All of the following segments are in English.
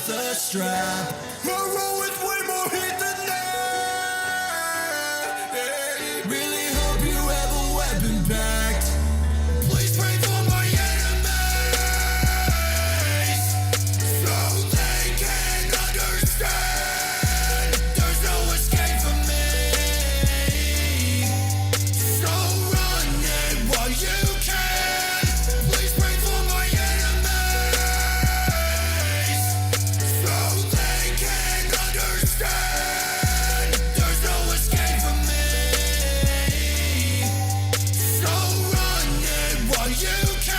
with a strap. I roll with way more heat than that. Really hope you have a weapon packed. Please pray for my enemies, so they can understand. There's no escape for me, so run it while you can. Please pray for my enemies, so they can understand. There's no escape for me, so run it while you can.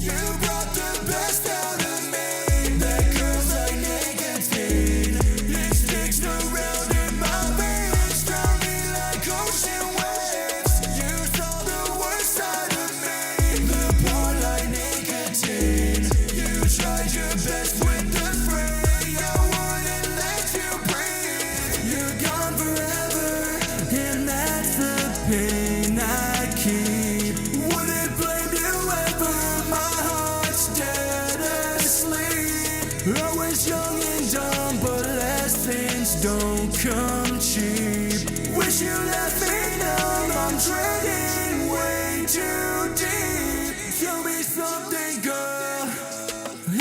You brought the best out of me. That girl's like nicotine. It sticks around in my veins, drown me like ocean waves. You saw the worst side of me, the part like nicotine. You tried your best with the spray, I wouldn't let you breathe. You're gone forever, and that's the pain I keep. Wouldn't blame you ever, my heart's dead asleep. I was young and dumb, but lessons don't come cheap. Wish you left me numb, I'm dreading way too deep. Tell me something, girl.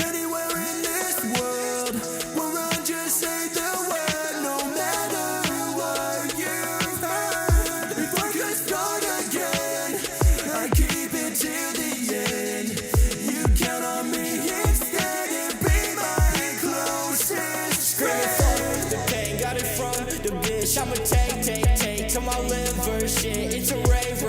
Anywhere in this world, we'll run, just say the word. No matter what you've heard, if I could start again, I'd keep it till the end. You count on me instead and be my closest friend. The pain, got it from the bitch. I'ma take to my liver shit. It's a rave,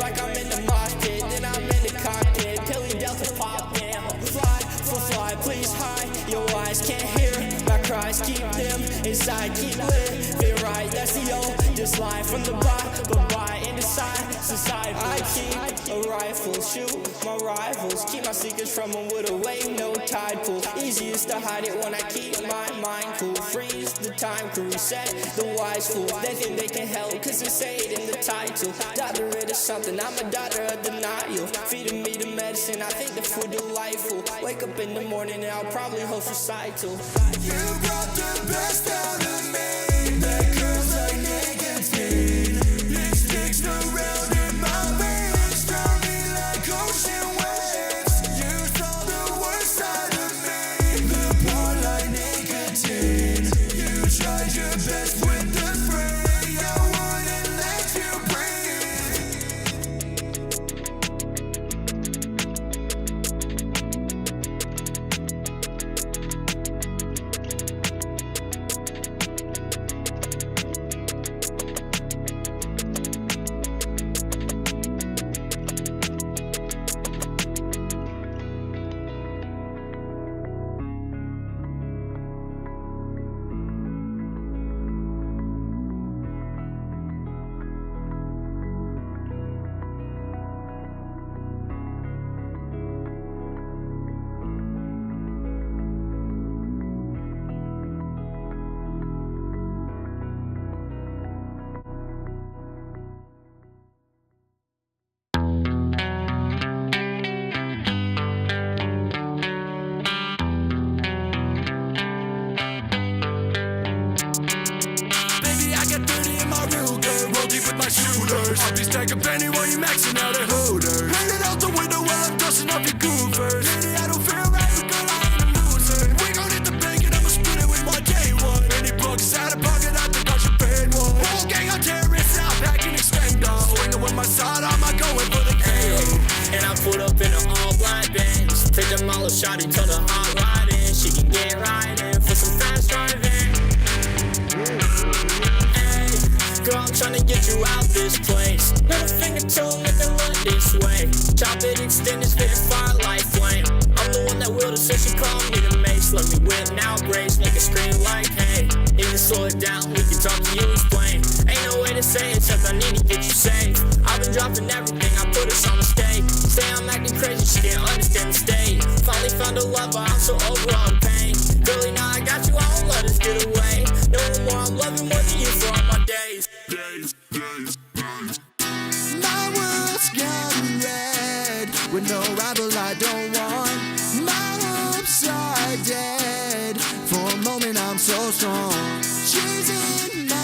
like I'm in the mosh pit. Then I'm in the cockpit, Pilly Delta poppin'. Fly, please hide your eyes. Can't hear my cries, keep them inside. Keep living right, that's the oldest line from the bye in the society. I keep a rifle, shoot my rivals. Keep my secrets from them with a wave, no tide pool. Easiest to hide it when I keep my mind cool. Freeze the time to reset the wise fool. They think they can help cause it's said in the title. Doctorate or something, I'm a doctor of denial. Feeding me the medicine, I think the food delightful. Wake up in the morning and I'll probably host recital. You brought the best out of me. That girl's like nicotine. It sticks around in my veins, drown me like ocean waves. You saw the worst side of me, the part like nicotine. You tried your best with the spray, I wouldn't let you I'll be stacking penny while you maxing out at Hooters. Hanging out the window while I'm dusting off your goofers. Lady, I don't feel right, but girl, I ain't a loser. We gon' hit the bank and I'ma split it with my day one. Any bucks out of pocket, I think I should pay one. Whole gang of terrorists out packing extendo. Swinging with my side, I'm not going for the KO. And I pulled up in an all black Benz. Take them all a shot, told her hard riding. She can get riding for some fast driving. trying to get you out this place. Little finger told make them look this way. Chop it, extend it, spit it, fire like flame. I'm the one that willed it, so she called me the mace. Let me whip now, brace, make it scream like hey. Need to slow it down, we can talk to you, explain. Ain't no way to say it, except I need to get you saved. I've been dropping everything, I put us on the stage. Say I'm acting crazy, she can't understand the state. Finally found a lover, I'm so over all the pain. Really now I got you, I won't let us get away. No more, I'm loving more than you for all my days. My world's gone red with no rival I don't want. My hopes are dead. For a moment I'm so strong. She's in my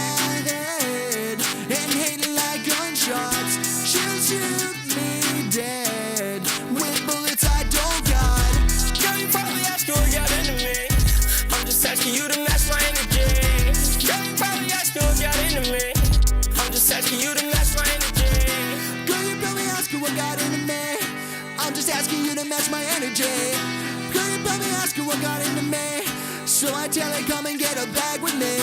head and hating like gunshots. She'll shoot me dead with bullets I don't got. Girl, you probably ask what got into me. I'm just asking you to match my energy. Girl, you probably ask what got into me. I'm just asking you to match my energy. Girl, you probably asking what got into me. I'm just asking you to match my energy. Girl, you probably asking what got into me. So I tell her come and get a bag with me.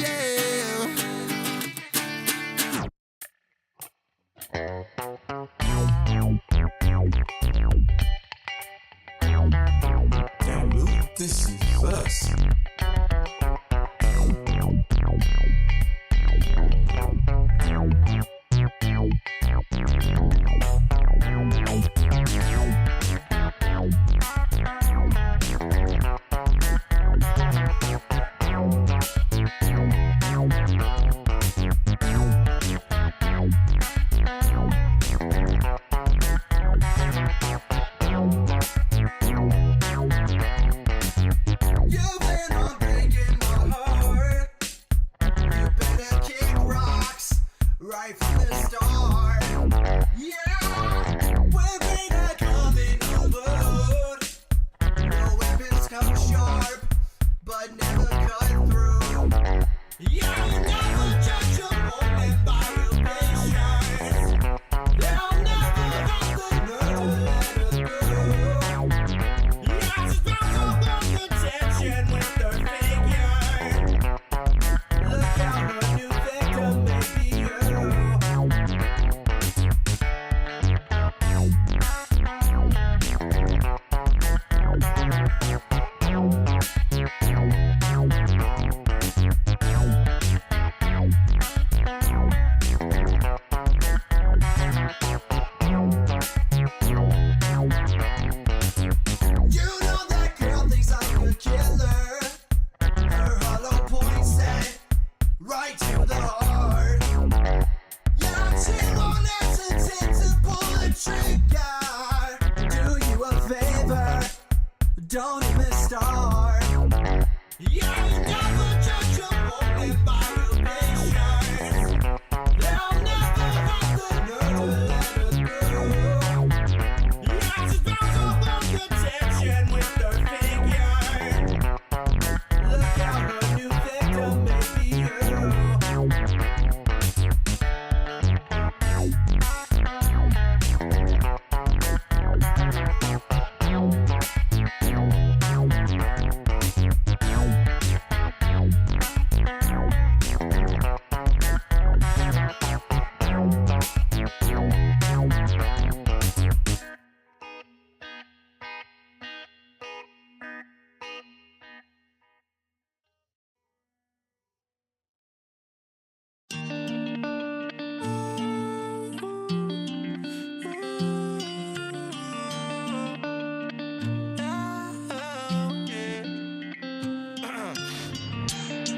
Yeah. Damn, Luke, this is us. You've been on breaking my heart. You better kick rocks right from the start. Yeah, we're better coming over. No weapons come sharp, but never cut through. Yeah, you never judge a moment by your patience. They'll never have the nerve to let us through. Yeah, just bounce off the attention with their figure. Look out, a new victim may be you. You know that girl thinks I'm a killer. Her hollow point set right to the heart. Yeah, she won't hesitate to pull the trigger. Do you a favor, don't even start. Yeah, you never judge a moment by your patience. They'll never have the nerve to let us through. Yeah, just bounce off the attention with their figure. Look out, a new victim may be you.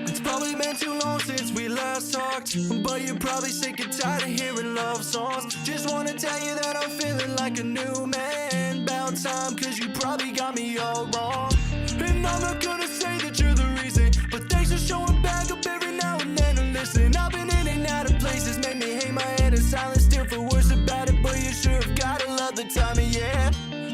It's probably been too long since we last talked, but you're probably sick and tired of hearing love songs. Just wanna tell you that I'm feeling like a new man. About time, cause you probably got me all wrong. And I'm not gonna say that you're the reason, but thanks for showing back up every now and then and listen. I've been in and out of places, made me hate my head in silence, still for worse about it, but you sure have gotta love the time of year.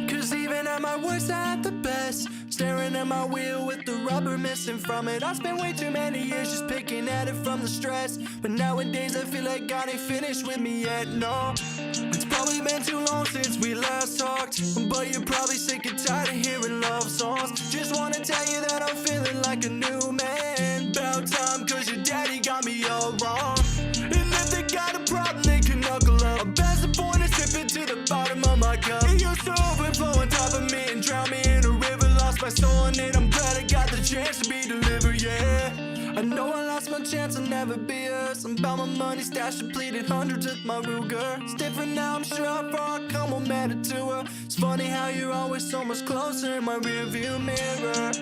Cause even at my worst, I had the best. Staring at my wheel with the rubber missing from it. I spent way too many years just picking at it from the stress, but nowadays I feel like God ain't finished with me yet, no. It's probably been too long since we last talked, but you're probably sick and tired of hearing love songs. Just wanna tell you that I'm feeling like a new man. About time, cause your daddy got me all I know I lost my chance, I'll never be us. I'm about my money stashed, depleted, hundreds with my Ruger. It's different now, I'm sure how far I come, I'm headed to her. It's funny how you're always so much closer in my rearview mirror.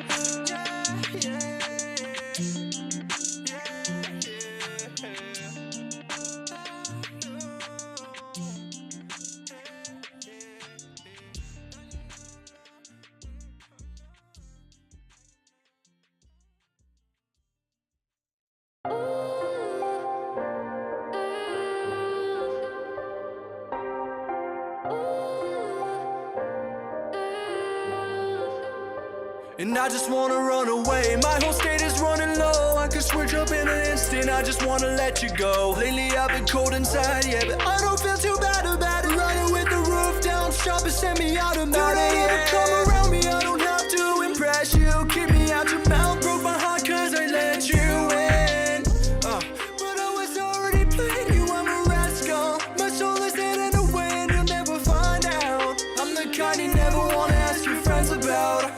And I just wanna run away, my whole state is running low. I could switch up in an instant, I just wanna let you go. Lately I've been cold inside, yeah, but I don't feel too bad about it. Running with the roof down, shop and send me out about it. Don't ever come around me, I don't have to impress you. Keep me out your mouth, broke my heart cause I let you in. But I was already playing you, I'm a rascal. My soul is dead in the wind, you'll never find out. I'm the kind you never wanna ask your friends about.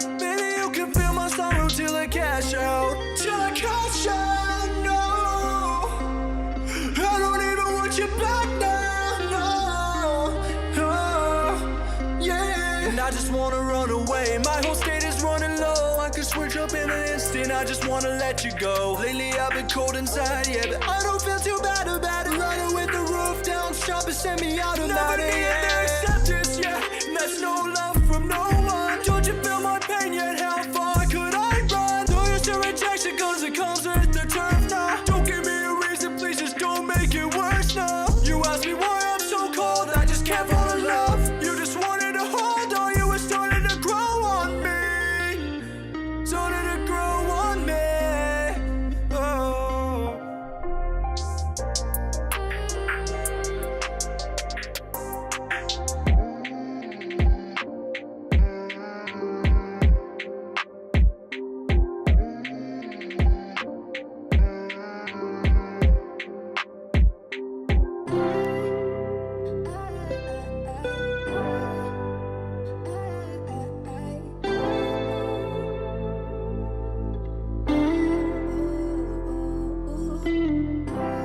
Till I cash out, till I cash out, no. I don't even want you back now, no, yeah. And I just wanna run away, my whole state is running low. I could switch up in an instant, I just wanna let you go. Lately I've been cold inside, yeah, but I don't feel too bad about it. Running with the roof down, shop and send me out about it, yeah. Acceptance, yeah, and that's no love from no one. Don't you feel my pain yet? How far could I run? Though you're still rejection cause it comes with the turf now. Don't give me a reason, please just don't make it worse now. You ask me why I'm so cold, I just can't fall in love. You just wanted to hold on, you were starting to grow on me. Starting to grow on me, oh.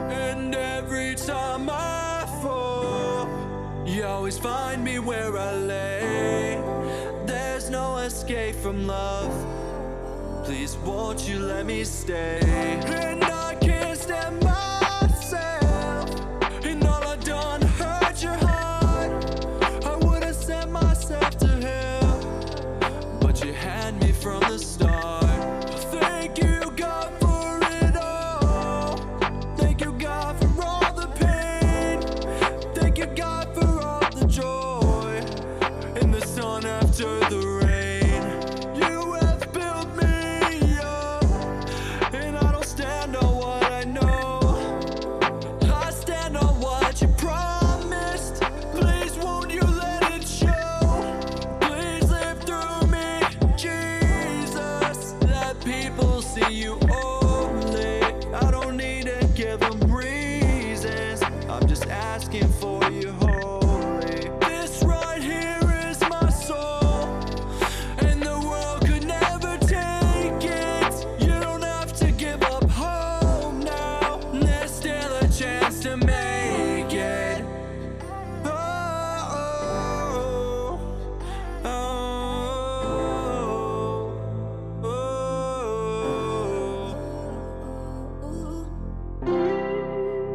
And every time I fall, you always find me where I lay. There's no escape from love, please won't you let me stay. And I can't stand myself, and all I've done hurt your heart. I would've sent myself to hell, but you had me from the start. Thank you God for it all. Thank you God for all the pain. Thank you God for all the joy in the sun after the rain. You have built me up, and I don't stand on what I know. I stand on what you promised. Please won't you let it show. Please live through me, Jesus. Let people see you only. I don't need to give them reasons, I'm just asking for you holy. This right here is my soul, and the world could never take it. You don't have to give up hope now, there's still a chance to make it. Oh, oh, oh, oh, oh.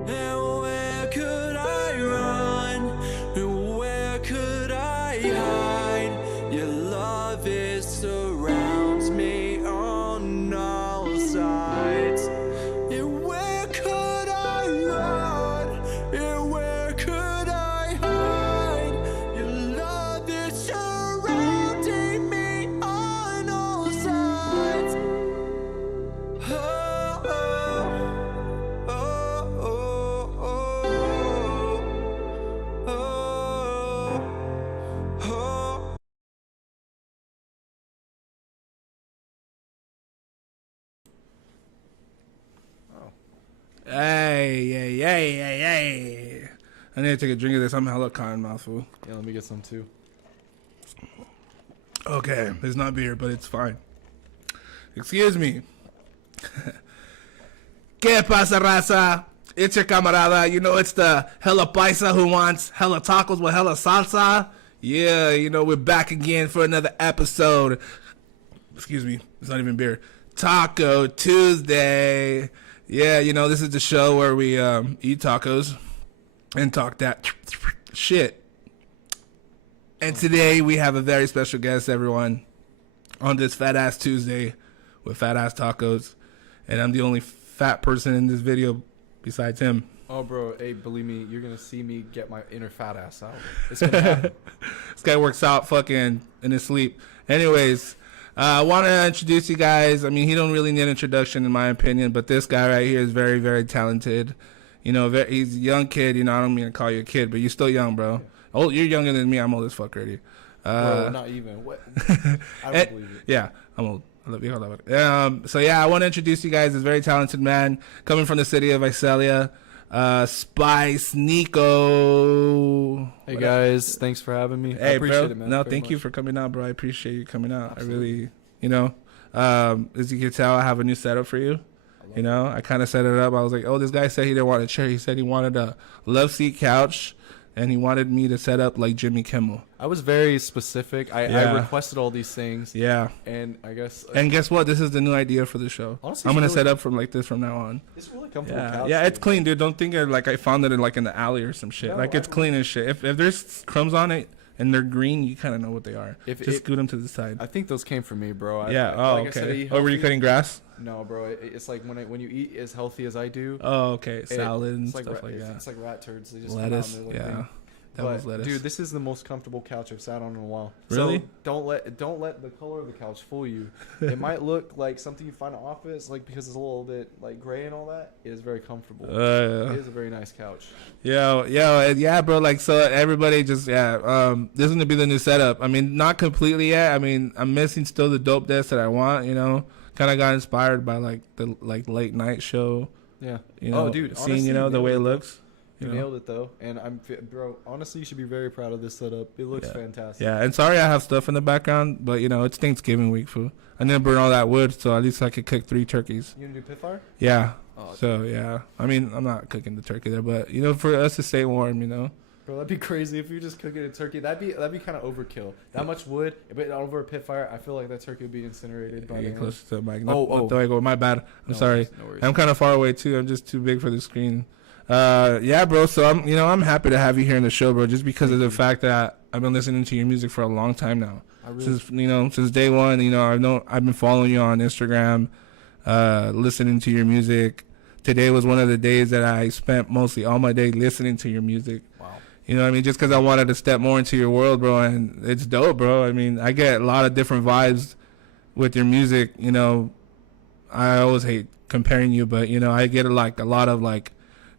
And where could I run? And where could I hide? Your love, it surrounds me on all sides. And where could I run? And where could I hide? Your love, is surrounding me on all sides. Oh, oh, oh, oh, oh, oh. Hey. I need to take a drink of this. I'm hella cotton mouthful. Yeah, let me get some too. Okay, it's not beer, but it's fine. Excuse me. ¿Qué pasa, raza? It's your camarada. You know, it's the hella paisa who wants hella tacos with hella salsa. Yeah, you know, we're back again for another episode. Excuse me, it's not even beer. Taco Tuesday. Yeah, you know, this is the show where we eat tacos and talk that shit. And today we have a very special guest, everyone, on this Fat Ass Tuesday with Fat Ass Tacos. And I'm the only fat person in this video besides him. Oh, bro, hey, believe me, you're going to see me get my inner fat ass out. It's going to happen. This guy works out fucking in his sleep. Anyways, I want to introduce you guys. I mean, he don't really need an introduction in my opinion, but this guy right here is very, very talented. You know, he's a young kid. You know, I don't mean to call you a kid, but you're still young, bro. Oh, you're younger than me. I'm old as fuck already. Bro, not even. What? I don't believe it. Yeah, I'm old. I love you. So yeah, I want to introduce you guys. This very talented man coming from the city of Visalia, Spice Nico. Hey guys, thanks for having me. Hey, I appreciate bro. it, man. No, very thank much. you for coming out, bro. I appreciate you coming out. Absolutely. I really, you know, as you can tell, I have a new setup for you. You know, I kind of set it up. I was like, oh, this guy said he didn't want a chair. He said he wanted a love seat couch, and he wanted me to set up like Jimmy Kimmel. I was very specific. I requested all these things. Yeah. And I guess. And guess what? This is the new idea for the show. Honestly, I'm gonna it's set really- up from like this from now on. It's really comfortable. Yeah, couch, yeah, it's dude. clean, dude. Don't think it like I found it in like in the alley or some shit. No, like it's clean as shit. If there's crumbs on it and they're green, you kind of know what they are. Just scoot them to the side. I think those came from me, bro. Yeah. Like Oh, I said, okay. eat Oh, were you healthy. cutting grass? No, bro. It's like when you eat as healthy as I do. Oh, okay. Salad and it's like stuff rat, like that. It's like rat turds. They just Lettuce. come out and they're like Yeah. green. That was But, lettuce. dude, this is the most comfortable couch I've sat on in a while. Really? So don't let the color of the couch fool you. It might look like something you find in an office, like because it's a little bit like gray and all that. It is very comfortable. It is a very nice couch. Yeah, bro. Like, so everybody just, this is gonna be the new setup. I mean, not completely yet. I mean, I'm missing still the dope desk that I want, you know. Kind of got inspired by like the late night show. Yeah. You know, dude. seeing, honestly, you know, the way it nailed looks. You You know? nailed it though, and bro. Honestly, you should be very proud of this setup. It looks fantastic. Yeah, and sorry I have stuff in the background, but you know, it's Thanksgiving week, fool. I didn't burn all that wood, so at least I could cook 3 turkeys. You gonna do pit fire? Yeah. Oh, So yeah, I mean, I'm not cooking the turkey there, but you know, for us to stay warm, you know. Bro, that'd be crazy if you just cooking a turkey. That'd be kind of overkill. That much wood, but over a pit fire, I feel like that turkey would be incinerated by Get the closer to the mic. Oh. There I go. My bad. I'm No sorry. worries, no worries. I'm kind of far away too. I'm just too big for the screen. Yeah, bro. So I'm happy to have you here in the show, bro. Just because of the fact that I've been listening to your music for a long time now. Since day one. You know, I've been following you on Instagram, listening to your music. Today was one of the days that I spent mostly all my day listening to your music. Wow. You know what I mean? Just because I wanted to step more into your world, bro. And it's dope, bro. I mean, I get a lot of different vibes with your music. You know, I always hate comparing you, but, you know, I get like a lot of like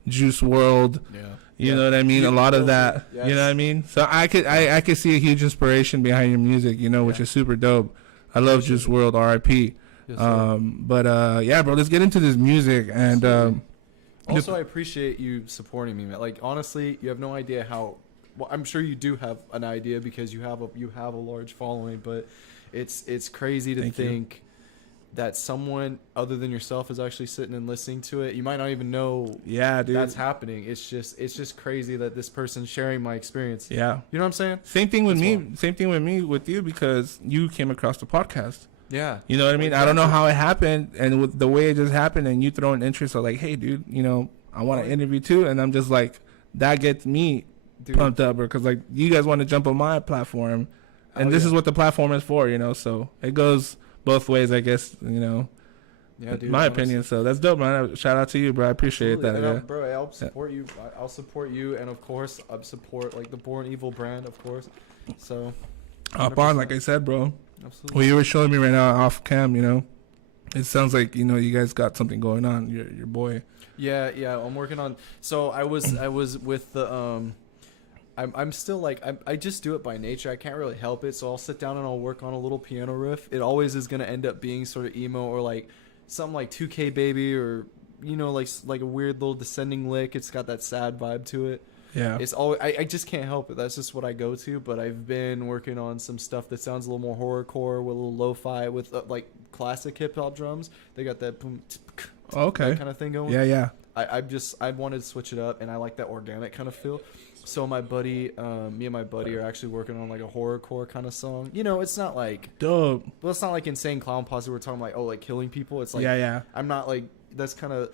Juice World. Yeah. You know what I mean? A lot of that. Yes. You know what I mean? So I could see a huge inspiration behind your music, you know, which is super dope. I love Juice World, R.I.P. Yes, sir. Yeah, bro, let's get into this music. And Also, I appreciate you supporting me, man. Like, honestly, you have no idea how. Well, I'm sure you do have an idea because you have a large following, but it's crazy to Thank you. think that someone other than yourself is actually sitting and listening to it. You might not even know yeah, dude. that's happening. It's just crazy that this person's sharing my experience. Yeah. You know what I'm saying? Same thing with That's me. wild. Same thing with me with you because you came across the podcast. Yeah. You know what I mean? I don't know how it happened, and with the way it just happened, and you throw an interest of like, hey, dude, you know, I want to interview too, and I'm just like, that gets me Dude. pumped up, because like you guys want to jump on my platform, and Oh, this yeah. is what the platform is for, you know. So it goes both ways, I guess, you know. Yeah, dude. my honestly. opinion. So that's dope, man. Shout out to you, bro. I appreciate Absolutely. that. And, Yeah. bro, I'll support you. I'll support you, and of course, I'll support like the Born Evil brand, of course. So, Hop on, like I said, bro. absolutely. Well, you were showing me right now off cam, you know. It sounds like, you know, you guys got something going on. Your boy. Yeah, I'm working on. So I was with the I'm still like I just do it by nature. I can't really help it. So I'll sit down and I'll work on a little piano riff. It always is gonna end up being sort of emo or like something like 2K Baby or you know like a weird little descending lick. It's got that sad vibe to it. Yeah. It's always I just can't help it. That's just what I go to. But I've been working on some stuff that sounds a little more horrorcore with a little lo-fi with like classic hip hop drums. They got that boom. Okay. that kind of thing going. Yeah. I wanted to switch it up, and I like that organic kind of feel. So my buddy, me and my buddy are actually working on like a horrorcore kind of song. You know, it's not like Dope. well, it's not like Insane Clown Posse. We're talking like like killing people. It's like Yeah. I'm not like that's kind of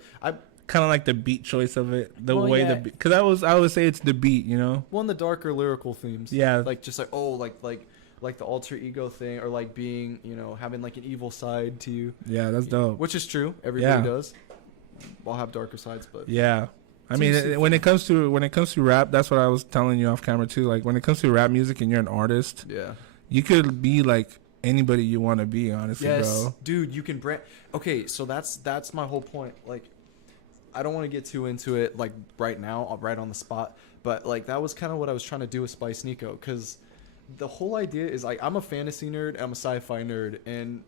Kind of like the beat choice of it, the Well, way yeah. the because I would say it's the beat, you know. one of the darker lyrical themes. Yeah. like just like like the alter ego thing, or like being having like an evil side to you, Yeah, that's dope. which is true. Everybody Yeah. does. I'll have darker sides, but Yeah. I Seems mean, to- when it comes to rap, that's what I was telling you off camera too. Like when it comes to rap music and you're an artist, yeah. you could be like anybody you want to be, honestly, Yes, bro. dude, you can brand. Okay, so that's my whole point. Like, I don't want to get too into it like right now, right on the spot. But like that was kind of what I was trying to do with Spice Nico, because the whole idea is like I'm a fantasy nerd, I'm a sci-fi nerd, and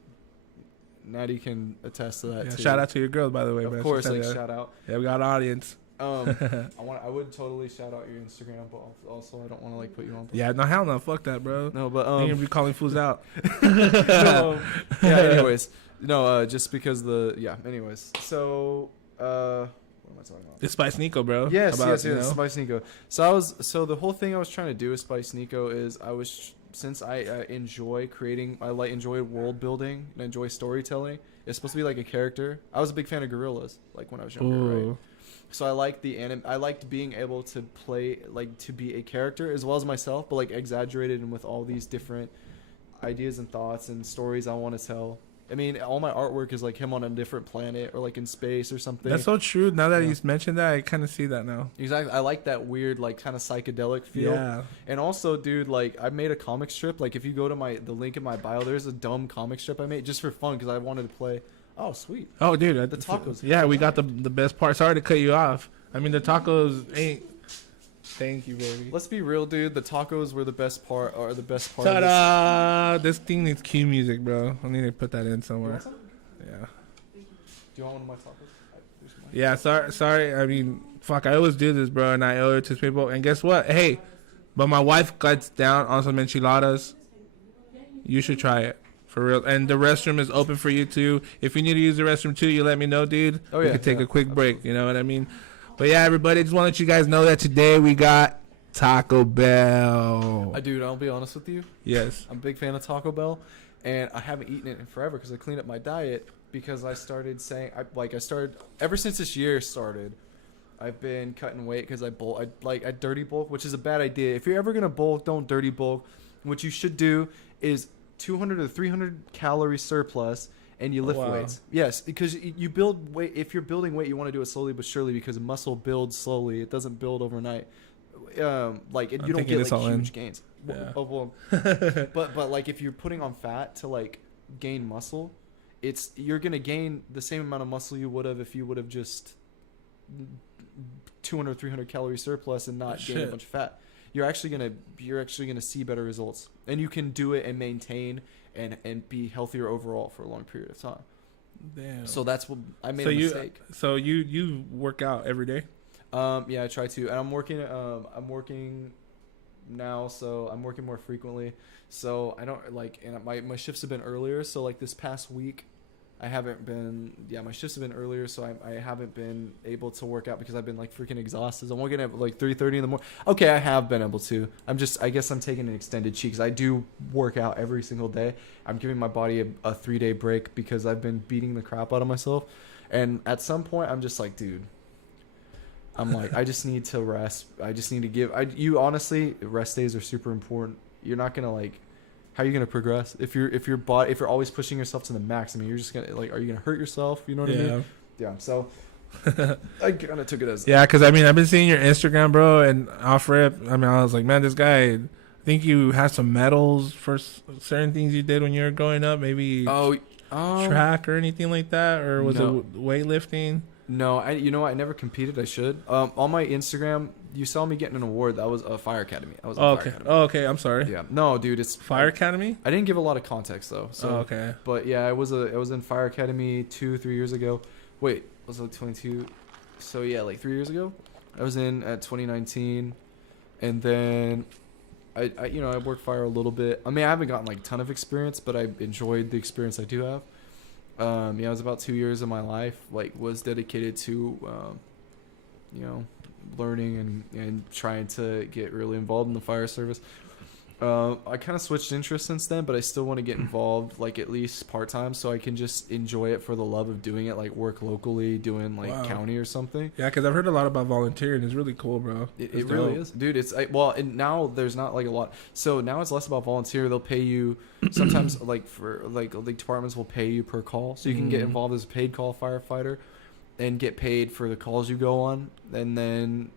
Natty can attest to that Yeah, too. shout out to your girls, by the way, of man. course, Shout like out. shout out. Yeah, we got an audience. I would totally shout out your Instagram, but also I don't want to like put you on. Yeah, no, hell no, fuck that, bro. No, but You're gonna be calling fools out. no, yeah. Anyways, just because Anyways, so what am I talking about? It's Spice Nico, bro. Yes, About, you know? Spice Nico. So the whole thing I was trying to do with Spice Nico is since I enjoy creating, enjoy world building and enjoy storytelling. It's supposed to be like a character. I was a big fan of gorillas, like when I was younger, right? Ooh. So I liked I liked being able to play, like, to be a character as well as myself, but like exaggerated and with all these different ideas and thoughts and stories I want to tell. I mean, all my artwork is like him on a different planet or like in space or something. That's so true. Now that Yeah. you mentioned that, I kind of see that now. Exactly. I like that weird, like, kind of psychedelic feel. Yeah. And also, dude, like, I made a comic strip. Like, if you go to the link in my bio, there's a dumb comic strip I made just for fun because I wanted to play. Oh, sweet. Oh, dude, The tacos. Yeah, we got the best part. Sorry to cut you off. I mean, the tacos ain't. Thank you, baby. Let's be real, dude. The tacos were the best part. Are the best part. Ta-da! This thing needs cue music, bro. I need to put that in somewhere. Yeah. Do you want one of my tacos? There's mine. Yeah, sorry. I mean, fuck, I always do this, bro, and I owe it to people. And guess what? Hey, but my wife gets down on some enchiladas. You should try it. For real. And the restroom is open for you, too. If you need to use the restroom, too, you let me know, dude. Oh, We yeah, can take yeah, a quick break. You know what I mean? But, yeah, everybody, just want to let you guys know that today we got Taco Bell. Dude, I'll be honest with you. Yes. I'm a big fan of Taco Bell, and I haven't eaten it in forever because I cleaned up my diet because I started saying ever since this year started, I've been cutting weight because I dirty bulk, which is a bad idea. If you're ever gonna bulk, don't dirty bulk. What you should do is 200 to 300 calorie surplus, and you lift Wow. weights. Yes, because you build weight. If you're building weight, you want to do it slowly but surely because muscle builds slowly. It doesn't build overnight. And you don't taking get this like all in. huge gains. Yeah. But like if you're putting on fat to like gain muscle, you're gonna gain the same amount of muscle you would have if you would have just 200 300 calorie surplus and not gain a Shit. bunch of fat. You're actually gonna see better results, and you can do it and maintain and be healthier overall for a long period of time. Damn. So that's what I made So a you mistake. so you work out every day? Yeah, I try to, and I'm working now, so I'm working more frequently. So I don't and my shifts have been earlier. So like this past week, I haven't been. Yeah, my shifts have been earlier, so I haven't been able to work out because I've been like freaking exhausted. I'm working at like 3:30 in the morning. Okay, I have been able to. I guess I'm taking an extended cheat because I do work out every single day. I'm giving my body a 3-day break because I've been beating the crap out of myself, and at some point I'm just like, dude. I'm like, I just need to rest. I just need to give. You honestly, rest days are super important. You're not gonna like. How are you gonna progress if you're always pushing yourself to the max? I mean, you're just gonna are you gonna hurt yourself? You know what I mean? Yeah. So I kind of took it as Yeah, because I mean, I've been seeing your Instagram, bro, and off rip. I mean, I was like, man, this guy. I think you had some medals for certain things you did when you were growing up. Maybe track or anything like that, or was No. it weightlifting? No, I never competed. I should. On my Instagram, you saw me getting an award. That was a Fire Academy. I was in Oh, Fire okay. Academy. Oh, okay. I'm sorry. Yeah. No, dude, it's Fire Academy. I didn't give a lot of context though. So Oh, okay. But yeah, I was in Fire Academy 2-3 years ago. Wait, was it 22? So yeah, like 3 years ago. I was in at 2019, and then I worked fire a little bit. I mean, I haven't gotten like a ton of experience, but I enjoyed the experience I do have. Yeah, it was about 2 years of my life like was dedicated to, learning and trying to get really involved in the fire service. I kind of switched interests since then, but I still want to get involved, like at least part time, so I can just enjoy it for the love of doing it, like work locally, doing like county or something. Yeah, because I've heard a lot about volunteering. It's really cool, bro. It really is, dude. It's and now there's not like a lot. So now it's less about volunteer. They'll pay you sometimes, like for like departments will pay you per call, so you can get involved as a paid call firefighter, and get paid for the calls you go on, and then,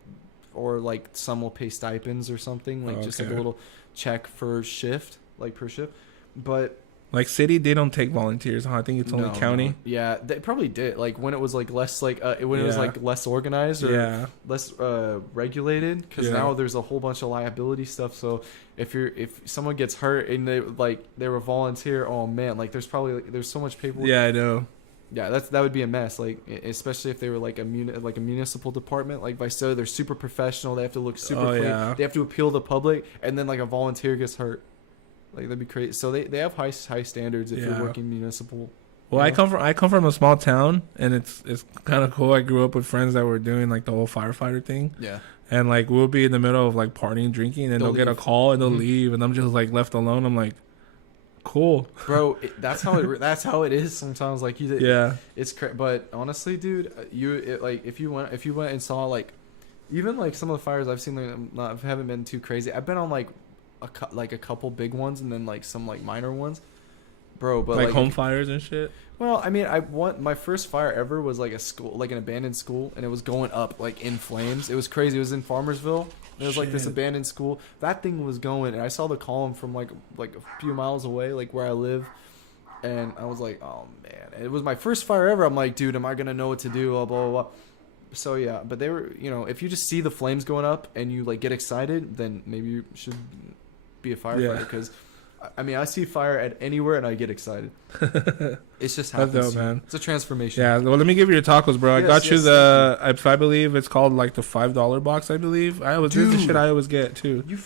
or like some will pay stipends or something, like just like a little check for shift, like per shift. But like city, they don't take volunteers, huh? I think it's only county. No. Yeah, they probably did. Like when it was like less like when it was like less organized or less regulated, because now there's a whole bunch of liability stuff. So if someone gets hurt and they were volunteer, oh man, like there's so much paperwork. Yeah, I know. Yeah, that would be a mess. Like especially if they were like a municipal department, like Vicedo, they're super professional. They have to look super clean. Yeah. They have to appeal the public, and then like a volunteer gets hurt, like that'd be crazy. So they have high standards if you're working municipal. Well, I come from a small town, and it's kind of cool. I grew up with friends that were doing like the whole firefighter thing. Yeah. And like we'll be in the middle of like partying, drinking, and they'll get a call and they'll leave, and I'm just like left alone. I'm like, cool, bro. That's how it is sometimes. Like it's but honestly, dude, if you went and saw like even like some of the fires I've seen, like haven't been too crazy. I've been on like a couple big ones and then like some like minor ones, bro. But like home fires and shit. Well, I mean, my first fire ever was like a school, like an abandoned school, and it was going up like in flames. It was crazy. It was in Farmersville. It was like this abandoned school. That thing was going, and I saw the column from like a few miles away, like where I live, and I was like, oh man, it was my first fire ever. I'm like, dude, am I gonna know what to do? Blah blah blah. So yeah, but they were, if you just see the flames going up and you like get excited, then maybe you should be a firefighter because. I mean, I see fire at anywhere and I get excited. It's just happens. That's dope, man. It's a transformation. Yeah. Well, let me give you your tacos, bro. I got you the. I believe it's called like the $5 box. I believe. This is the shit I always get too. You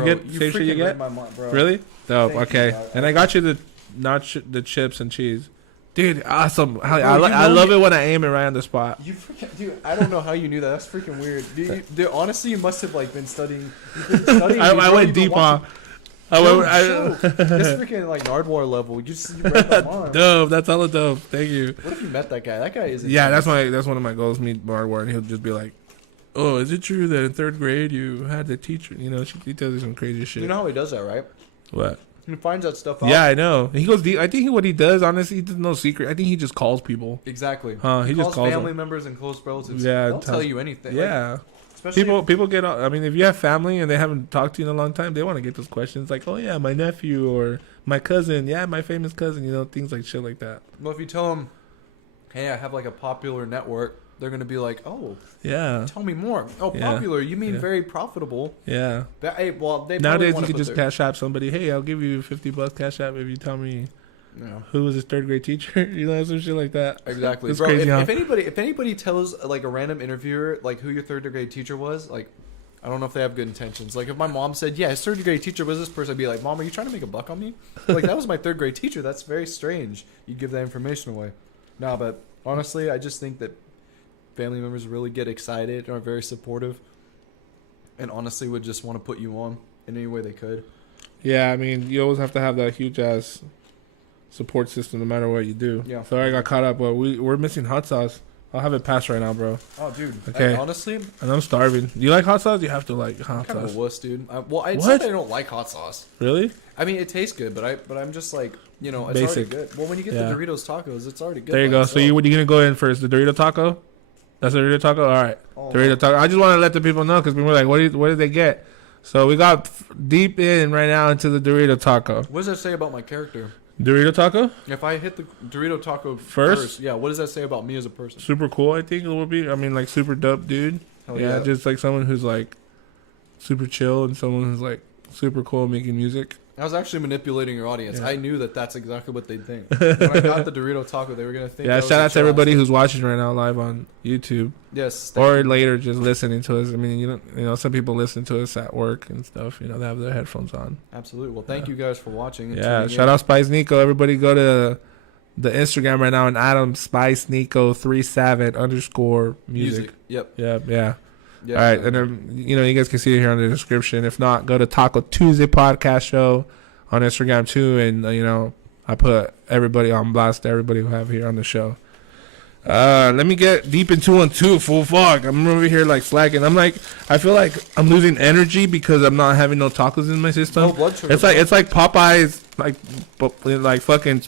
get same shit you get. Bro. Really? Dope. Okay. And I got you the chips and cheese. Dude, awesome. Bro, I love it when I aim it right on the spot. Dude, I don't know how you knew that. That's freaking weird. Dude, honestly, you must have like been studying. I went deep on. This freaking like Nardwar level. You read my mind. Dope. That's hella dope. Thank you. What if you met that guy? That guy is. Yeah, that's one of my goals. Meet Nardwar, and he'll just be like, "Oh, is it true that in 3rd grade you had the teacher? He tells you some crazy shit." You know how he does that, right? What? He finds that stuff out. Yeah, I know. He goes deep. I think what he does, honestly, there's no secret. I think he just calls people. Exactly. He just calls family them. members and close relatives. Yeah, they'll tell you anything. Yeah. Like, people get. I mean, if you have family and they haven't talked to you in a long time, they want to get those questions like, "Oh yeah, my nephew or my cousin. Yeah, my famous cousin." Things like shit like that. Well, if you tell them, "Hey, I have like a popular network," they're gonna be like, "Oh, yeah, tell me more." Oh, popular? You mean very profitable? Yeah. Hey, well, nowadays you can just cash app somebody. Hey, I'll give you $50 cash app if you tell me. Who was his 3rd grade teacher? Some shit like that. Exactly, bro. Crazy, if anybody tells like a random interviewer like who your 3rd grade teacher was, like, I don't know if they have good intentions. Like if my mom said, "Yeah, his 3rd grade teacher was this person," I'd be like, "Mom, are you trying to make a buck on me?" Like that was my 3rd grade teacher. That's very strange. You give that information away. No, but honestly, I just think that family members really get excited and are very supportive, and honestly would just want to put you on in any way they could. Yeah, I mean, you always have to have that huge ass support system no matter what you do. Yeah. Sorry I got caught up, but we're missing hot sauce. I'll have it passed right now, bro. Oh, dude. Okay. Honestly. And I'm starving. Do you like hot sauce? You have to like hot sauce. I'm kind of a wuss, dude. I'd say I don't like hot sauce. Really? I mean, it tastes good, but I'm just like, it's basic. already good. Well, when you get the Doritos tacos, it's already good. There you go. So what are you going to go in first? The Dorito taco? That's the Dorito taco? All right. Oh, Dorito taco. I just want to let the people know because people are like, what did they get? So we got deep in right now into the Dorito taco. What does that say about my character? Dorito taco? If I hit the Dorito taco first, yeah, what does that say about me as a person? Super cool, I think it would be. I mean, like super dope dude. Yeah, just like someone who's like super chill and someone who's like super cool making music. I was actually manipulating your audience. Yeah. I knew that's exactly what they'd think. When I got the Dorito taco, they were going to think. Yeah, shout out to everybody who's watching right now live on YouTube. Yes. Or later just listening to us. I mean, some people listen to us at work and stuff. They have their headphones on. Absolutely. Well, thank you guys for watching. Yeah, shout out Spice Nico. Everybody go to the Instagram right now, and Adam Spice Nico 37 _ music. Yep. Yeah, yeah. Yeah. All right, and then you guys can see it here in the description. If not, go to Taco Tuesday podcast show on Instagram too, and I put everybody on blast. Everybody who have here on the show. Let me get deep into 212. Full fuck. I'm over here like slacking. I feel like I'm losing energy because I'm not having no tacos in my system. No blood sugar. It's like Popeyes, like fucking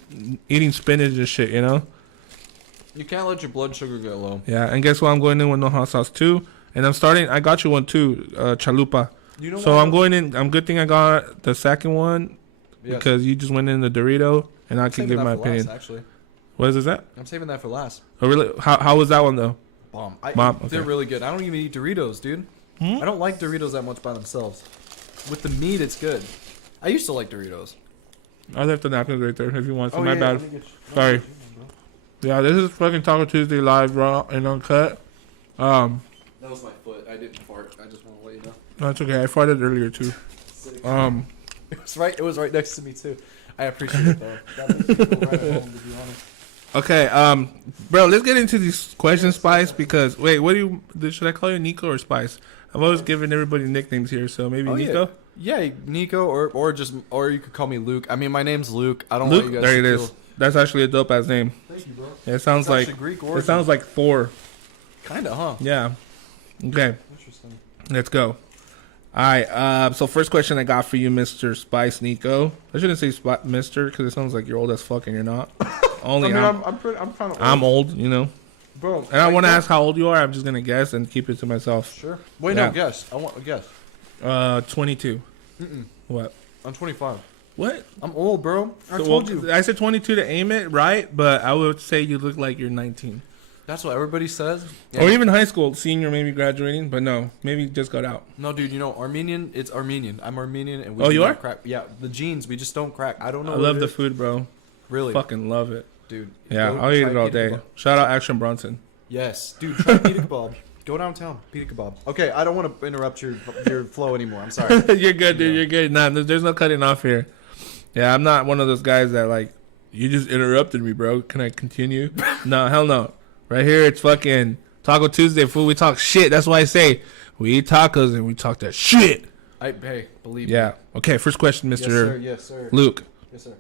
eating spinach and shit. You can't let your blood sugar get low. Yeah, and guess what? I'm going in with no hot sauce too. And I'm starting. I got you one too, chalupa. So I'm going in. Good thing I got the second one because you just went in the Dorito, and I can give my opinion. Last, actually, what is that? I'm saving that for last. Oh really? How was that one though? Bomb. Okay. They're really good. I don't even eat Doritos, dude. I don't like Doritos that much by themselves. With the meat, it's good. I used to like Doritos. I left the napkins right there if you want some. My yeah, bad. Sorry. Yeah, this is fucking Taco Tuesday live, raw and uncut. That was my foot. I didn't fart. I just want to let you know. That's okay. I farted earlier too. It was right next to me too. I appreciate it though. That makes me feel right at home, to be honest. Okay, bro, let's get into these questions, Spice. Because wait, should I call you Nico or Spice? I've always given everybody nicknames here, so maybe Nico. Yeah, Nico, or you could call me Luke. I mean, my name's Luke. I don't Luke. want you guys. There it to is. feel... That's actually a dope ass name. Thank you, bro. Yeah, it sounds It's like Greek it origin. sounds like Thor. Kinda, huh? Yeah. Okay, Interesting. let's go. All right. So first question I got for you, Mr. Spice Nico. I shouldn't say Mr. because it sounds like you're old as fuck and you're not. Only I'm kind of old. I'm old, Bro. And I want to ask how old you are. I'm just gonna guess and keep it to myself. Sure. Wait, Yeah. no, guess. I want a guess. 22. Mm-mm. What? I'm 25. What? I'm old, bro. I So, told you. I said 22 to aim it, right? But I would say you look like you're 19. That's what everybody says. Or even high school, senior, maybe graduating. But no, maybe just got out. No, dude, Armenian, it's Armenian. I'm Armenian, and we Oh, do you not are? crack. Yeah, the genes, we just don't crack. I don't know. I what love it the is. food, bro. Really? Fucking love it. Dude. Yeah, go I'll eat try it all pita day. kebab. Shout out Action Bronson. Yes, dude, try pita kebab. Go downtown, pita kebab. Okay, I don't want to interrupt your flow anymore. I'm sorry. You're good, dude. You're good. Nah, there's no cutting off here. Yeah, I'm not one of those guys that like, you just interrupted me, bro. Can I continue? No, hell no. Right here, it's fucking Taco Tuesday, fool. We talk shit. That's why I say we eat tacos and we talk that shit. Hey, believe me. Yeah. Okay, first question, Yes, Mr. sir. Yes, sir. Luke. Yes, sir.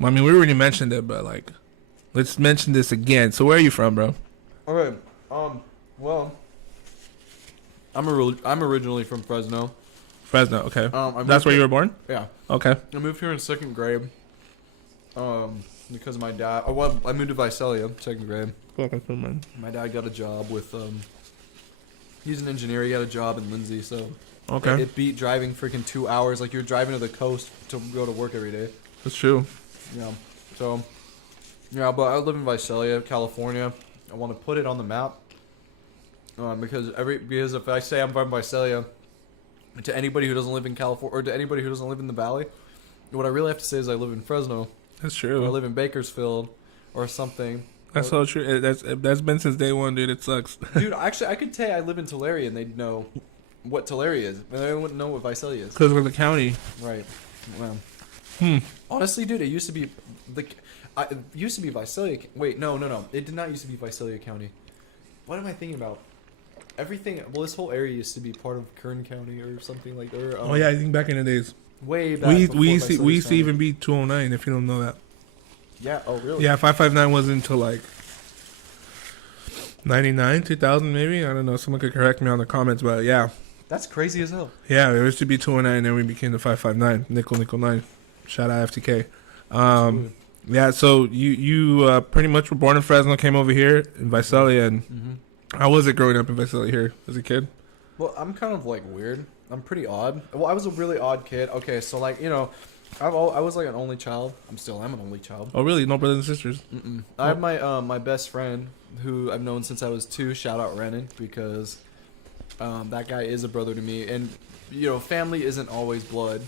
I mean, we already mentioned it, but like, let's mention this again. So, where are you from, bro? Okay. Well, I'm originally from Fresno. Fresno. Okay. I That's where you were born. Yeah. Okay. I moved here in second grade. Because my dad. Oh, well, I moved to Visalia, second grade. My dad got a job with. He's an engineer. He got a job in Lindsay, so. Okay. It beat driving freaking 2 hours. Like you're driving to the coast to go to work every day. That's true. Yeah. So. Yeah, but I live in Visalia, California. I want to put it on the map. Because if I say I'm from Visalia, to anybody who doesn't live in California or to anybody who doesn't live in the valley, what I really have to say is I live in Fresno. That's Or I true. live in Bakersfield or something. That's so true. That's been since day one, dude. It sucks. Dude, actually, I could say I live in Tulare and they'd know what Tulare is. But they wouldn't know what Visalia is. Because we're the county. Right. Well. Hmm. Honestly, dude, it used to be it used to be Visalia. Wait, no. It did not used to be Visalia County. What am I thinking about? Everything. Well, this whole area used to be part of Kern County or something like that. Oh yeah, I think back in the days. Way back. We before used to Visalia even be 209. If you don't know that. Yeah. Oh, really? Yeah, 559 wasn't until like 99, 2000 maybe. I don't know. Someone could correct me on the comments, but yeah. That's crazy as hell. Yeah, it used to be 209, and then we became the 559. Nickel 9. Shout out FTK. Yeah, so you pretty much were born in Fresno, came over here in Visalia, and how was it growing up in Visalia here as a kid? Well, I'm kind of like weird. I'm pretty odd. Well, I was a really odd kid. Okay, so like I was like an only child. I'm an only child. Oh, really? No brothers and sisters? Mm-mm. I have my best friend who I've known since I was 2. Shout out Renan because that guy is a brother to me. And family isn't always blood.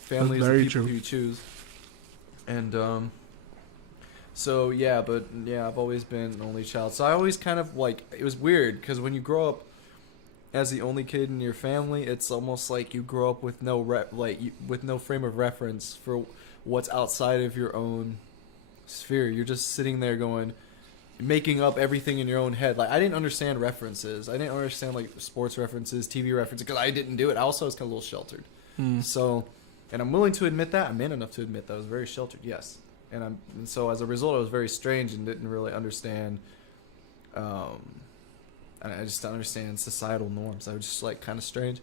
Family is the very people true. who you choose. And so yeah, but yeah, I've always been an only child. So I always kind of like it was weird because when you grow up as the only kid in your family, it's almost like you grow up with no with no frame of reference for what's outside of your own sphere. You're just sitting there making up everything in your own head. Like, I didn't understand references. I didn't understand like sports references, TV references, because I didn't do it. I also was kind of a little sheltered. So, and I'm willing to admit that. I'm man enough to admit that I was very sheltered. Yes, and so as a result, I was very strange and didn't really understand. I just don't understand societal norms. I was just like kind of strange.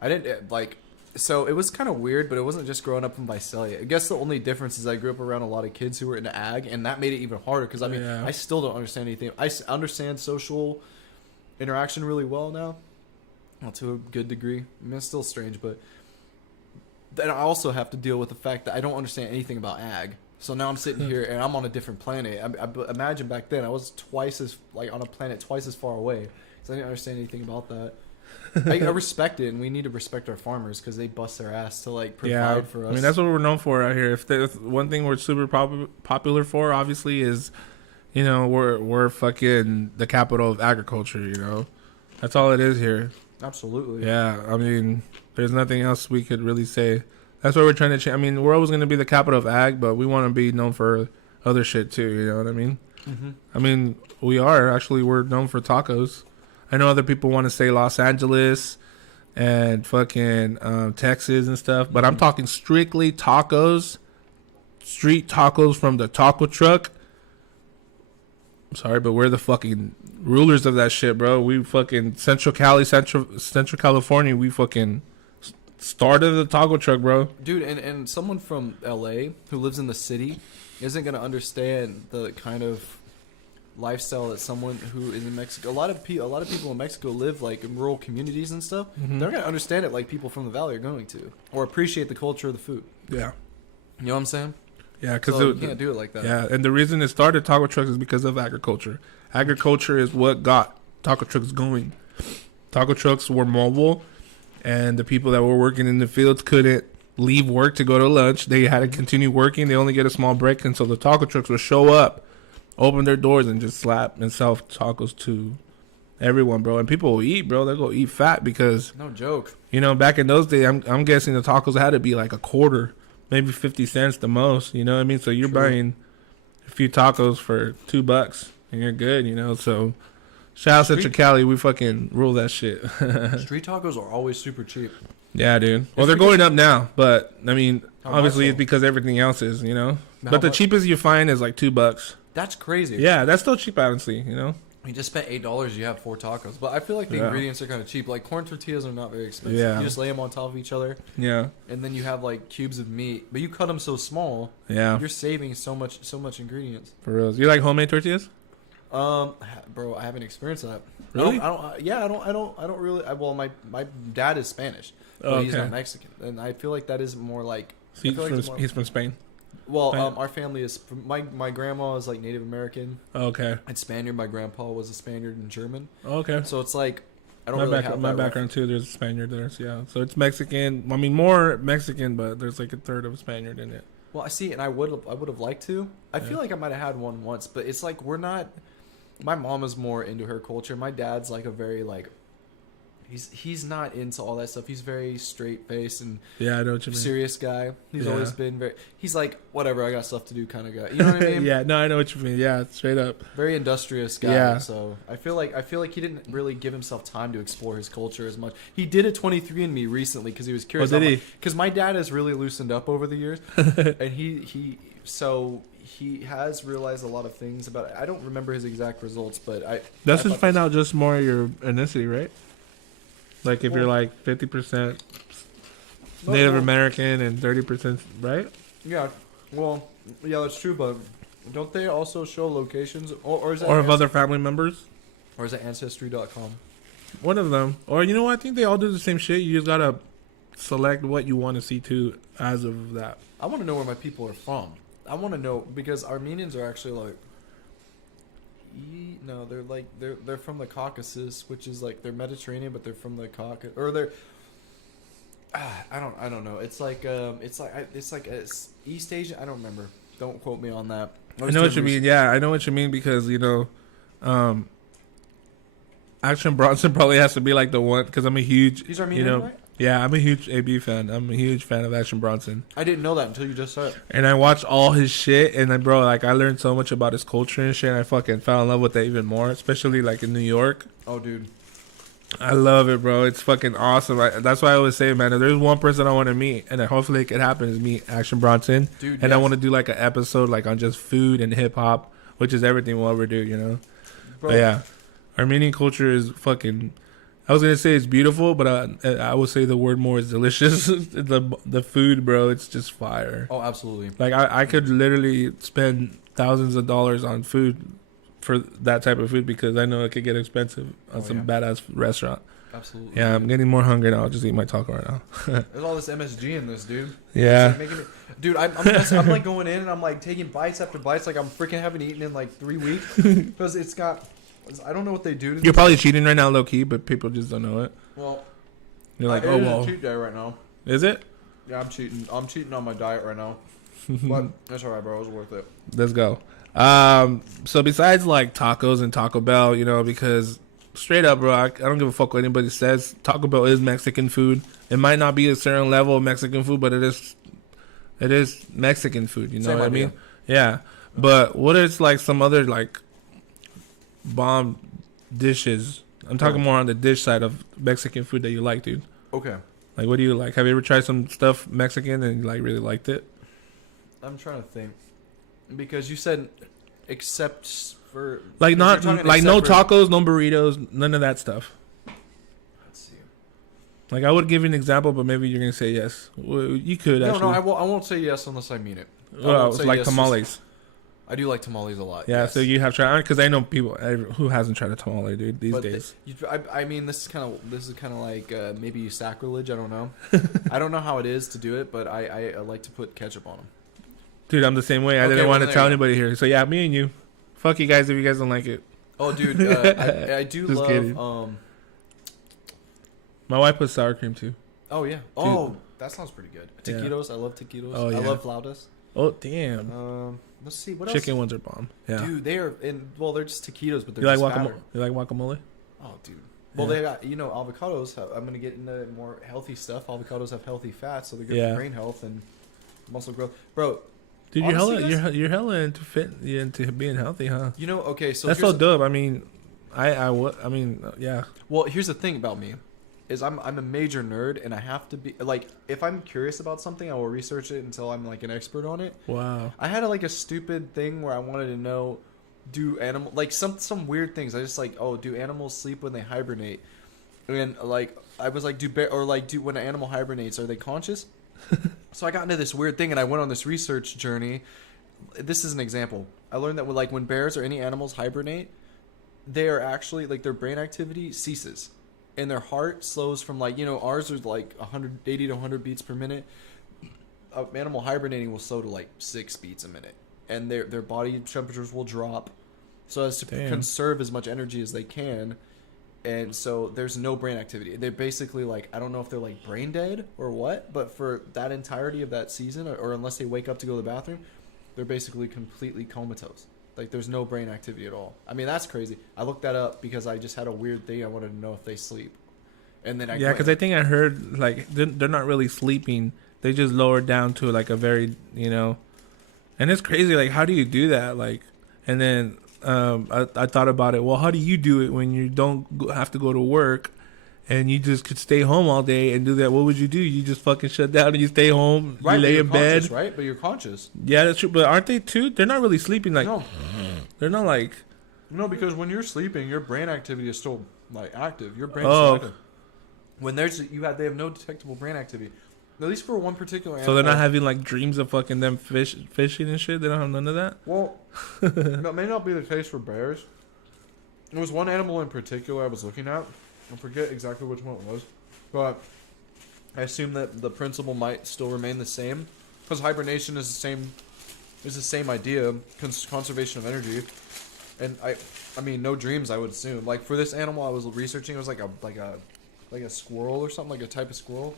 I didn't like. So it was kind of weird, but it wasn't just growing up in Visalia. I guess the only difference is I grew up around a lot of kids who were into ag, and that made it even harder because, I mean, I still don't understand anything. I understand social interaction really well now, well, to a good degree. I mean, it's still strange, but then I also have to deal with the fact that I don't understand anything about ag. So now I'm sitting here, and I'm on a different planet. I imagine back then I was on a planet twice as far away, because I didn't understand anything about that. I respect it, and we need to respect our farmers because they bust their ass to like provide for us. I mean, that's what we're known for out here. If there's one thing we're super popular for, obviously, is, you know, we're fucking the capital of agriculture. You know, that's all it is here. Absolutely. Yeah, I mean, there's nothing else we could really say. That's what we're trying to change. I mean, we're always going to be the capital of ag, but we want to be known for other shit too. You know what I mean? Mm-hmm. I mean, we're known for tacos. I know other people want to say Los Angeles and fucking Texas and stuff, but I'm talking strictly tacos, street tacos from the taco truck. I'm sorry, but we're the fucking rulers of that shit, bro. We fucking Central California, we fucking started the taco truck, bro. Dude, and someone from LA who lives in the city isn't going to understand the kind of lifestyle that someone who is in Mexico. A lot of people in Mexico live like in rural communities and stuff. Mm-hmm. They're gonna understand it like people from the valley are going to, or appreciate the culture of the food. Yeah, you know what I'm saying? Yeah, because you can't do it like that. Yeah, and the reason it started taco trucks is because of agriculture. Agriculture is what got taco trucks going. Taco trucks were mobile, and the people that were working in the fields couldn't leave work to go to lunch. They had to continue working. They only get a small break, and so the taco trucks would show up, open their doors, and just slap and sell tacos to everyone, bro. And people will eat, bro. They'll go eat fat because, no joke, you know, back in those days, I'm guessing the tacos had to be like a quarter, maybe 50 cents the most. You know what I mean? So you're buying a few tacos for $2 and you're good, you know. So shout out to Central Cali. We fucking rule that shit. Street tacos are always super cheap. Yeah, dude. Well, they're going up now, but I mean, obviously it's because everything else is, you know. But the cheapest you find is like $2. That's crazy. Yeah, that's still cheap, honestly, you know? You just spent $8, you have 4 tacos. But I feel like the ingredients are kind of cheap. Like, corn tortillas are not very expensive. Yeah. You just lay them on top of each other. Yeah. And then you have, like, cubes of meat. But you cut them so small. Yeah. You're saving so much ingredients. For real. You like homemade tortillas? Bro, I haven't experienced that. Really? I don't really. Well, my dad is Spanish, but he's not Mexican. And I feel like that is more like... He's from Spain? Well, our family is my grandma is like Native American. Okay. And Spaniard. My grandpa was a Spaniard and German. Okay. So it's like I don't really have my background too. There's a Spaniard there. So yeah. So it's Mexican. I mean, more Mexican, but there's like a third of a Spaniard in it. Well, I see, and I would have liked to. I feel like I might have had one once, but it's like we're not. My mom is more into her culture. My dad's like a very like. He's not into all that stuff. He's very straight faced and I know what you mean. Serious guy. He's always been very. He's like whatever. I got stuff to do kind of guy. You know what I mean? Yeah. No, I know what you mean. Yeah, straight up. Very industrious guy. Yeah. So I feel like he didn't really give himself time to explore his culture as much. He did a 23andMe recently because he was curious. Oh, did he? Because my dad has really loosened up over the years, and he has realized a lot of things about it. I don't remember his exact results, but That's just find out just more your ethnicity, right? Like if you're like 50% Native American and 30%, right? Yeah. Well, yeah, that's true. But don't they also show locations, or is that of other family members? Or is it Ancestry.com? One of them. Or you know what? I think they all do the same shit. You just gotta select what you want to see too as of that. I want to know where my people are from. I want to know because Armenians are actually like. No, they're like they're from the Caucasus, which is like they're Mediterranean, but they're from the Caucasus, or they're. I don't know. It's like East Asia. I don't remember. Don't quote me on that. I know what you mean. Yeah, I know what you mean because you know, Action Bronson probably has to be like the one because I'm a huge. He's Armenian, you know, right? Yeah, I'm a huge AB fan. I'm a huge fan of Action Bronson. I didn't know that until you just said it. And I watched all his shit, and then, bro, like, I learned so much about his culture and shit, and I fucking fell in love with that even more, especially, like, in New York. Oh, dude. I love it, bro. It's fucking awesome. That's why I always say, man, if there's one person I want to meet, and hopefully it could happen, is meet Action Bronson. Dude, and I yes. want to do, like, an episode, like, on just food and hip-hop, which is everything we'll ever do, you know? Bro. But, yeah. Armenian culture is fucking... I was gonna say it's beautiful, but I would say the word more is delicious. the food, bro, it's just fire. Oh, absolutely. Like I could literally spend thousands of dollars on food for that type of food because I know it could get expensive on some badass restaurant. Absolutely. Yeah, I'm getting more hungry now. I'll just eat my taco right now. There's all this MSG in this, dude. Yeah. It's like making me, dude, I'm like going in and I'm like taking bites after bites, like I'm freaking haven't eaten in like 3 weeks because it's got. I don't know what they do. To You're this. probably cheating right now, low key, but people just don't know it. Well, You're like, it oh is well, a cheat day right now. is it? Yeah, I'm cheating. I'm cheating on my diet right now. But that's alright, bro. It was worth it. Let's go. So besides like tacos and Taco Bell, you know, because straight up, bro, I don't give a fuck what anybody says. Taco Bell is Mexican food. It might not be a certain level of Mexican food, but it is Mexican food. You know Same what idea. I mean? Yeah. But what is like some other like bomb dishes? I'm talking more on the dish side of Mexican food that you like, dude. Okay. Like, what do you like? Have you ever tried some stuff Mexican and you like really liked it? I'm trying to think. Because you said except for Like if not you're talking like no except for- tacos, no burritos, none of that stuff. Let's see. Like I would give you an example, but maybe you're gonna say yes. Well, you could No, actually. no, I won't say yes unless I mean it. I Well, won't it's say like yes tamales. I do like tamales a lot. Yeah, yes. so you have tried because I know people who hasn't tried a tamale, dude. These But days, I mean, this is kind of like maybe sacrilege. I don't know. I don't know how it is to do it, but I like to put ketchup on them. dude, I'm the same way. I Okay, didn't well, want to there tell you go. anybody here. So yeah, me and you. Fuck you guys if you guys don't like it. Oh, dude, I do Just love. kidding. My wife puts sour cream too. Oh yeah. Oh, that sounds pretty good. Yeah. Taquitos. I love taquitos. Oh, I yeah. love flautas. Oh damn, Let's see what chicken else. ones are bomb. Yeah, Dude, they are they're just taquitos, but they're you like just guacamole? fatter. You like guacamole? Oh, dude. Well, Yeah. they got avocados. I'm gonna get into more healthy stuff. Avocados have healthy fats, so they're good Yeah. for brain health and muscle growth. Bro, Dude, Honestly, you're hella into being healthy, huh? you know, okay, so That's here's so dope. I mean, I mean, yeah. well, here's the thing about me, is I'm a major nerd, and I have to be like, if I'm curious about something, I will research it until I'm like an expert on it. Wow. I had like a stupid thing where I wanted to know, do animal like some weird things. I just like, oh, do animals sleep when they hibernate? And like I was like, do when an animal hibernates, are they conscious? So I got into this weird thing, and I went on this research journey. This is an example. I learned that when bears or any animals hibernate, they are actually like their brain activity ceases, and their heart slows from ours are like 180 to 100 beats per minute. An animal hibernating will slow to like 6 beats a minute, and their body temperatures will drop, so as to Damn. conserve as much energy as they can. And so there's no brain activity. They're basically like, I don't know if they're like brain dead or what, but for that entirety of that season, or unless they wake up to go to the bathroom, they're basically completely comatose. Like there's no brain activity at all. I mean, that's crazy. I looked that up because I just had a weird thing. I wanted to know if they sleep. And then Yeah, because I think I heard like they're not really sleeping. They just lower down to like a very, and it's crazy. Like, how do you do that? Like, and then I thought about it. Well, how do you do it when you don't have to go to work and you just could stay home all day and do that? What would you do? You just fucking shut down and you stay home. right, You but lay you're in bed. conscious, right? But you're conscious. Yeah, that's true. But aren't they too? They're not really sleeping. Like, No, they're not like. no, because when you're sleeping, your brain activity is still like active. Your brain's Oh. still active. When they have no detectable brain activity. At least for one particular animal. So they're not having like dreams of fucking them fishing and shit. They don't have none of that. Well, that may not be the case for bears. There was one animal in particular I was looking at. I forget exactly which one it was, but I assume that the principle might still remain the same, because hibernation is the same idea, conservation of energy, and I mean no dreams. I would assume like for this animal I was researching, it was like a squirrel or something, like a type of squirrel.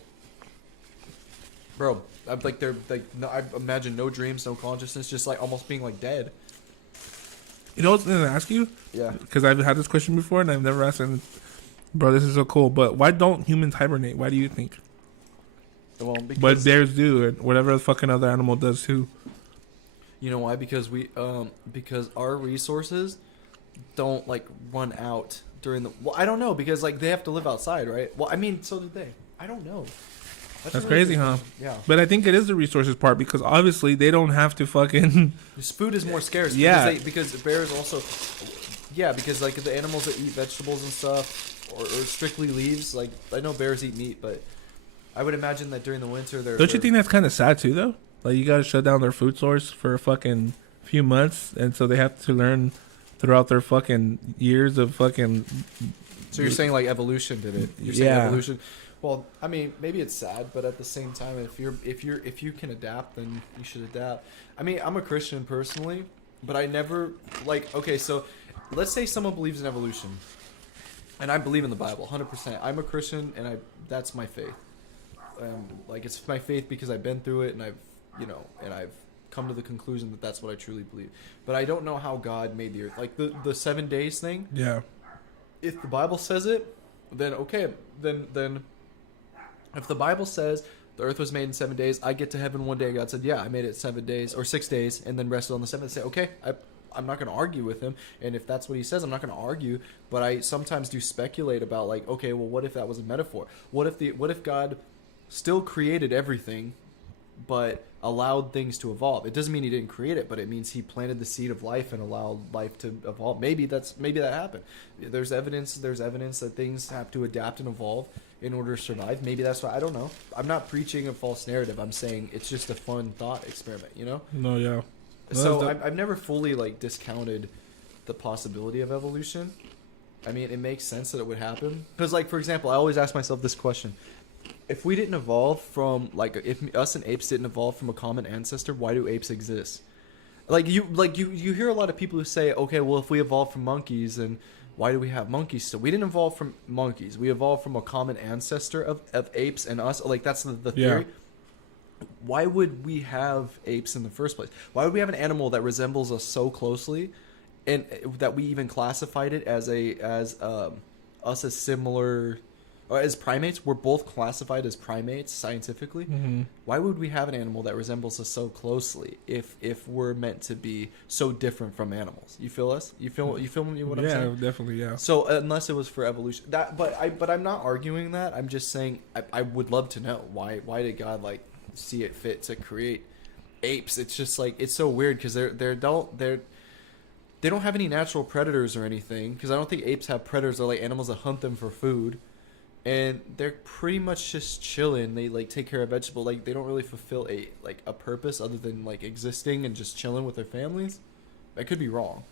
Bro, I imagine no dreams, no consciousness, just like almost being like dead. You know what I was gonna ask you? Yeah. Because I've had this question before and I've never asked. And bro, this is so cool. But why don't humans hibernate? Why do you think? Well, because, But bears do, and whatever the fucking other animal does too. you know why? Because because our resources don't like run out during the. Well, I don't know because like they have to live outside, right? Well, I mean, so did they. I don't know. That's a really crazy, good huh? question. Yeah. But I think it is the resources part because obviously they don't have to fucking. This food is more scarce. Yeah. Because bears also. Yeah, because like the animals that eat vegetables and stuff, or strictly leaves. Like I know bears eat meat, but I would imagine that during the winter Don't you think that's kind of sad too, though? Like you gotta shut down their food source for a fucking few months, and so they have to learn throughout their fucking years of fucking. So you're saying like evolution did it? You're saying Yeah. evolution. Well, I mean, maybe it's sad, but at the same time, if you can adapt, then you should adapt. I mean, I'm a Christian personally, but I never like. Okay, so let's say someone believes in evolution, and I believe in the Bible, 100%. I'm a Christian, and that's my faith. Like it's my faith because I've been through it, and I've come to the conclusion that that's what I truly believe. But I don't know how God made the earth. Like the 7 days thing. Yeah. If the Bible says it, then okay, then. If the Bible says the earth was made in 7 days, I get to heaven one day. God said, yeah, I made it 7 days or 6 days and then rested on the seventh. Say, okay, I'm not going to argue with him. And if that's what he says, I'm not going to argue. But I sometimes do speculate about like, okay, well, what if that was a metaphor? What if God still created everything, but allowed things to evolve? It doesn't mean he didn't create it, but it means he planted the seed of life and allowed life to evolve. Maybe that happened. There's evidence that things have to adapt and evolve in order to survive. Maybe that's why. I don't know. I'm not preaching a false narrative. I'm saying it's just a fun thought experiment, you know? No, yeah. So I've never fully like discounted the possibility of evolution. I mean, it makes sense that it would happen. Because like, for example, I always ask myself this question. If we didn't evolve from like, if us and apes didn't evolve from a common ancestor, why do apes exist? You hear a lot of people who say, okay, well, if we evolved from monkeys, then why do we have monkeys still? We didn't evolve from monkeys. We evolved from a common ancestor of apes and us. Like that's the theory. Yeah. Why would we have apes in the first place? Why would we have an animal that resembles us so closely, and that we even classified it as us as similar? Or as primates, we're both classified as primates scientifically. Mm-hmm. Why would we have an animal that resembles us so closely if we're meant to be so different from animals? You feel us? You feel me? What I'm saying? Yeah, definitely. Yeah. So unless it was for evolution, but I'm not arguing that. I'm just saying I would love to know why did God like see it fit to create apes? It's just like it's so weird because they don't have any natural predators or anything. Because I don't think apes have predators. They're like animals that hunt them for food. And they're pretty much just chilling. They like take care of vegetables. Like they don't really fulfill a purpose other than like existing and just chilling with their families. I could be wrong,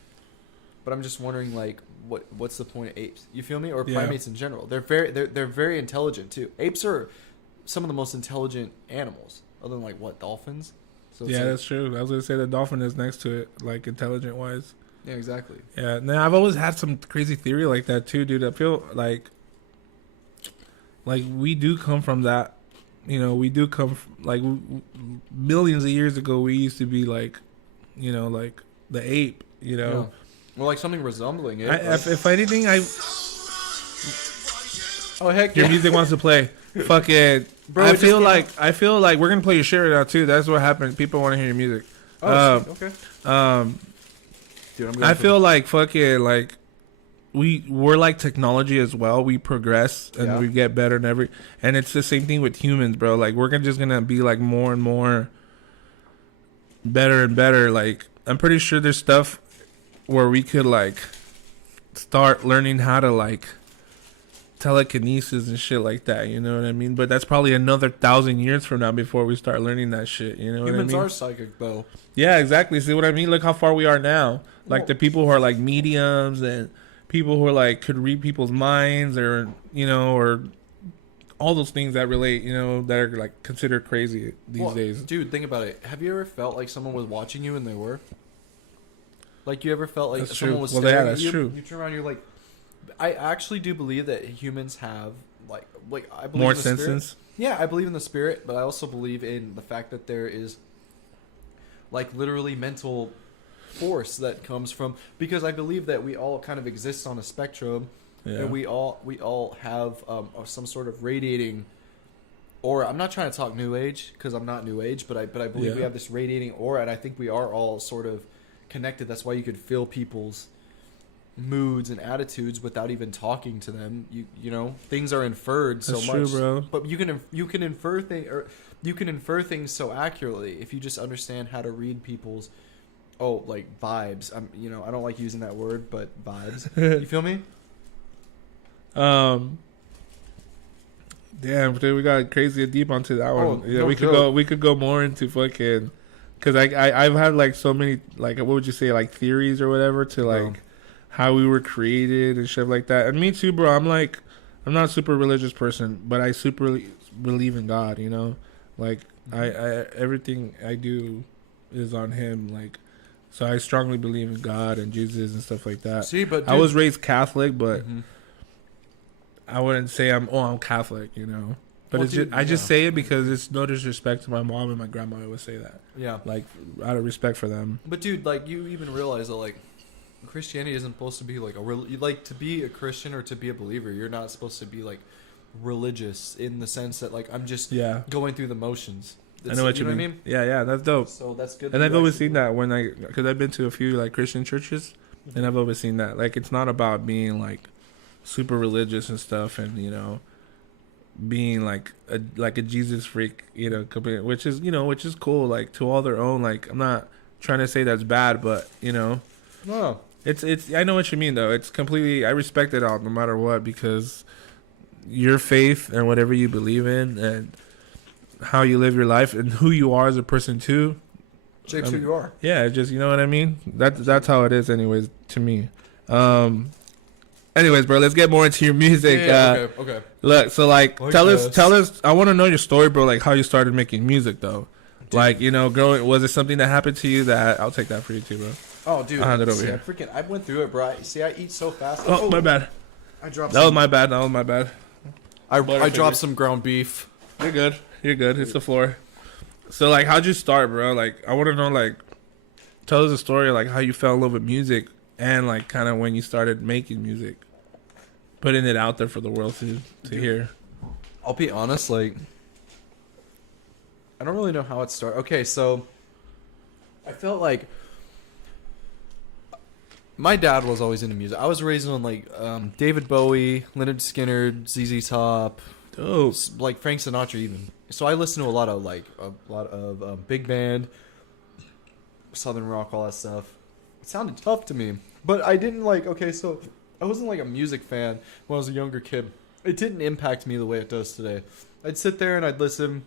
but I'm just wondering like what's the point of apes? You feel me? Or primates in general? They're very intelligent too. Apes are some of the most intelligent animals, other than like what, dolphins. So yeah, that's true. I was gonna say the dolphin is next to it, like intelligent wise. Yeah, exactly. Yeah. Now I've always had some crazy theory like that too, dude. I feel like we do come from that, you know. We do come from, like millions of years ago. We used to be like, you know, like the ape, you know. Yeah. Well, like something resembling it. If anything, oh heck, your yeah. music wants to play. Fuck it, bro. I feel like we're gonna play your shit right now too. That's what happened. People want to hear your music. Oh, okay. Dude, I feel like fucking like. We're like technology as well. We progress and we get better and it's the same thing with humans, bro. Like we're just gonna be like more and more better and better. Like I'm pretty sure there's stuff where we could like start learning how to like telekinesis and shit like that. You know what I mean? But that's probably another 1,000 years from now before we start learning that shit. You know what I mean? Humans are psychic, though. Yeah, exactly. See what I mean? Look how far we are now. Like the people who are like mediums and people who are like could read people's minds, or you know, or all those things that relate, you know, that are like considered crazy these days. Dude, think about it. Have you ever felt like someone was watching you and they were? Like you ever felt like that's someone true. was well, staring yeah, that's at you? true. You turn around, you're like, I actually do believe that humans have like I believe more in the spirit. senses. Yeah, I believe in the spirit, but I also believe in the fact that there is like literally mental force that comes from, because I believe that we all kind of exist on a spectrum, and we all have some sort of radiating aura. I'm not trying to talk New Age because I'm not New Age, but I believe we Yeah. have this radiating aura, and I think we are all sort of connected. That's why you could feel people's moods and attitudes without even talking to them. You know, things are inferred so That's much, true, bro. but you can infer things so accurately if you just understand how to read people's like vibes. I don't like using that word, but vibes. You feel me? Damn, dude, we got crazy deep onto that one. Oh, Yeah, no we could joke. we could go more into fucking, because I've had like so many, like, what would you say, like theories or whatever to like how we were created and shit like that. And me too, bro. I'm not a super religious person, but I super believe in God. You know, like I everything I do is on Him. Like, so I strongly believe in God and Jesus and stuff like that. See, but I was raised Catholic, but Mhm. I wouldn't say I'm Catholic, you know. But Well, it's dude, just, I just yeah. say it because it's no disrespect to my mom and my grandma. I would say that, Yeah. like, out of respect for them. But dude, like, you even realize that like Christianity isn't supposed to be like to be a Christian or to be a believer. You're not supposed to be like religious in the sense that like I'm just Yeah, going through the motions. I know what you mean. Yeah, that's dope. So that's good. And that I've you always actually- seen that because I've been to a few like Christian churches, and I've always seen that. Like, it's not about being like super religious and stuff, and you know, being like a Jesus freak, you know, which is cool. Like, to all their own. Like, I'm not trying to say that's bad, but you know, No. it's I know what you mean though. It's completely, I respect it all no matter what, because your faith and whatever you believe in and how you live your life and who you are as a person too. Shapes who you are. Yeah, it just, you know what I mean? That's how it is anyways to me. Anyways, bro, let's get more into your music. Okay. Look, so like I tell guess. us I want to know your story, bro, like how you started making music though. Like, you know, was it something that happened to you that I'll take that for you too, bro. Oh, dude. I'll hand it over see, here. I went through it, bro. I eat so fast. Oh, my bad. I dropped. That was my bad. I Butterfinger. dropped some ground beef. You're good. It's the floor. So like, how'd you start, bro? Like, I want to know, like, tell us a story, like how you fell in love with music and like kind of when you started making music, putting it out there for the world to hear. I'll be honest, like, I don't really know how it started. Okay, so I felt like my dad was always into music. I was raised on like David Bowie, Leonard Skinner, ZZ Top, Dope. like Frank Sinatra even. So I listened to a lot of big band, southern rock, all that stuff. It sounded tough to me, but I didn't like. Okay, so I wasn't like a music fan when I was a younger kid. It didn't impact me the way it does today. I'd sit there and I'd listen,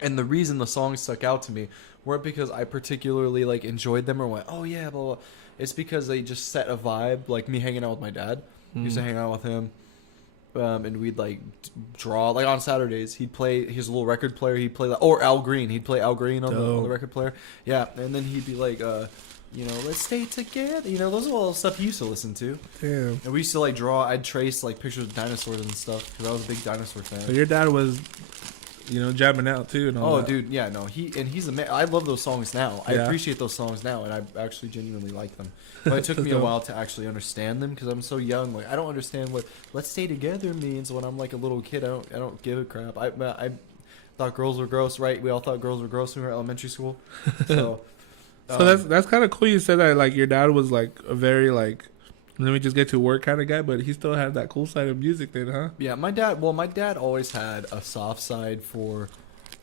and the reason the songs stuck out to me weren't because I particularly like enjoyed them or went, oh yeah, blah blah. It's because they just set a vibe. Like me hanging out with my dad. Used to hang out with him. And we'd like draw like on Saturdays. He'd play his little record player. He'd play that, or Al Green. He'd play Al Green on the record player. Yeah, and then he'd be like, you know, let's stay together. You know, those are all the stuff he used to listen to. Damn. And we used to like draw. I'd trace like pictures of dinosaurs and stuff because I was a big dinosaur fan. So your dad was, you know, jamming out too and all Oh, that. dude, yeah, no, he's a man. I love those songs now. I Yeah. appreciate those songs now, and I actually genuinely like them. But it took me a Dope. while to actually understand them because I'm so young. Like, I don't understand what "let's stay together" means when I'm like a little kid. I don't give a crap. I thought girls were gross, right? We all thought girls were gross when we were in elementary school. So, So that's kind of cool. You said that like your dad was like a very like, let me just get to work kind of guy, but he still had that cool side of music then, huh? yeah, my dad always had a soft side for,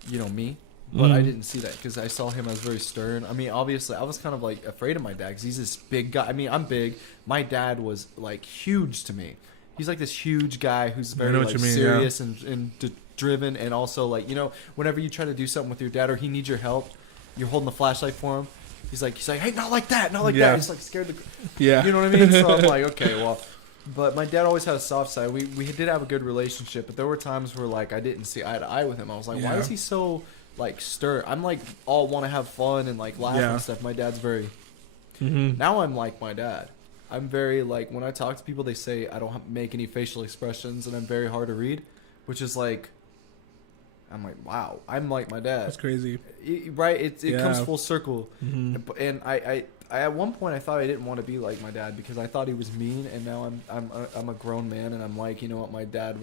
you know, me. But I didn't see that because I saw him as very stern. I mean, obviously, I was kind of like afraid of my dad because he's this big guy. I mean, I'm big. My dad was like huge to me. He's like this huge guy who's very know what like you mean, serious and driven, and also like, you know, whenever you try to do something with your dad or he needs your help, you're holding the flashlight for him. He's like, hey, not like that, not like Yeah. that. He's like scared to, Yeah. you know what I mean? So I'm like, okay, well. But my dad always had a soft side. We did have a good relationship, but there were times where like I didn't see eye to eye with him. I was like, why Yeah. is he so like stern? I'm like all want to have fun and like laugh Yeah. and stuff. My dad's very. Mm-hmm. Now I'm like my dad. I'm very like when I talk to people, they say I don't make any facial expressions and I'm very hard to read, which is like. I'm like, wow, I'm like my dad. That's crazy. Right? It comes Yeah. full circle. Mhm. And I at one point I thought I didn't want to be like my dad because I thought he was mean, and now I'm a grown man and I'm like, you know what, my dad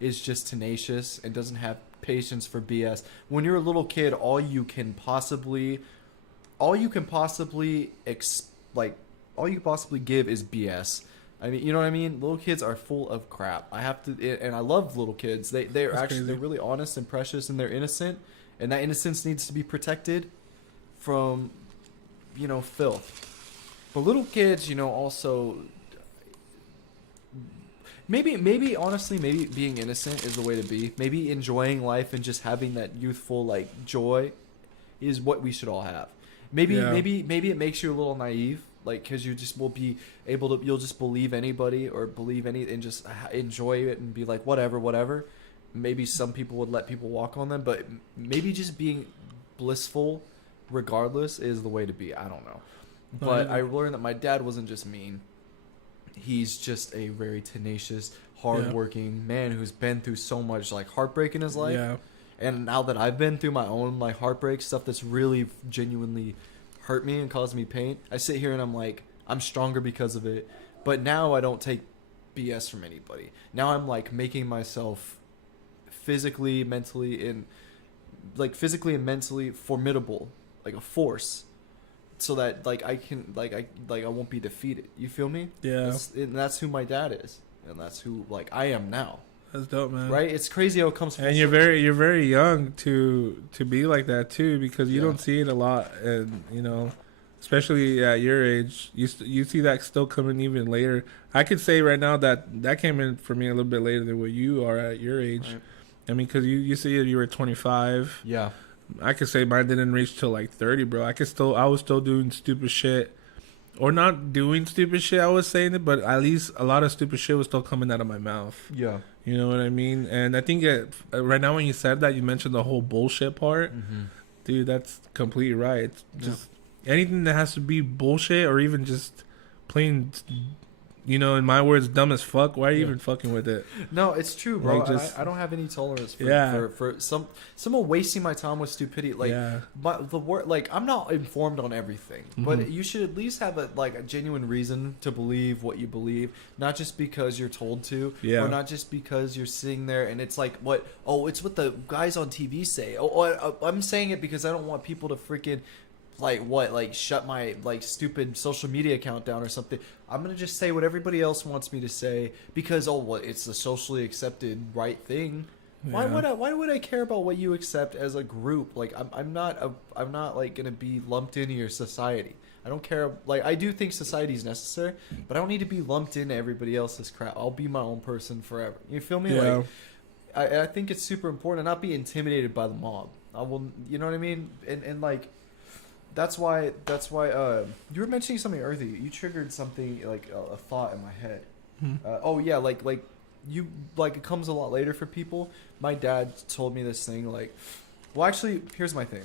is just tenacious and doesn't have patience for BS. When you're a little kid, all you can possibly give is BS. I mean, you know what I mean? Little kids are full of crap. And I love little kids. They're really honest and precious, and they're innocent, and that innocence needs to be protected from, you know, filth. But little kids, you know, also maybe honestly, maybe being innocent is the way to be. Maybe enjoying life and just having that youthful like joy is what we should all have. Maybe it makes you a little naive, like, because you just will be able to, you'll just believe anybody or believe any and just enjoy it and be like whatever. Maybe some people would let people walk on them, but maybe just being blissful regardless is the way to be. I don't know. But I learned that my dad wasn't just mean. He's just a very tenacious, hardworking man who's been through so much like heartbreak in his life. Yeah. And now that I've been through my own like heartbreak stuff that's really genuinely hurt me and caused me pain, I sit here and I'm like, I'm stronger because of it. But now I don't take BS from anybody. Now I'm like making myself physically, mentally, and mentally formidable, like a force, so that like I can I won't be defeated. You feel me? Yeah. That's who my dad is, and that's who like I am now. That's dope, man. Right? It's crazy how it comes from. And you're very young to be like that too, because you don't see it a lot, and you know, especially at your age, you see that still coming even later. I could say right now that came in for me a little bit later than what you are at your age. Right. I mean, because you see you were 25. Yeah. I could say mine didn't reach till like 30, bro. I was still doing stupid shit, or not doing stupid shit. I was saying it, but at least a lot of stupid shit was still coming out of my mouth. Yeah. You know what I mean? And I think right now when you said that, you mentioned the whole bullshit part. Mm-hmm. Dude, that's completely right. It's just anything that has to be bullshit or even just plain, you know, in my words, dumb as fuck. Why are you even fucking with it? No, it's true, bro. Like I don't have any tolerance for someone wasting my time with stupidity. Like, but the word, like, I'm not informed on everything, but you should at least have a genuine reason to believe what you believe, not just because you're told to, or not just because you're sitting there and it's like it's what the guys on TV say. I'm saying it because I don't want people to freaking shut my stupid social media account down or something. I'm gonna just say what everybody else wants me to say because it's the socially accepted right thing. Why would I care about what you accept as a group? Like I'm not like gonna be lumped into your society. I don't care. Like, I do think society is necessary, but I don't need to be lumped into everybody else's crap. I'll be my own person forever. You feel me? Yeah. Like I think it's super important to not be intimidated by the mob. I will, you know what I mean? And like. That's why you were mentioning something earlier. You triggered something like a thought in my head. Like you it comes a lot later for people. My dad told me this thing actually, here's my thing.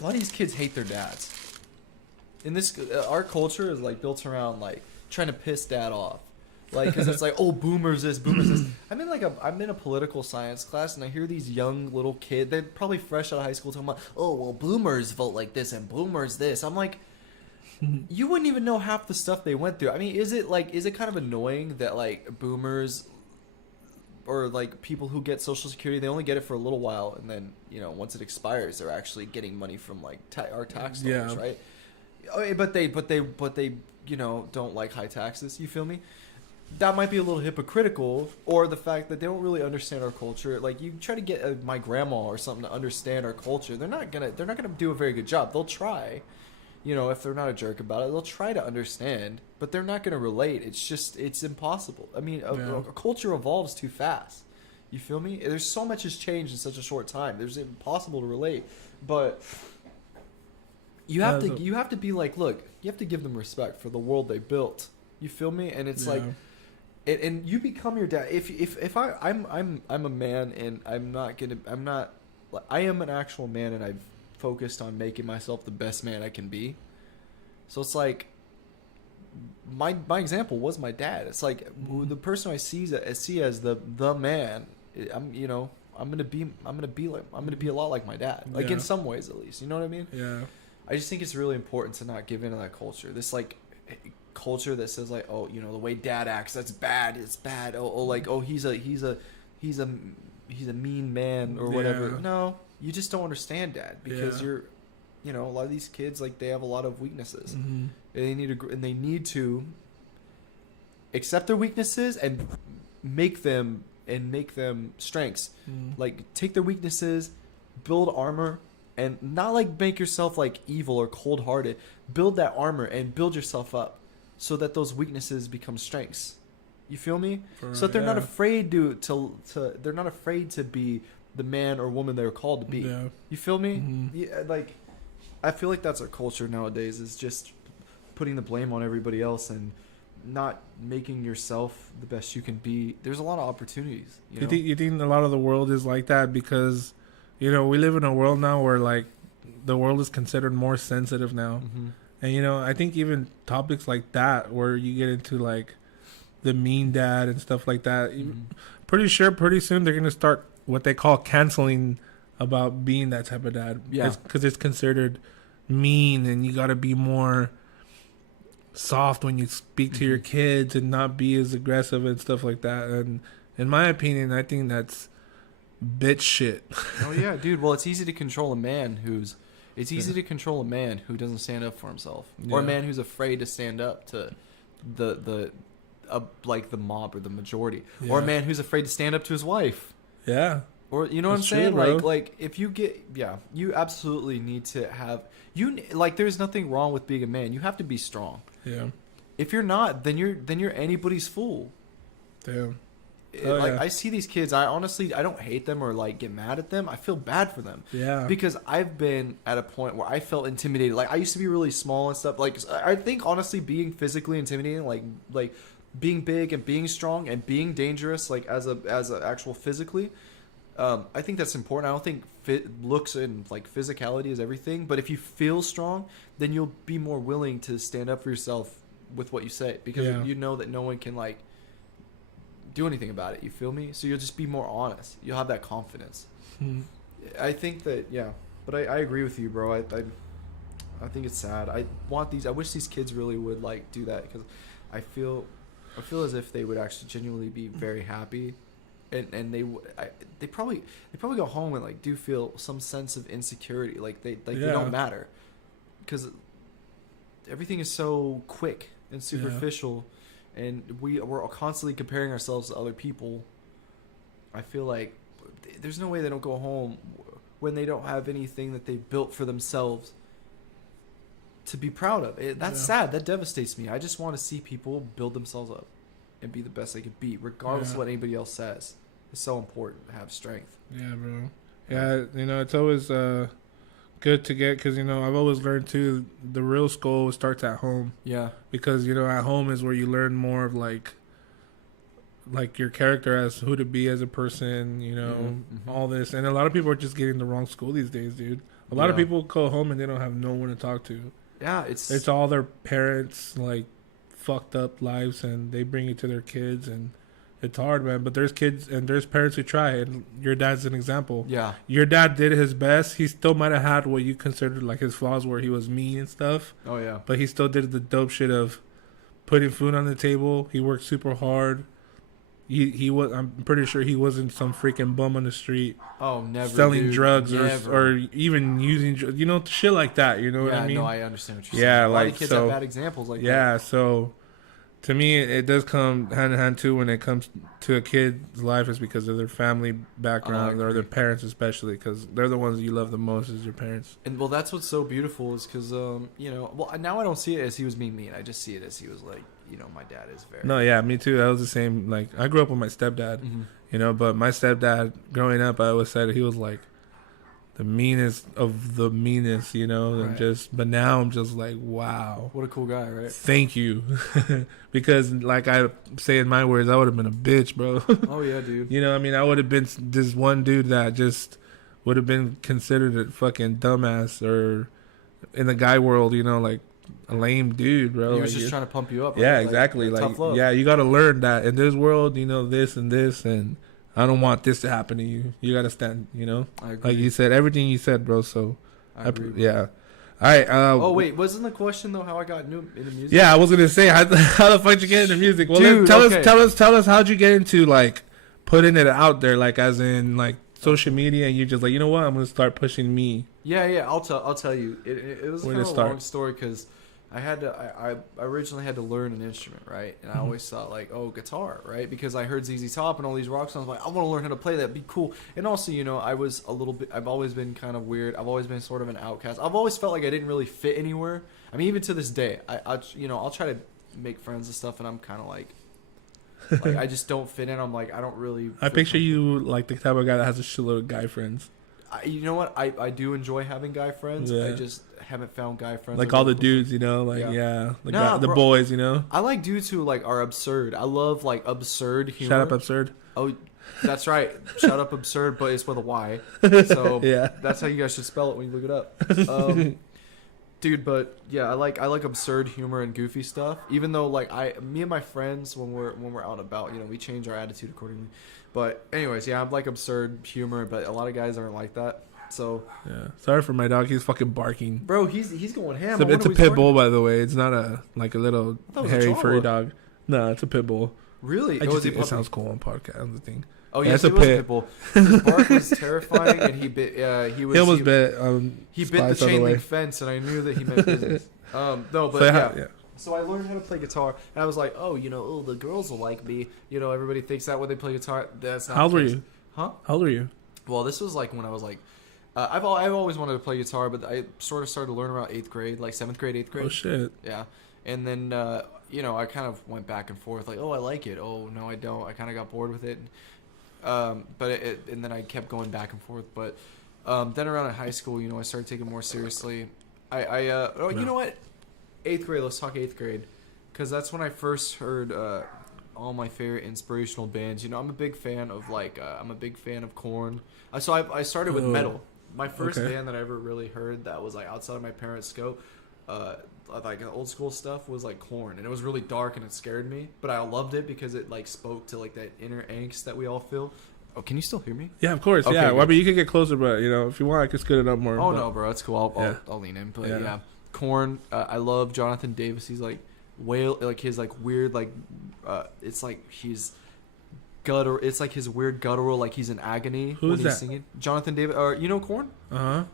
A lot of these kids hate their dads. In this, our culture is built around trying to piss dad off. Because it's boomers this, boomers this. I'm in a political science class, and I hear these young little kids. They're probably fresh out of high school talking about, boomers vote like this and boomers this. I'm like, you wouldn't even know half the stuff they went through. I mean, is it kind of annoying that boomers or people who get Social Security, they only get it for a little while, and then once it expires, they're actually getting money from our tax dollars, right? But they don't like high taxes. You feel me? That might be a little hypocritical, or the fact that they don't really understand our culture. You try to get my grandma or something to understand our culture, they're not gonna do a very good job. They'll try, if they're not a jerk about it, they'll try to understand, but they're not gonna relate. It's impossible. I mean, a culture evolves too fast. You feel me? There's so much has changed in such a short time. There's impossible to relate, but you have to be look, you have to give them respect for the world they built. You feel me? And it's and you become your dad. I'm a man, and I am an actual man, and I've focused on making myself the best man I can be. So it's my example was my dad. It's the person I see as the man. I'm gonna be a lot like my dad. In some ways, at least. You know what I mean? Yeah. I just think it's really important to not give into that culture. This like culture that says like, oh, you know, the way dad acts, that's bad. It's bad. Oh, like, oh, he's a mean man or whatever. Yeah. No, you just don't understand dad because Yeah. you're, you know, a lot of these kids like they have a lot of weaknesses. Mm-hmm. And they need to accept their weaknesses and make them strengths. Like take their weaknesses, build armor, and not like make yourself like evil or cold-hearted. Build that armor and build yourself up so that those weaknesses become strengths. You feel me? So that they're not afraid to they're not afraid to be the man or woman they're called to be. Yeah. You feel me? Mhm. Yeah, like I feel like that's our culture nowadays, is just putting the blame on everybody else and not making yourself the best you can be. There's a lot of opportunities. You think a lot of the world is like that because, you know, we live in a world now where like the world is considered more sensitive now. Mm-hmm. And, you know, I think even topics like that where you get into like the mean dad and stuff like that, pretty sure pretty soon they're going to start what they call canceling about being that type of dad. Yeah. Because it's considered mean and you got to be more soft when you speak to your kids and not be as aggressive and stuff like that. And in my opinion, I think that's bitch shit. Oh yeah, dude. Well, it's easy to control a man who doesn't stand up for himself, or a Yeah. man who's afraid to stand up to the like the mob or the majority, or a Yeah. man who's afraid to stand up to his wife. Yeah. Or you know what I'm That's true, saying? bro. Like if you get you absolutely need to have like there's nothing wrong with being a man. You have to be strong. Yeah. If you're not, then you're anybody's fool. Damn. Like yeah. I see these kids, I don't hate them or like get mad at them. I feel bad for them. Yeah. Because I've been at a point where I felt intimidated. Like I used to be really small and stuff. Like I think honestly being physically intimidating, like being big and being strong and being dangerous, like as a actual physically, I think that's important. I don't think looks and like physicality is everything, but if you feel strong, then you'll be more willing to stand up for yourself with what you say, because you know that no one can like do anything about it. You feel me? So you'll just be more honest. You'll have that confidence. I think that but I agree with you, bro. I think it's sad. I wish these kids really would like do that, because I feel as if they would actually genuinely be very happy, and they probably go home and like do feel some sense of insecurity, like they don't matter, because everything is so quick and superficial, and we're constantly comparing ourselves to other people. I feel like there's no way they don't go home when they don't have anything that they built for themselves to be proud of. That's sad. That devastates me. I just want to see people build themselves up and be the best they could be, regardless of what anybody else says. It's so important to have strength. Yeah, bro. Yeah, you know, it's always good to get, because, you know, I've always learned too, the real school starts at home. Yeah. Because, you know, at home is where you learn more of like your character, as who to be as a person, you know, all this. And a lot of people are just getting the wrong school these days, dude. A lot of people go home and they don't have no one to talk to. Yeah, it's all their parents, like, fucked up lives, and they bring it to their kids, and it's hard, man. But there's kids and there's parents who try, and your dad's an example. Yeah. Your dad did his best. He still might have had what you considered like his flaws, where he was mean and stuff. Oh yeah. But he still did the dope shit of putting food on the table. He worked super hard. He was. I'm pretty sure he wasn't some freaking bum on the street. Oh, never. Selling dude. drugs Never. or even using, you know, shit like that. You know what I mean? No, I understand what you're saying. Yeah, A lot like, of kids so- have bad examples like that. Yeah, so to me, it does come hand in hand too when it comes to a kid's life, is because of their family background, or their parents especially, because they're the ones you love the most, is your parents. And well, that's what's so beautiful, is because you know, well, now I don't see it as he was being mean. I just see it as he was like, you know, my dad is very. No, yeah, me too. That was the same. Like, I grew up with my stepdad, you know, but my stepdad, growing up, I always said he was like the meanest of the meanest, you know, and but now I'm just like, wow. What a cool guy, right? Thank you. Because, like I say in my words, I would have been a bitch, bro. Oh, yeah, dude. You know, I mean, I would have been this one dude that just would have been considered a fucking dumbass, or in the guy world, you know, like a lame dude, bro. He was like, just trying to pump you up. yeah, right? exactly. Like, Like, tough love. yeah, you got to learn that in this world, you know, this and this, and I don't want this to happen to you. You got to stand, you know? I agree. Like you said, everything you said, bro. So, I agree. yeah. All right. Oh wait, wasn't the question though how I got into music? Yeah, I was gonna say how the fuck did you get into music? Well, Dude, then tell okay. us how'd you get into like putting it out there, like as in like social media, and you just like, you know what, I'm gonna start pushing me. Yeah. I'll tell you. It was Where kind to of a start? long story because I originally had to learn an instrument, right? And I always thought like, oh, guitar, right? Because I heard ZZ Top and all these rock songs. Like, I want to learn how to play that. It'd be cool. And also, you know, I was a little bit. I've always been kind of weird. I've always been sort of an outcast. I've always felt like I didn't really fit anywhere. I mean, even to this day, I'll try to make friends and stuff, and I'm kind of like I just don't fit in. I'm like, I don't really. I picture you like the type of guy that has a shitload of guy friends, You know what? I do enjoy having guy friends. Yeah. I just haven't found guy friends. like that all are the cool. dudes, you know, like Yeah. the Nah, the bro. boys, you know. I like dudes who like are absurd. I love like absurd humor. Shut up, absurd. Oh, that's right. Shut up, absurd, but it's with a Y. So Yeah. that's how you guys should spell it when you look it up. Dude, but yeah, I like absurd humor and goofy stuff. Even though like me and my friends when we're out and about, you know, we change our attitude accordingly. But anyways, yeah, I'm like absurd humor, but a lot of guys aren't like that. So Yeah. Sorry for my dog. He's fucking barking. bro, he's going ham. It's a pit bull, by the way. It's not a little thought it was a hairy furry Chihuahua. dog. No, it's a pit bull. Really? I Oh, just is he think it puppy? sounds cool on podcast. The thing. Oh Yeah, yes, it's it a was a pit. pit bull. His bark was terrifying, and he bit. He almost bit. He bit the Spice on chain way. link fence, and I knew that he meant business. No, but So, yeah. So I learned how to play guitar, and I was like, oh, you know, oh, the girls will like me. You know, everybody thinks that when they play guitar. That's not. How old the were case. you? Huh? How old were you? Well, this was like when I was like, I've always wanted to play guitar, but I sort of started to learn around 8th grade, like 7th grade, 8th grade. Oh shit. Yeah, and then you know, I kind of went back and forth, like, oh, I like it. Oh no, I don't. I kind of got bored with it. But and then I kept going back and forth. But then around in high school, you know, I started taking it more seriously. You know what? 8th grade. Let's talk 8th grade, because that's when I first heard all my favorite inspirational bands. You know, I'm a big fan of Korn. So I started with metal. My first band that I ever really heard that was like outside of my parents' scope, like old school stuff, was like Korn, and it was really dark and it scared me, but I loved it because it like spoke to like that inner angst that we all feel. Oh, can you still hear me? Yeah, of course. Okay, Yeah. Well, I good. mean, you can get closer, but you know, if you want, I can scoot it up more. Oh but- no, bro, it's cool. Yeah. I'll lean in, but Yeah. yeah, Korn. I love Jonathan Davis. He's like whale, like his like weird like, it's like he's gutter. It's like his weird guttural, like he's in agony Who when is he's that? singing. Jonathan Davis, or you know Korn?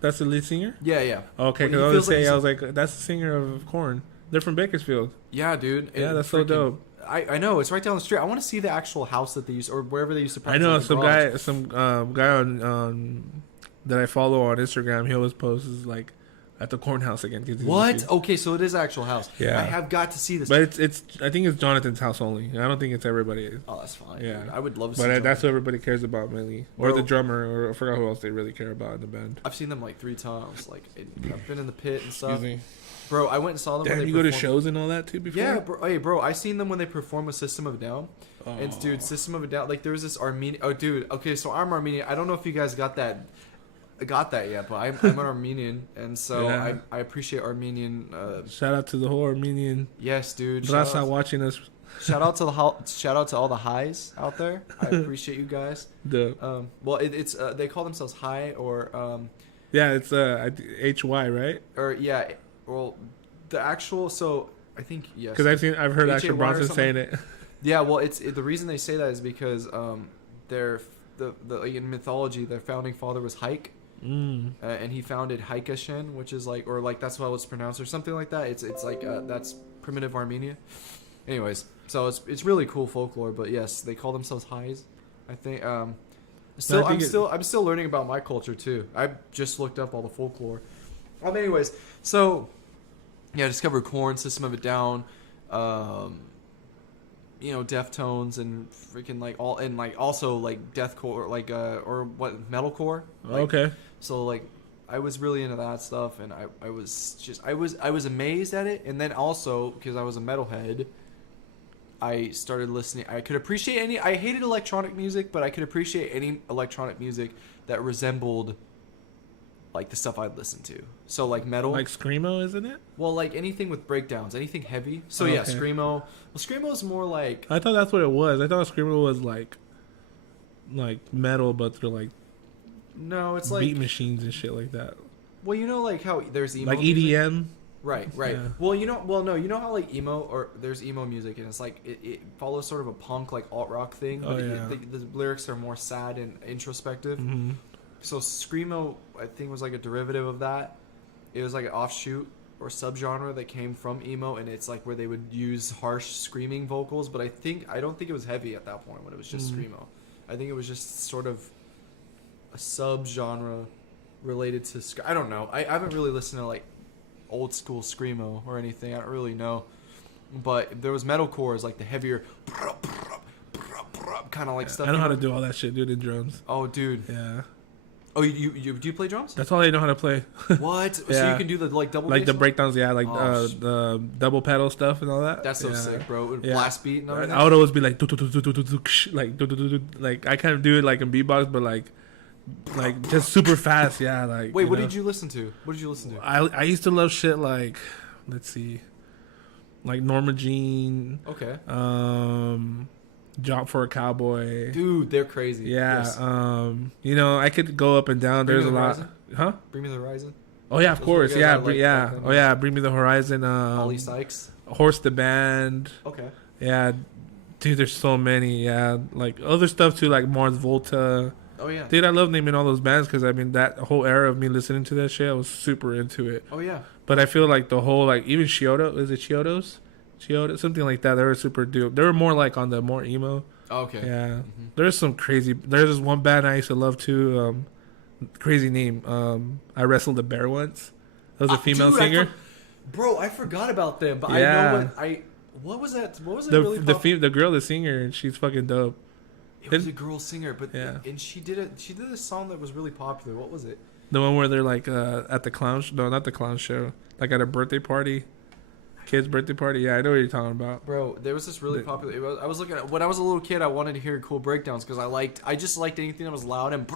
That's the lead singer. Yeah. Okay, When he because I was feels like saying, he's- I was like, that's the singer of Korn. They're from Bakersfield. Yeah, dude. Yeah, that's so dope. I know, it's right down the street. I want to see the actual house that they used, or wherever they used to I practice. know like, the some garage. guy on that I follow on Instagram. He always posts like at the Corn House again. 'Cause he's- What? Okay, so it is actual house. Yeah. I have got to see this. But it's I think it's Jonathan's house only. I don't think it's everybody. Oh, that's fine. Yeah. Dude. I would love to see But that's Jonathan. what everybody cares about mainly, or Bro. the drummer, or I forgot who else they really care about in the band. I've seen them like 3 times. Like, I've been in the pit and stuff. Excuse me. Bro, I went and saw them when Damn, they you go to performed- shows and all that too before? Yeah, bro. Hey, bro, I seen them when they performed with System of a Down. Oh. And dude, System of a Down, like there was this Armenian. Oh, dude. Okay, so I'm Armenian. I don't know if you guys got that yet, but I'm an Armenian, and so Yeah. I appreciate Armenian. Shout out to the whole Armenian Yes, dude. Brasa watching us. Shout out to all the highs out there. I appreciate you guys. The Well, it's they call themselves high or yeah, it's HY, right? yeah. Well, the actual I think yes. Because I've heard HAY Action or Bronson something? saying it. Yeah, well, the reason they say that is because they're like, in mythology, their founding father was Haik, and he founded Haikashen, which is like, or like that's how it's pronounced or something like that. It's like that's primitive Armenia. Anyways, so it's really cool folklore, but yes, they call themselves Hais. I think I'm still learning about my culture too. I just looked up all the folklore. Anyways, so yeah, I discovered Korn, System of a Down, you know, Deftones, and freaking like all, and like also like deathcore, like or what, metalcore. Like, Okay. so like I was really into that stuff, and I was amazed at it, and then also because I was a metalhead, I started listening. I could appreciate I hated electronic music, but I could appreciate any electronic music that resembled like the stuff I'd listen to. So like metal, Like Screamo, isn't it? well, like anything with breakdowns, anything heavy. So Okay. yeah, Screamo. Well, Screamo is more like, I thought that's what it was. I thought Screamo was like metal, but they're like no, it's like beat machines and shit like that. Well, you know, like how there's emo like music? EDM. Right. Yeah. Well, no, you know how like emo or there's emo music and it's like it follows sort of a punk like alt rock thing, but the lyrics are more sad and introspective. Mm-hmm. So screamo, I think, was like a derivative of that. It was like an offshoot or subgenre that came from emo, and it's like where they would use harsh screaming vocals. But I don't think it was heavy at that point when it was just screamo. I think it was just sort of a subgenre related to. I don't know. I haven't really listened to like old school screamo or anything. I don't really know, but there was metalcore, is like the heavier kind of like stuff. I know how to do all that shit, dude, in drums. Oh, dude. Yeah. Oh, you do you play drums? That's all I know how to play. What? So Yeah. you can do the like double Like the bass? breakdowns, yeah, like Oh, the double pedal stuff and all that. That's so yeah. sick, bro. With Yeah. blast beat and everything. I would always be like, like I kind of do it like in beatbox, but like just super fast, yeah. Like Wait, what know? did you listen to? What did you listen to? I used to love shit like, let's see, like Norma Jean, Okay. Job for a Cowboy. Dude, they're crazy. Yeah, Yes. You know, I could go up and down. Bring There's Me a the lot, Horizon? huh? Bring Me the Horizon. Oh yeah, of Those course, were the yeah, guys I liked yeah. back then. Oh yeah, Bring Me the Horizon. Holly Sykes. Horse the Band. Okay. Yeah, dude, there's so many. Yeah, like other stuff too, like Mars Volta. Oh yeah. Dude, I love naming all those bands because I mean that whole era of me listening to that shit, I was super into it. Oh yeah. But I feel like the whole like even Chiodo, is it Chiodos? Chiodo, something like that. They were super dope. They were more like on the more emo. Oh, okay. Yeah, there's some crazy. There's this one band I used to love too. Crazy name. I wrestled a bear once. That was a female Dude, singer. Bro, I forgot about them, but Yeah. I know what was that? What was it really? The girl, the singer, she's fucking dope. It was a girl singer, but Yeah. and she did a song that was really popular. What was it? The one where they're like at the clown. No, not the clown show. Like at a birthday party, kid's birthday party. Yeah, I know what you're talking about. Bro, there was this really popular. I was looking at when I was a little kid. I wanted to hear cool breakdowns because I just liked anything that was loud and.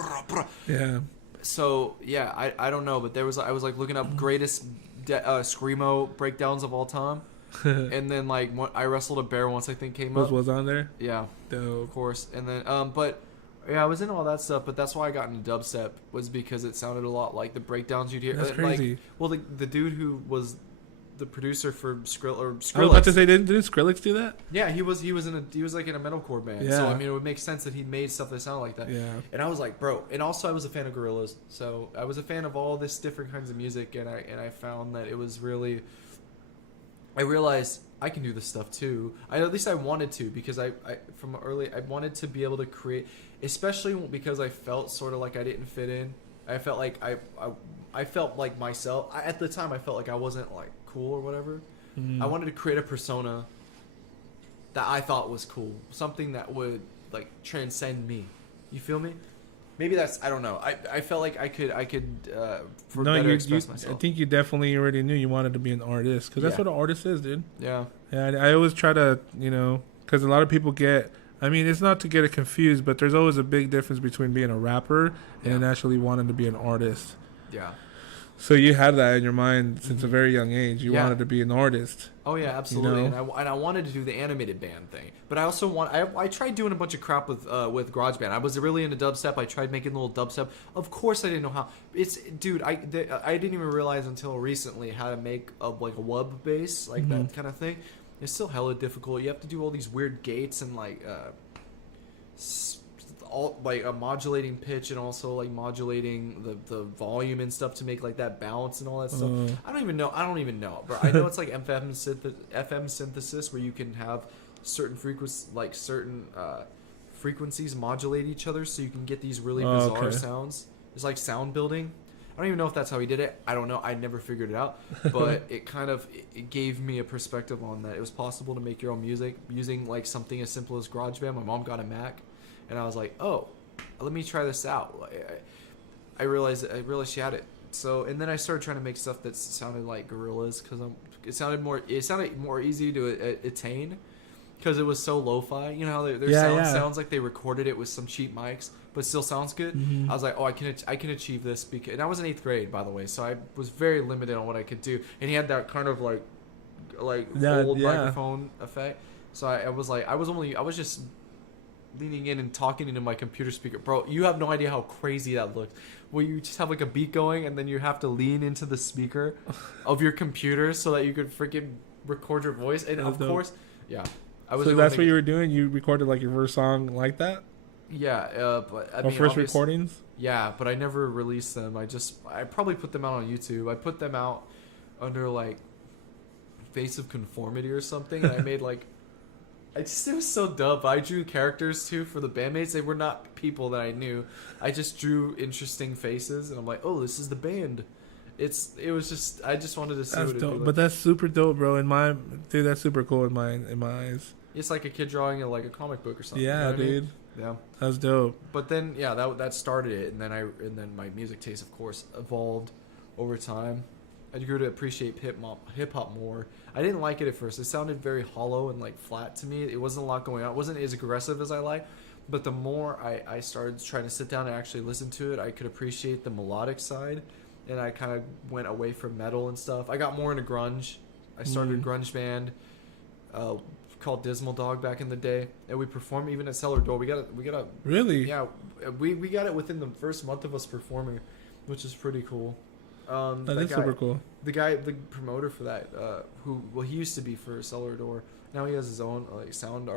Yeah. So yeah, I don't know, but I was like looking up greatest screamo breakdowns of all time, and then like I wrestled a bear once I think came up. was on there. Yeah, Dope. of course, and then but. Yeah, I was into all that stuff, but that's why I got into dubstep was because it sounded a lot like the breakdowns you'd hear. That's crazy. Like, well, the dude who was the producer for Skrillex. I was about to say, didn't Skrillex do that? Yeah, he was like in a metalcore band. Yeah. So I mean, it would make sense that he made stuff that sounded like that. Yeah. And I was like, bro. And also, I was a fan of Gorillaz, so I was a fan of all this different kinds of music, and I found that it was really. I realized I can do this stuff too. At least I wanted to because I from early I wanted to be able to create, especially because I felt sort of like I didn't fit in. I felt like I felt like myself. At the time, I felt like I wasn't like cool or whatever. I wanted to create a persona that I thought was cool, something that would like transcend me. You feel me? Maybe that's I don't know. I felt like I could better express myself. I think you definitely already knew you wanted to be an artist because that's Yeah. what an artist is, dude. Yeah. Yeah, I always try to, because a lot of people get. I mean, it's not to get it confused, but there's always a big difference between being a rapper and actually wanting to be an artist. Yeah. So you had that in your mind since a very young age. You Yeah. wanted to be an artist. Oh yeah, absolutely. You know? And I wanted to do the animated band thing, but I also I tried doing a bunch of crap with GarageBand. I was really into dubstep. I tried making little dubstep. Of course, I didn't know how. I didn't even realize until recently how to make a wub bass like that kind of thing. It's still hella difficult. You have to do all these weird gates and modulating pitch and also like modulating the volume and stuff to make like that balance and all that stuff. I don't even know, bro. I know it's like FM synthesis where you can have certain frequencies modulate each other so you can get these really bizarre sounds. It's like sound building. I don't even know if that's how he did it. I don't know. I never figured it out. But it gave me a perspective on that. It was possible to make your own music using like something as simple as GarageBand. My mom got a Mac. And I was like, oh, let me try this out. I realized she had it. So, and then I started trying to make stuff that sounded like Gorillaz because it sounded more easy to attain because it was so lo-fi. You know how their sound sounds like they recorded it with some cheap mics, but still sounds good. I was like, oh, I can achieve this and I was in 8th grade, by the way, so I was very limited on what I could do. And he had that kind of like old microphone effect. So I was just leaning in and talking into my computer speaker. Bro, you have no idea how crazy that looked. Where you just have like a beat going and then you have to lean into the speaker of your computer so that you could freaking record your voice. And That's of dope. course, yeah. I was So able to that's make- what you were doing? You recorded like your first song like that? Yeah, but I Or mean, first obviously- recordings? Yeah, but I never released them. I probably put them out on YouTube. I put them out under like Face of Conformity or something, and I made like, it was so dumb. I drew characters too for the bandmates. They were not people that I knew. I just drew interesting faces, and I'm like, oh, this is the band. It was just, I just wanted to see That's what it'd be dope. like. But that's super dope, bro. Dude, that's super cool in my eyes. It's like a kid drawing like a comic book or something. you know Yeah, what I mean? dude. Yeah. That's dope. But then, yeah, that started it, and then my music taste, of course, evolved over time. I grew to appreciate hip hop more. I didn't like it at first. It sounded very hollow and like flat to me. It wasn't a lot going on. It wasn't as aggressive as I like. But the more I started trying to sit down and actually listen to it, I could appreciate the melodic side, and I kind of went away from metal and stuff. I got more into grunge. I started a grunge band called Dismal Dog back in the day, and we performed even at Cellar Door. We got a Really? yeah, we got it within the first month of us performing, which is pretty cool. That is super cool. The promoter for that, he used to be for Cellar Door. Now he has his own like sound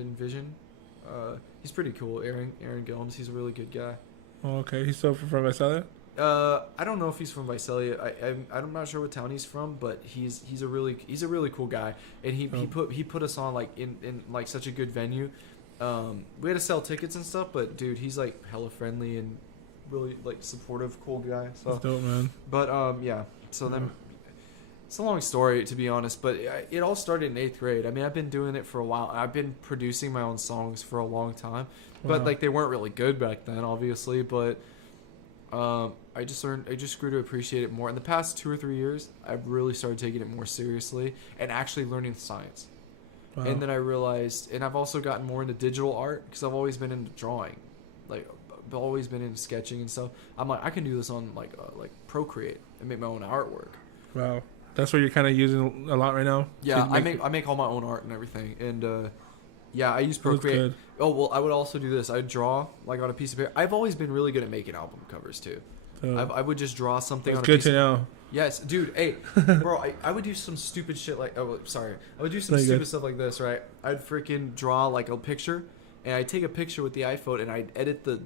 and vision. He's pretty cool. Aaron Gilms. He's a really good guy. Oh, okay. He's still from Visalia? I don't know if he's from Visalia. I'm not sure what town he's from, but he's a really cool guy, and he put us on like in like such a good venue. We had to sell tickets and stuff, but dude, he's like hella friendly and really like supportive, cool guy. So That's dope, man. but yeah. So then it's a long story to be honest, but it all started in 8th grade. I mean, I've been doing it for a while. I've been producing my own songs for a long time, but Wow. like they weren't really good back then, obviously. But I just grew to appreciate it more. In the past 2 or 3 years, I've really started taking it more seriously and actually learning the science. Wow. And then I realized, and I've also gotten more into digital art because I've always been into drawing, like I've always been into sketching and stuff. I'm like, I can do this on like Procreate and make my own artwork. Wow. That's what you're kind of using a lot right now? Yeah, To I make all my own art and everything, and yeah, I use That's Procreate. good. Oh well, I would also do this. I draw like on a piece of paper. I've always been really good at making album covers too. So, I would just draw something. it's on a good piece to of, know. Yes, dude. Hey, bro, I would do some stupid shit like. Oh, sorry. I would do some No, you're stupid good. stuff like this, right? I'd freaking draw like a picture, and I'd take a picture with the iPhone, and I'd edit the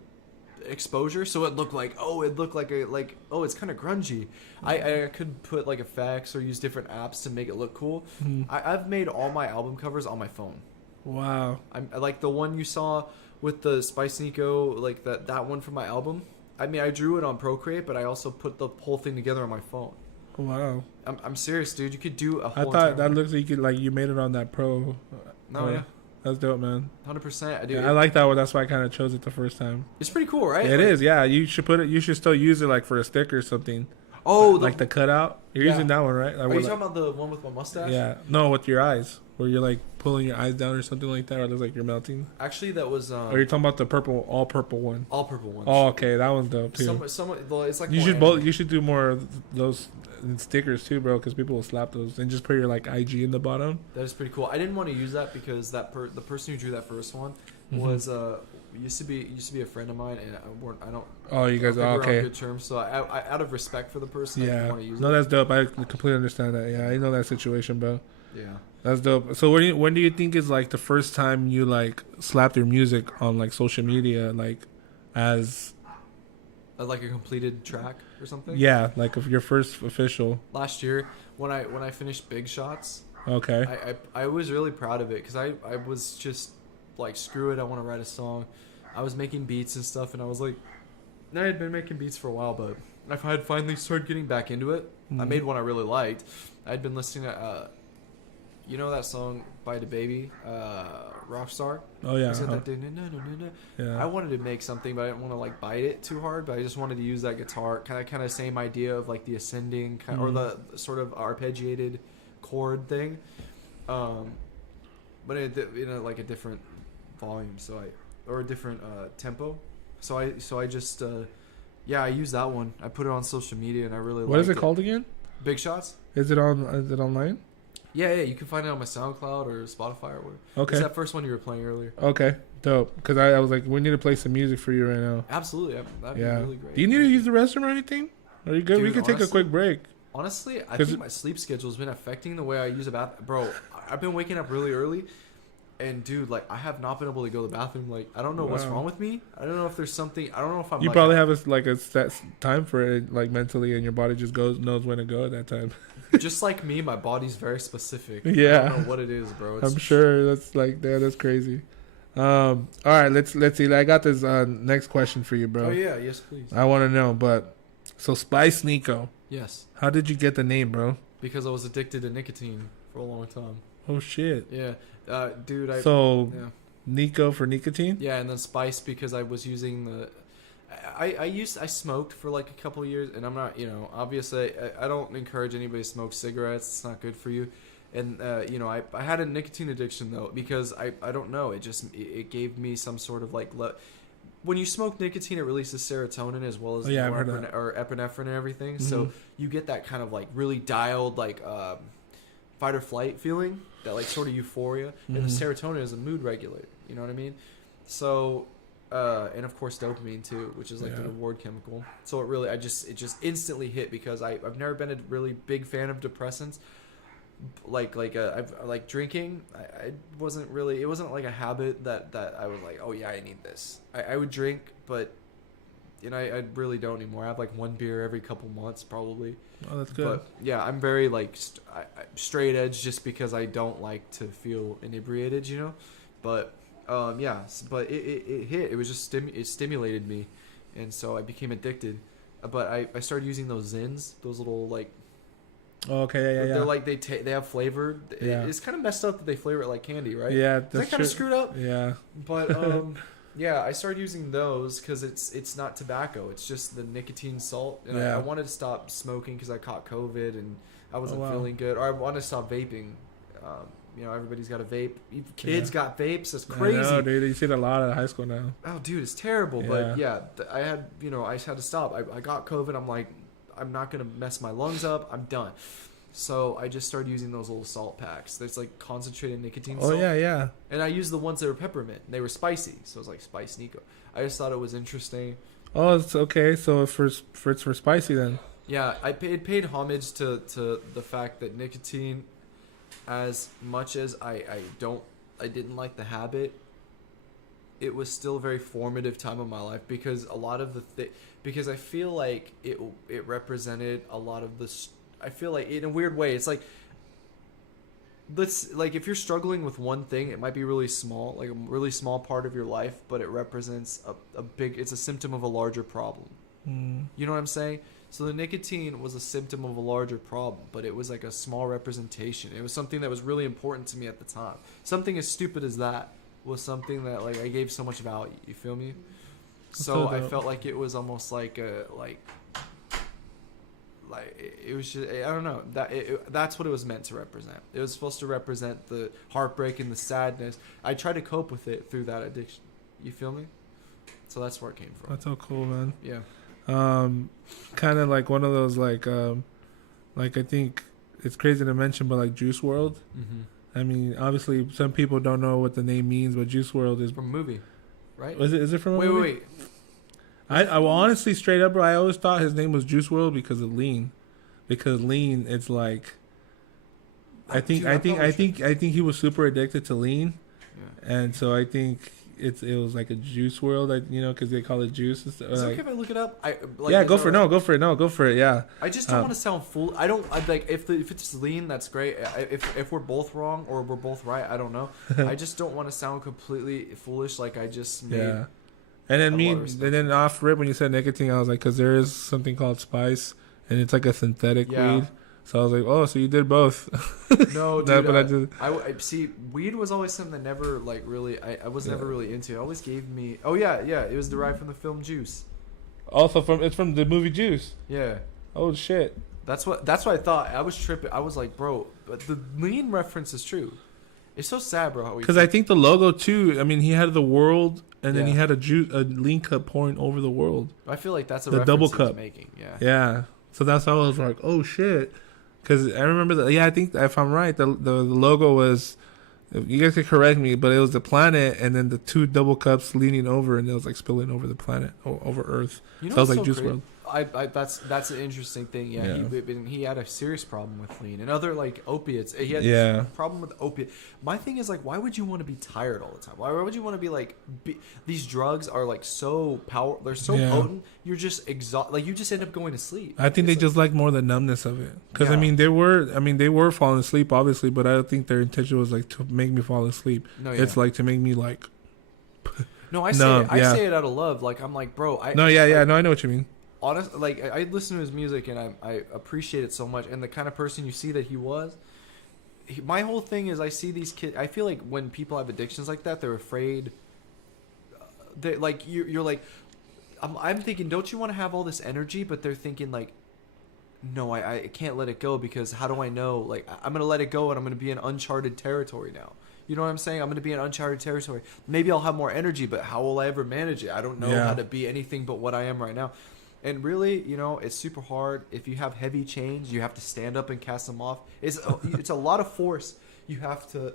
exposure so it looked like it's kind of grungy. I could put like effects or use different apps to make it look cool. I've made all my album covers on my phone. Wow. I'm like the one you saw with the Spice Nico, like that one from my album. I mean, I drew it on Procreate, but I also put the whole thing together on my phone. Wow. I'm serious, dude. You could do a I whole. thought entire that looks like you made it on that Pro. No, yeah, That's dope, man. 100%. I do. Yeah, I like that one. That's why I kind of chose it the first time. It's pretty cool, right? It is, yeah. You should put it. You should still use it like for a sticker or something. Oh, Like the cutout. You're Yeah. using that one, right? Like, Are what, you like- talking about the one with my mustache? yeah. No, with your eyes, where you're like pulling your eyes down or something like that, or it looks like you're melting. Actually, that was Or you're talking about the purple, all purple one. all purple ones. Oh, okay, that one's dope too. Well, it's like You more should anime. You should do more of those stickers too, bro, because people will slap those and just put your like IG in the bottom. That is pretty cool. I didn't want to use that because the person who drew that first one was used to be a friend of mine, and I don't. Oh, you guys I are don't think we're on okay. good terms, so I out of respect for the person, I didn't Yeah, want to use no, it. that's dope. I completely understand that. Yeah, I know that situation, bro. Yeah. That's dope. So when do you think is like the first time you like slapped your music on like social media, like as Like a completed track or something. yeah, like of your first official? Last year, when I finished Big Shots, Okay. I was really proud of it because I was just like, screw it, I want to write a song. I was making beats and stuff, and I was like, I had been making beats for a while, but I had finally started getting back into it. I made one I really liked. I'd been listening to, you know that song by DaBaby, Rockstar? Oh yeah. Is it that dun-dun-dun-dun-dun? Yeah. I wanted to make something, but I didn't want to like bite it too hard. But I just wanted to use that guitar, kind of same idea of like the ascending or the sort of arpeggiated chord thing, but in a like a different volume, or a different tempo. So I just I used that one. I put it on social media, and I really What is liked it called again? Big Shots. Is it online? Yeah, you can find it on my SoundCloud or Spotify or whatever. Okay. It's that first one you were playing earlier. Okay. Dope. Because I was like, we need to play some music for you right now. Absolutely, that'd Yeah. be really great. Do you need to use the restroom or anything? Are you good? We Dude, could take a honestly- quick break. Honestly, I 'Cause think my sleep schedule has been affecting the way I use a bath. Bro, I've been waking up really early, and dude, like I have not been able to go to the bathroom. Like I don't know what's Wow. wrong with me. I don't know if there's something. I don't know if I'm. You like, probably have a set time for it, like mentally, and your body just knows when to go at that time. just like me. My body's very specific. Yeah. I don't know what it is, bro. It's, I'm sure that's like that's crazy. All right, let's see. I got this next question for you, bro. Oh yeah, yes please. I want to know, but so Spice Nico, Yes, how did you get the name, bro? because I was addicted to nicotine for a long time. Oh shit. Yeah, dude. So Yeah. Nico for nicotine? Yeah, and then spice because I was using the. I smoked for like a couple of years, and I'm not, obviously I don't encourage anybody to smoke cigarettes. It's not good for you. And I had a nicotine addiction though because I don't know, it gave me some sort of like when you smoke nicotine, it releases serotonin as well as I've heard of that. or epinephrine and everything. Mhm. So you get that kind of like really dialed like fight or flight feeling, that like sort of euphoria. And the Mhm. serotonin is a mood regulator. You know what I mean? So and of course dopamine too, which is like the Yeah. reward chemical. So it just instantly hit because I've never been a really big fan of depressants. I've like drinking. I wasn't really. It wasn't like a habit that I was like, oh yeah, I need this. I would drink, but I really don't anymore. I have like one beer every couple months probably. Oh, that's good. But yeah, I'm very like straight edge just because I don't like to feel inebriated, But but it hit. It was just it stimulated me, and so I became addicted. But I started using those Zins, those little like. Oh, okay, yeah. They're like they have flavored. Yeah. It's kind of messed up that they flavor it like candy, right? Yeah, Is that kind of screwed up? Yeah. But yeah, I started using those because it's not tobacco. It's just the nicotine salt. And Yeah. I wanted to stop smoking because I caught COVID and I wasn't wow. feeling good. Or I wanted to stop vaping. Everybody's got a vape. Even kids got vapes. That's crazy. I know, dude. You see it a lot at high school now. Oh, dude, it's terrible. Yeah. But yeah, I had I just had to stop. I got COVID. I'm like, I'm not gonna mess my lungs up. I'm done. So I just started using those little salt packs. There's like concentrated nicotine Oh salt. yeah. And I used the ones that were peppermint. They were spicy, so it was like Spice Nico. I just thought it was interesting. Oh, it's okay. So it's for spicy then. Yeah, it paid homage to the fact that nicotine, as much as I didn't like the habit, it was still a very formative time of my life because a lot of because I feel like it represented a lot of the. I feel like in a weird way, it's like if you're struggling with one thing, it might be really small, like a really small part of your life, but it represents it's a symptom of a larger problem. You know what I'm saying? So the nicotine was a symptom of a larger problem, but it was like a small representation. It was something that was really important to me at the time. Something as stupid as that was something that like I gave so much value. You feel me? So I felt like it was almost like a it was just, I don't know, that's what it was meant to represent. It was supposed to represent the heartbreak and the sadness. I tried to cope with it through that addiction. You feel me? So that's where it came from. That's so cool, man. Yeah. Kind of like one of those like I think it's crazy to mention, but like Juice World. Mm-hmm. I mean, obviously some people don't know what the name means, but Juice World is From a movie, right? Is it from a movie? Wait. I will honestly straight up, bro. I always thought his name was Juice World because of lean, it's like, I think he was super addicted to lean, Yeah. and so I think it was like a Juice World, because they call it juice. Is it okay if I look it up? Go for it. Yeah. I just don't want to sound fool. I like if it's lean, that's great. If we're both wrong or we're both right, I don't know. I just don't want to sound completely foolish. Like I just made. Yeah. And then off rip when you said nicotine, I was like, because there is something called spice, and it's like a synthetic weed. So I was like, oh, so you did both. No, dude. But I see. Weed was always something that never like really. I was never really into. It always gave me. Oh yeah. It was derived from the film Juice. Also it's from the movie Juice. Yeah. Oh shit. That's what I thought. I was tripping. I was like, bro, but the lean reference is true. It's so sad, bro. Because I think the logo too. I mean, he had the world, and then Yeah. he had a lean cup pouring over the world. I feel like that's a The reference double he was cup. making. Yeah. Yeah. So that's how I was like, oh shit. Because I remember that. Yeah, I think if I'm right, the logo was You guys could correct me, but it was the planet, and then the two double cups leaning over, and it was like spilling over the planet, over Earth. You know So it was what's like so Juice crazy? WRLD. That's an interesting thing. Yeah, Yeah. he had a serious problem with lean and other like opiates. He had Yeah. a problem with opiate. My thing is like, why would you want to be tired all the time? Why would you want to be like? These drugs are like so they're so Yeah. potent. You're just exhausted. Like you just end up going to sleep. I think they It's just like more the numbness of it. Because Yeah. I mean, they were falling asleep, obviously, but I don't think their intention was like to make me fall asleep. No, yeah. It's like to make me like. no, I No, I yeah. say it out of love. Like I'm like, bro. No, yeah, no, I know what you mean. Honest, like I listen to his music and I appreciate it so much. And the kind of person you see that he was, my whole thing is I see these kids. I feel like when people have addictions like that, they're afraid. They like you're like, I'm thinking, don't you want to have all this energy? But they're thinking like, no, I can't let it go because how do I know? Like I'm gonna let it go and I'm gonna be in uncharted territory now. You know what I'm saying? I'm going to be in uncharted territory. Maybe I'll have more energy, but how will I ever manage it? I don't know Yeah. how to be anything but what I am right now. And really, you know, it's super hard. If you have heavy chains, you have to stand up and cast them off. It's a lot of force you have to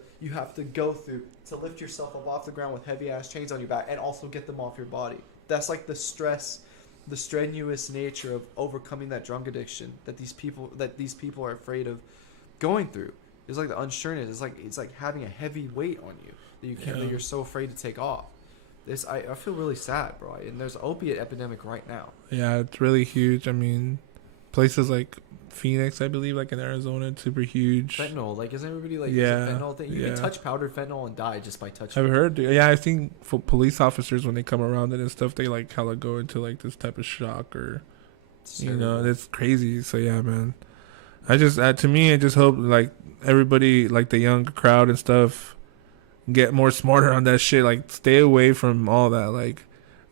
go through to lift yourself up off the ground with heavy ass chains on your back and also get them off your body. That's like the stress, the strenuous nature of overcoming that drug addiction that these people are afraid of going through. It's like the unsureness. It's like having a heavy weight on you that you can't. Yeah. That you're so afraid to take off. I feel really sad, bro. And there's an opiate epidemic right now. Yeah, it's really huge. I mean, places like Phoenix, I believe, like in Arizona, it's super huge. Fentanyl, like isn't everybody like Yeah, it's a fentanyl thing? You yeah. can touch powdered fentanyl and die just by touching. I've it. heard. Yeah, I've seen for police officers when they come around it and stuff, they like hella go into like this type of shock or, It's you know, terrible. it's crazy. So yeah, man. I just to me, I just hope like everybody, like the young crowd and stuff, get more smarter on that shit. Like stay away from all that. Like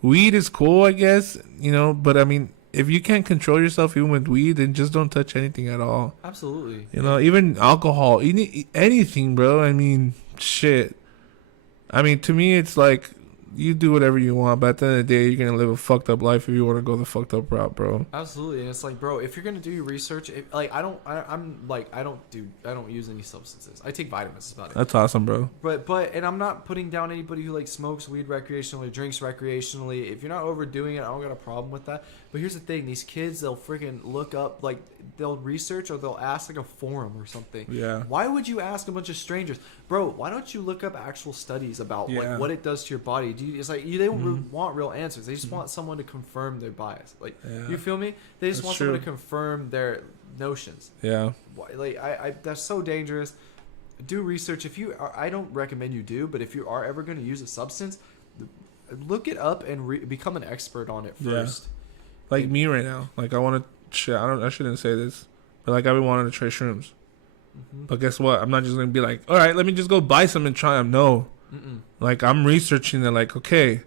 weed is cool, I guess, you know, but I mean, if you can't control yourself even with weed, then just don't touch anything at all. Absolutely. You know, even alcohol, anything, bro. I mean, shit. I mean, to me, it's like you do whatever you want, but at the end of the day, you're gonna live a fucked up life if you want to go the fucked up route, bro. Absolutely, and it's like, bro, if you're gonna do your research, I don't use any substances. I take vitamins. That's about it. That's awesome, bro. But and I'm not putting down anybody who like smokes weed recreationally, drinks recreationally. If you're not overdoing it, I don't got a problem with that. But here's the thing: these kids, they'll freaking look up, like they'll research or they'll ask like a forum or something. Yeah. Why would you ask a bunch of strangers, bro? Why don't you look up actual studies about Yeah. like what it does to your body? It's like they don't want real answers. They just want someone to confirm their bias. Like Yeah. you feel me? They just That's want someone true. to confirm their notions. Yeah. Like I that's so dangerous. Do research. If you are, I don't recommend you do, but if you are ever going to use a substance, look it up and become an expert on it Yeah. first. Like me right now. Like I want to. I shouldn't say this, but like I've been wanting to try shrooms. But guess what? I'm not just gonna be like, all right, let me just go buy some and try them. No. Like I'm researching it. Like, okay,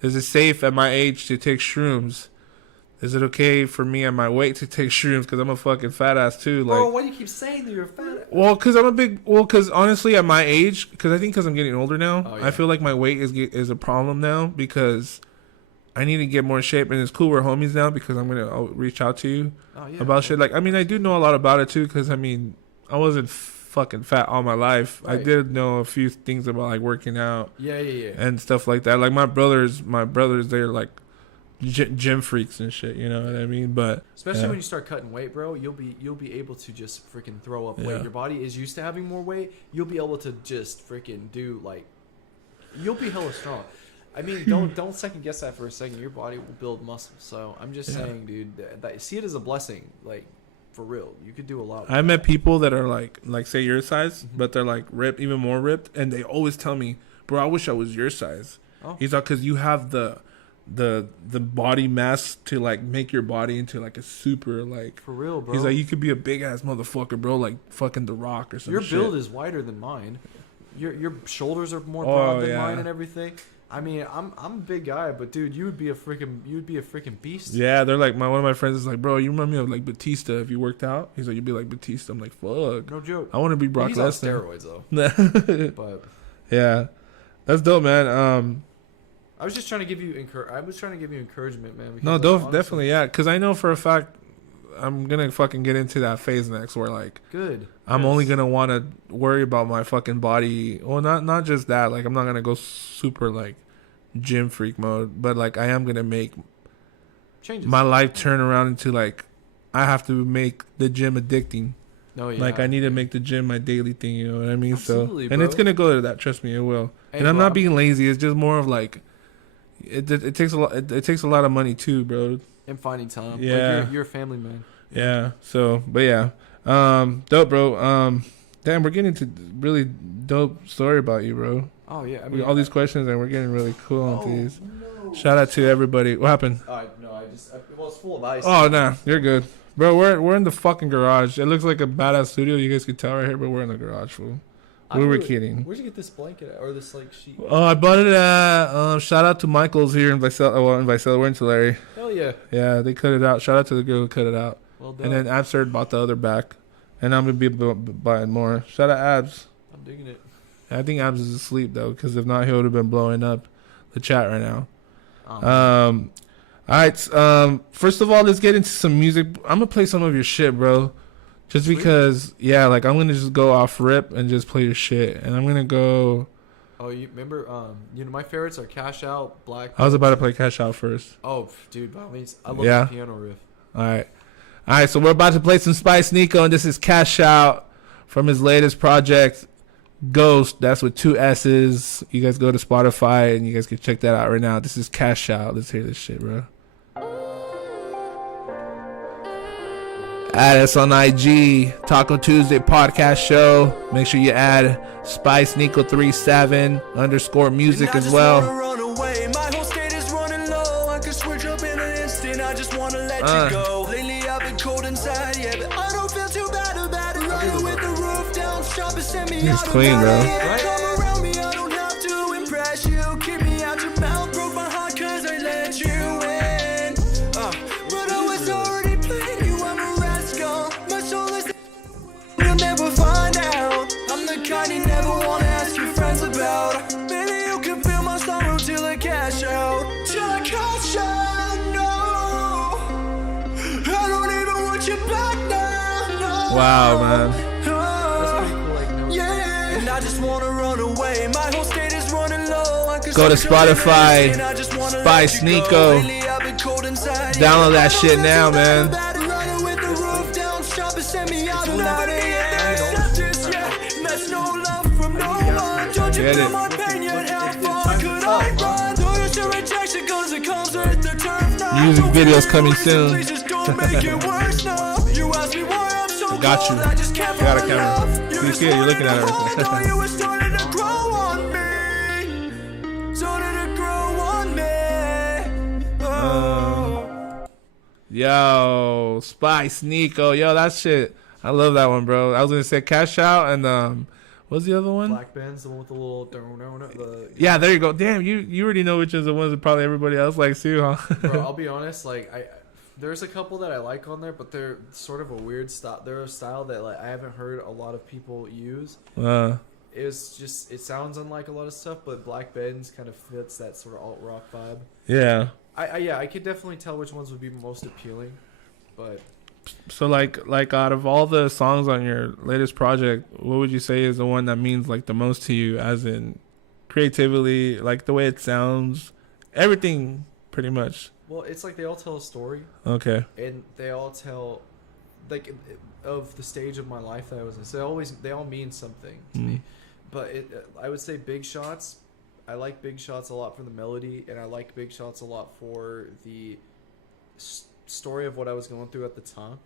is it safe at my age to take shrooms? Is it okay for me at my weight to take shrooms? Because I'm a fucking fat ass too. Like, Bro, why do you keep saying that you're a fat? well, because honestly, at my age, because I'm getting older now, Oh, yeah. I feel like my weight is a problem now because I need to get more shape. And it's cool we're homies now because I'll reach out to you Oh, yeah, about shit. Like, I mean, I do know a lot about it too because I mean, I wasn't fucking fat all my life. I Right. did know a few things about like working out Yeah. and stuff like that. Like my brothers, they're like gym freaks and shit. You know what I mean? But Especially yeah. when you start cutting weight, bro, you'll be able to just freaking throw up Yeah. weight. Your body is used to having more weight. You'll be able to just freaking do like, you'll be hella strong. I mean, don't second guess that for a second. Your body will build muscle. So I'm just Yeah. saying, dude, that see it as a blessing. Like for real, you could do a lot. I met people that are like say your size, Mm-hmm. but they're like ripped, even more ripped, and they always tell me, "Bro, I wish I was your size." Oh. He's like, "Cause you have the body mass to like make your body into like a super like." For real, bro. He's like, "You could be a big ass motherfucker, bro, like fucking The Rock or something." Your build is wider than mine. Your shoulders are more broad than yeah. mine and everything. I mean, I'm a big guy, but dude, you would be a freaking beast. Yeah, they're like one of my friends is like, "Bro, you remind me of like Batista if you worked out." He's like, "You'd be like Batista." I'm like, "Fuck, No joke. I want to be Brock He's on Lesnar." steroids though. But Yeah, that's dope, man. I was just trying to give you encouragement, man. because, No, like, honestly- definitely, yeah. Because I know for a fact, I'm gonna fucking get into that phase next where like Good. I'm Yes. only gonna want to worry about my fucking body. Well, not just that. Like I'm not gonna go super like gym freak mode, but like I am gonna make Changes. my life turn around into like I have to make the gym addicting. No, yeah. Like I need to make the gym my daily thing. You know what I mean? Absolutely, so and it's bro. gonna go to that. Trust me, it will. Hey, and I'm bro, not being lazy. It's just more of like it takes a lot. It takes a lot of money too, bro. And finding time. Yeah. Like you're a family man. Yeah. So, but yeah, dope, bro. Damn, we're getting to really dope story about you, bro. Oh yeah. I We, mean, all these questions and we're getting really cool on Oh, these. no. Shout out to everybody. What happened? No, well, it's full of ice. Oh, nah, you're good, bro. We're in the fucking garage. It looks like a badass studio. You guys can tell right here, but we're in the garage, fool. We were kidding. Where'd you get this blanket at? Or this like sheet? Oh, I bought it at shout out to Michael's here in Vicel. Well, in Vicel, we're in Tulare. Hell yeah. Yeah, they cut it out. Shout out to the girl who cut it out. Well done. And then Absurd bought the other back, and I'm gonna be buying more. Shout out Abs. I'm digging it. I think Abs is asleep though, because if not, he would have been blowing up the chat right now. Um, All right. First of all, let's get into some music. I'm gonna play some of your shit, bro. Just Sweet. because, yeah, like I'm gonna just go off rip and just play your shit, and I'm gonna go. Oh, you remember? My favorites are Cash Out, Black. I was about to play Cash Out first. Oh, dude, by all means, I love Yeah. the piano riff. All right. So we're about to play some Spice Nico, and this is Cash Out from his latest project, Ghost. That's with 2 S's. You guys go to Spotify and you guys can check that out right now. This is Cash Out. Let's hear this shit, bro. Add us on IG, Taco Tuesday podcast show. Make sure you add Spice Nico 37 _ music as well. Run away. My whole state is running low. I could switch up in an instant. I just wanna let you go. Lately I've been cold inside, yeah, but I don't feel too bad about it. Riding with the roof down, shop and send me He's out clean, about bro. it. Yeah, come around me, I don't have to impress you. Keep me out your mouth, broke my heart 'cause I let you in. But I was already playing you, I'm a rascal. My soul is you'll never find out. I'm the kind you never wanna ask your friends about. Maybe you can feel my sorrow till I cash out. Till I cash out, no. I don't even want you back now, no. Wow, man. That's pretty cool. Like, no. Yeah, and I just wanna run away. My whole state is running low. I could Go to switch up in an Spotify, instant. I just wanna Spice let you go. Nico. Lately I've been cold inside. Download that shit now, man. Riding with the roof down, shop and send me out about it. Acceptance, yeah, that's no love from no one. Don't you Get feel it. my pain yet? How far could I run? Throw you to rejection 'cause it comes with the turf now. Music Don't videos be coming reason, soon. please just don't make it worse now. You ask me why I'm so Got cold, you. I just can't You got a fall camera. enough. You just see it, you're looking at it. wanted to hold on, you were starting to grow on me. Starting to grow on me. Oh. Yo, Spice Nico. Yo, that shit. I love that one, bro. I was gonna say Cash Out and what's the other one? Black Benz, the one with the little. The, Yeah, there you go. Damn, you already know which is the ones that probably everybody else likes too, huh? Bro, I'll be honest. Like there's a couple that I like on there, but they're sort of a weird style. They're a style that like I haven't heard a lot of people use. It's just it sounds unlike a lot of stuff, but Black Benz kind of fits that sort of alt rock vibe. Yeah. I could definitely tell which ones would be most appealing, but So like out of all the songs on your latest project, what would you say is the one that means like the most to you, as in creatively, like the way it sounds, everything pretty much? well, it's like they all tell a story, Okay. and they all tell like of the stage of my life that I was in. So they all mean something to me. But I would say Big Shots. I like Big Shots a lot for the melody, and I like Big Shots a lot for the story of what I was going through at the time.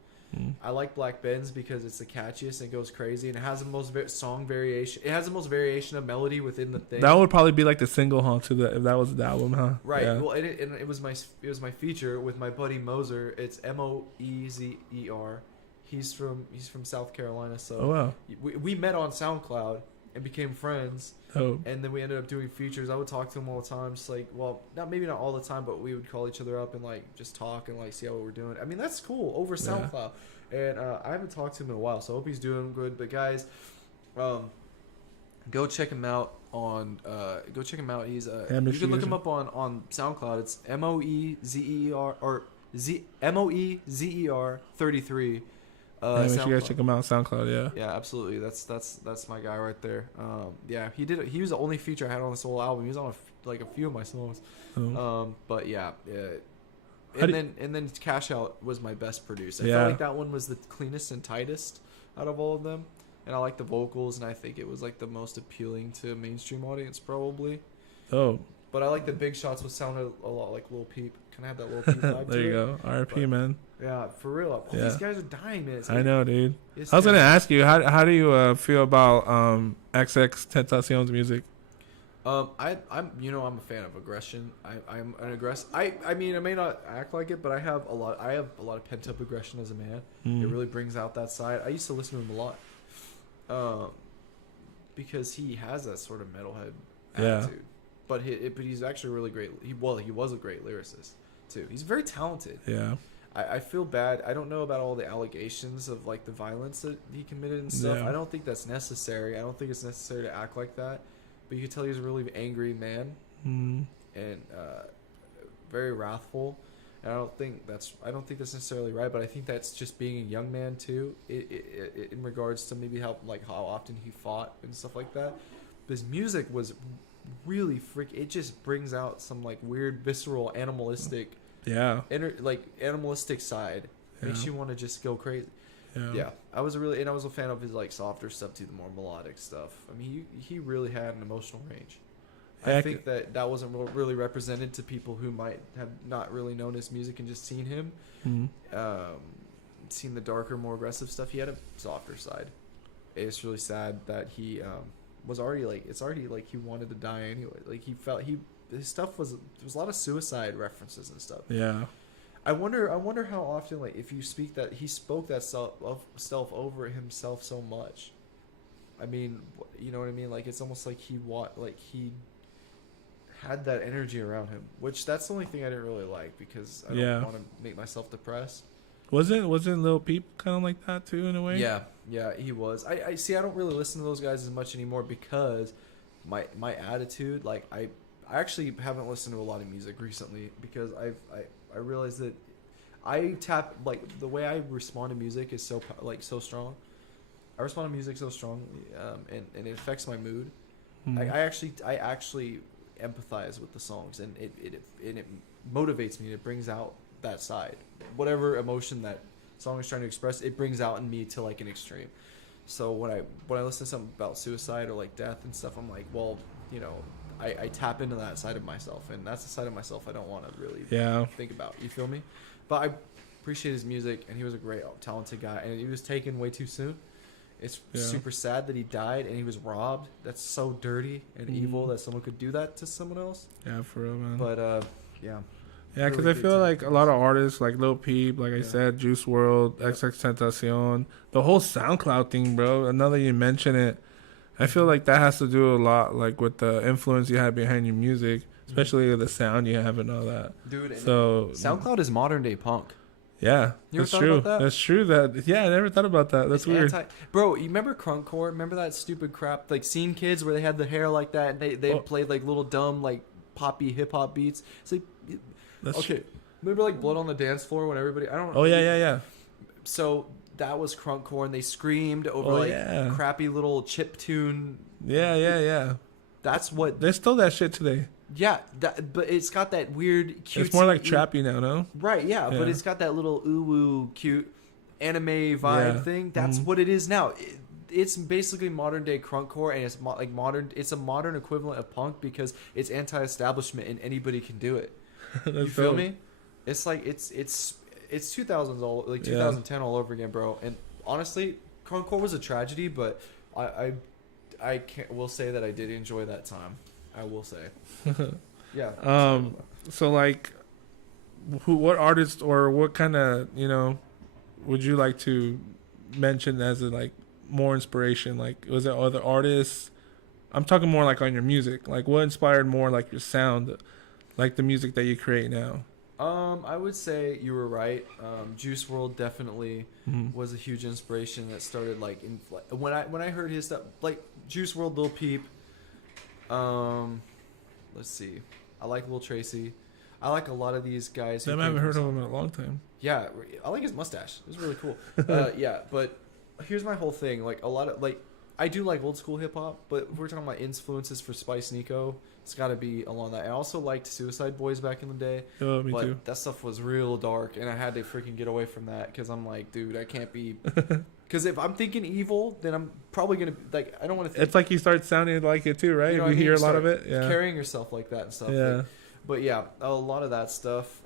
I like Black Benz because it's the catchiest and it goes crazy, and it has the most song variation. It has the most variation of melody within the thing. That would probably be like the single, huh? To the if that was the album, huh? Right. Yeah. Well, and it was my feature with my buddy Moser. It's Moezer. He's from South Carolina. So Oh wow. we met on SoundCloud and became friends. Oh. And then we ended up doing features. I would talk to him all the time, just like, well, maybe not all the time, but we would call each other up and like just talk and like see how we're doing. I mean, that's cool over SoundCloud. And I haven't talked to him in a while, so I hope he's doing good. But guys, go check him out on. Go check him out. He's Yeah, make you sure can you look guys him up on SoundCloud. It's Moezer or Moezer 33. Yeah, make sure you guys SoundCloud. check him out on SoundCloud. Yeah. Yeah, absolutely. That's my guy right there. Yeah, he was the only feature I had on this whole album. He was on a few of my songs. But yeah. And then Cash Out was my best produced. I Yeah. felt like that one was the cleanest and tightest out of all of them. And I like the vocals, and I think it was like the most appealing to a mainstream audience probably. Oh, But I like the Big Shots, which sounded a lot like Lil Peep. Kind of had that Lil Peep vibe there to you it. go. R.I.P. But- man. Yeah, for real. All Yeah. these guys are dying, man. It's I like- know, dude. it's I was gonna terrible. ask you, how do you feel about XX Tentacion's music? I'm a fan of aggression. I'm an aggressive. I mean, I may not act like it, but I have a lot of pent up aggression as a man. It really brings out that side. I used to listen to him a lot, because he has that sort of metalhead Yeah. attitude. But he's actually really great. He was a great lyricist too. He's very talented. Yeah. I feel bad. I don't know about all the allegations of like the violence that he committed and stuff. Yeah. I don't think that's necessary. I don't think it's necessary to act like that. But you could tell he's a really angry man Mm. and very wrathful. And I don't think that's necessarily right. But I think that's just being a young man too. In regards to maybe how often he fought and stuff like that. But his music was really it just brings out some like weird visceral animalistic Yeah. animalistic side. Makes Yeah. you want to just go crazy. Yeah, I was a fan of his like softer stuff too, the more melodic stuff. I mean, he really had an emotional range. Yeah, I think that wasn't really represented to people who might have not really known his music and just seen him, seen the darker, more aggressive stuff. He had a softer side. It's really sad that he was already like he wanted to die anyway. Like his stuff was there was a lot of suicide references and stuff. Yeah. I wonder how often like if you he spoke that self over himself so much. I mean, you know what I mean? Like it's almost like he had that energy around him, which that's the only thing I didn't really like because I don't want to make myself depressed. Wasn't Lil Peep kind of like that too in a way? Yeah, he was. I see. I don't really listen to those guys as much anymore because my attitude. Like I actually haven't listened to a lot of music recently because I realized that I tap like the way I respond to music is so strong. I respond to music so strongly, and it affects my mood. I actually empathize with the songs, and it motivates me. It brings out that side, whatever emotion that song is trying to express. It brings out in me to like an extreme. So when I listen to something about suicide or like death and stuff, I'm like, well, you know, I tap into that side of myself, and that's the side of myself I don't want to really think about. You feel me? But I appreciate his music, and he was a great, talented guy, and he was taken way too soon. It's super sad that he died and he was robbed. That's so dirty and evil that someone could do that to someone else. Yeah, for real, man. But yeah. Yeah, because really I good feel time. like a lot of artists, like Lil Peep, like I said, Juice WRLD, XX Tentacion, the whole SoundCloud thing, bro. Now that you mention it, I feel like that has to do a lot, like with the influence you have behind your music, especially the sound you have and all that. Dude, So SoundCloud is modern day punk. yeah, You ever that's thought true. about that? That's true. I never thought about that. That's weird. Bro, you remember crunkcore? Remember that stupid crap like Scene Kids where they had the hair like that and they played like little dumb like poppy hip hop beats. It's like That's okay. Remember like Blood on the Dance Floor when everybody Oh yeah. So that was crunkcore and they screamed over crappy little chip tune. Yeah. That's what There's still that shit today. but it's got that weird cute. It's more like trappy now, no? Right, yeah, but Yeah. it's got that little ooh cute anime vibe thing. That's what it is now. It's basically modern day crunkcore, and it's like modern. It's a modern equivalent of punk because it's anti-establishment and anybody can do it. You feel me? It's like it's 2000s all like 2010 all over again, bro. And honestly, crunkcore was a tragedy, but I will say that I did enjoy that time. I will say. Yeah. So like, what artist or what kind of would you like to mention as a like more inspiration? Like, was it other artists? I'm talking more like on your music. Like, what inspired more like your sound, like the music that you create now? I would say you were right. Juice WRLD definitely was a huge inspiration that started like when I heard his stuff, like Juice WRLD, Lil Peep. Let's see, I like Lil Tracy. I like a lot of these guys. I haven't heard of him in a long time. Yeah, I like his mustache. It's really cool. Yeah, but here's my whole thing. Like a lot of like, I do like old school hip hop, but if we're talking about influences for Spice Nico, it's got to be along that. I also liked Suicide Boys back in the day. Oh, me but too. that stuff was real dark, and I had to freaking get away from that because I'm like, dude, I can't be. Because if I'm thinking evil, then I'm probably gonna like. I don't want to. It's like you start sounding like it too, right? You know if you what I mean? hear a lot Start of it, yeah. carrying yourself like that and stuff. Yeah. Like, but yeah, a lot of that stuff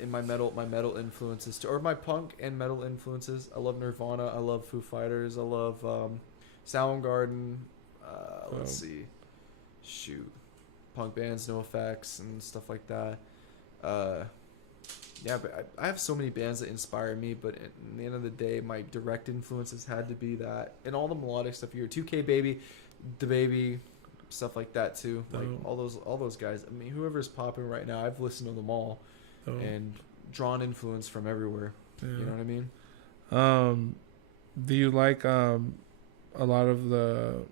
in my metal influences too, or my punk and metal influences. I love Nirvana. I love Foo Fighters. I love Soundgarden. Let's see, shoot, punk bands, NoFX and stuff like that. Yeah, but I have so many bands that inspire me, but at the end of the day, my direct influences had to be that, and all the melodic stuff. Your 2K Baby, the Baby, stuff like that too. Like all those guys. I mean, whoever's popping right now, I've listened to them all, and drawn influence from everywhere. Yeah. You know what I mean? Do you like a lot of the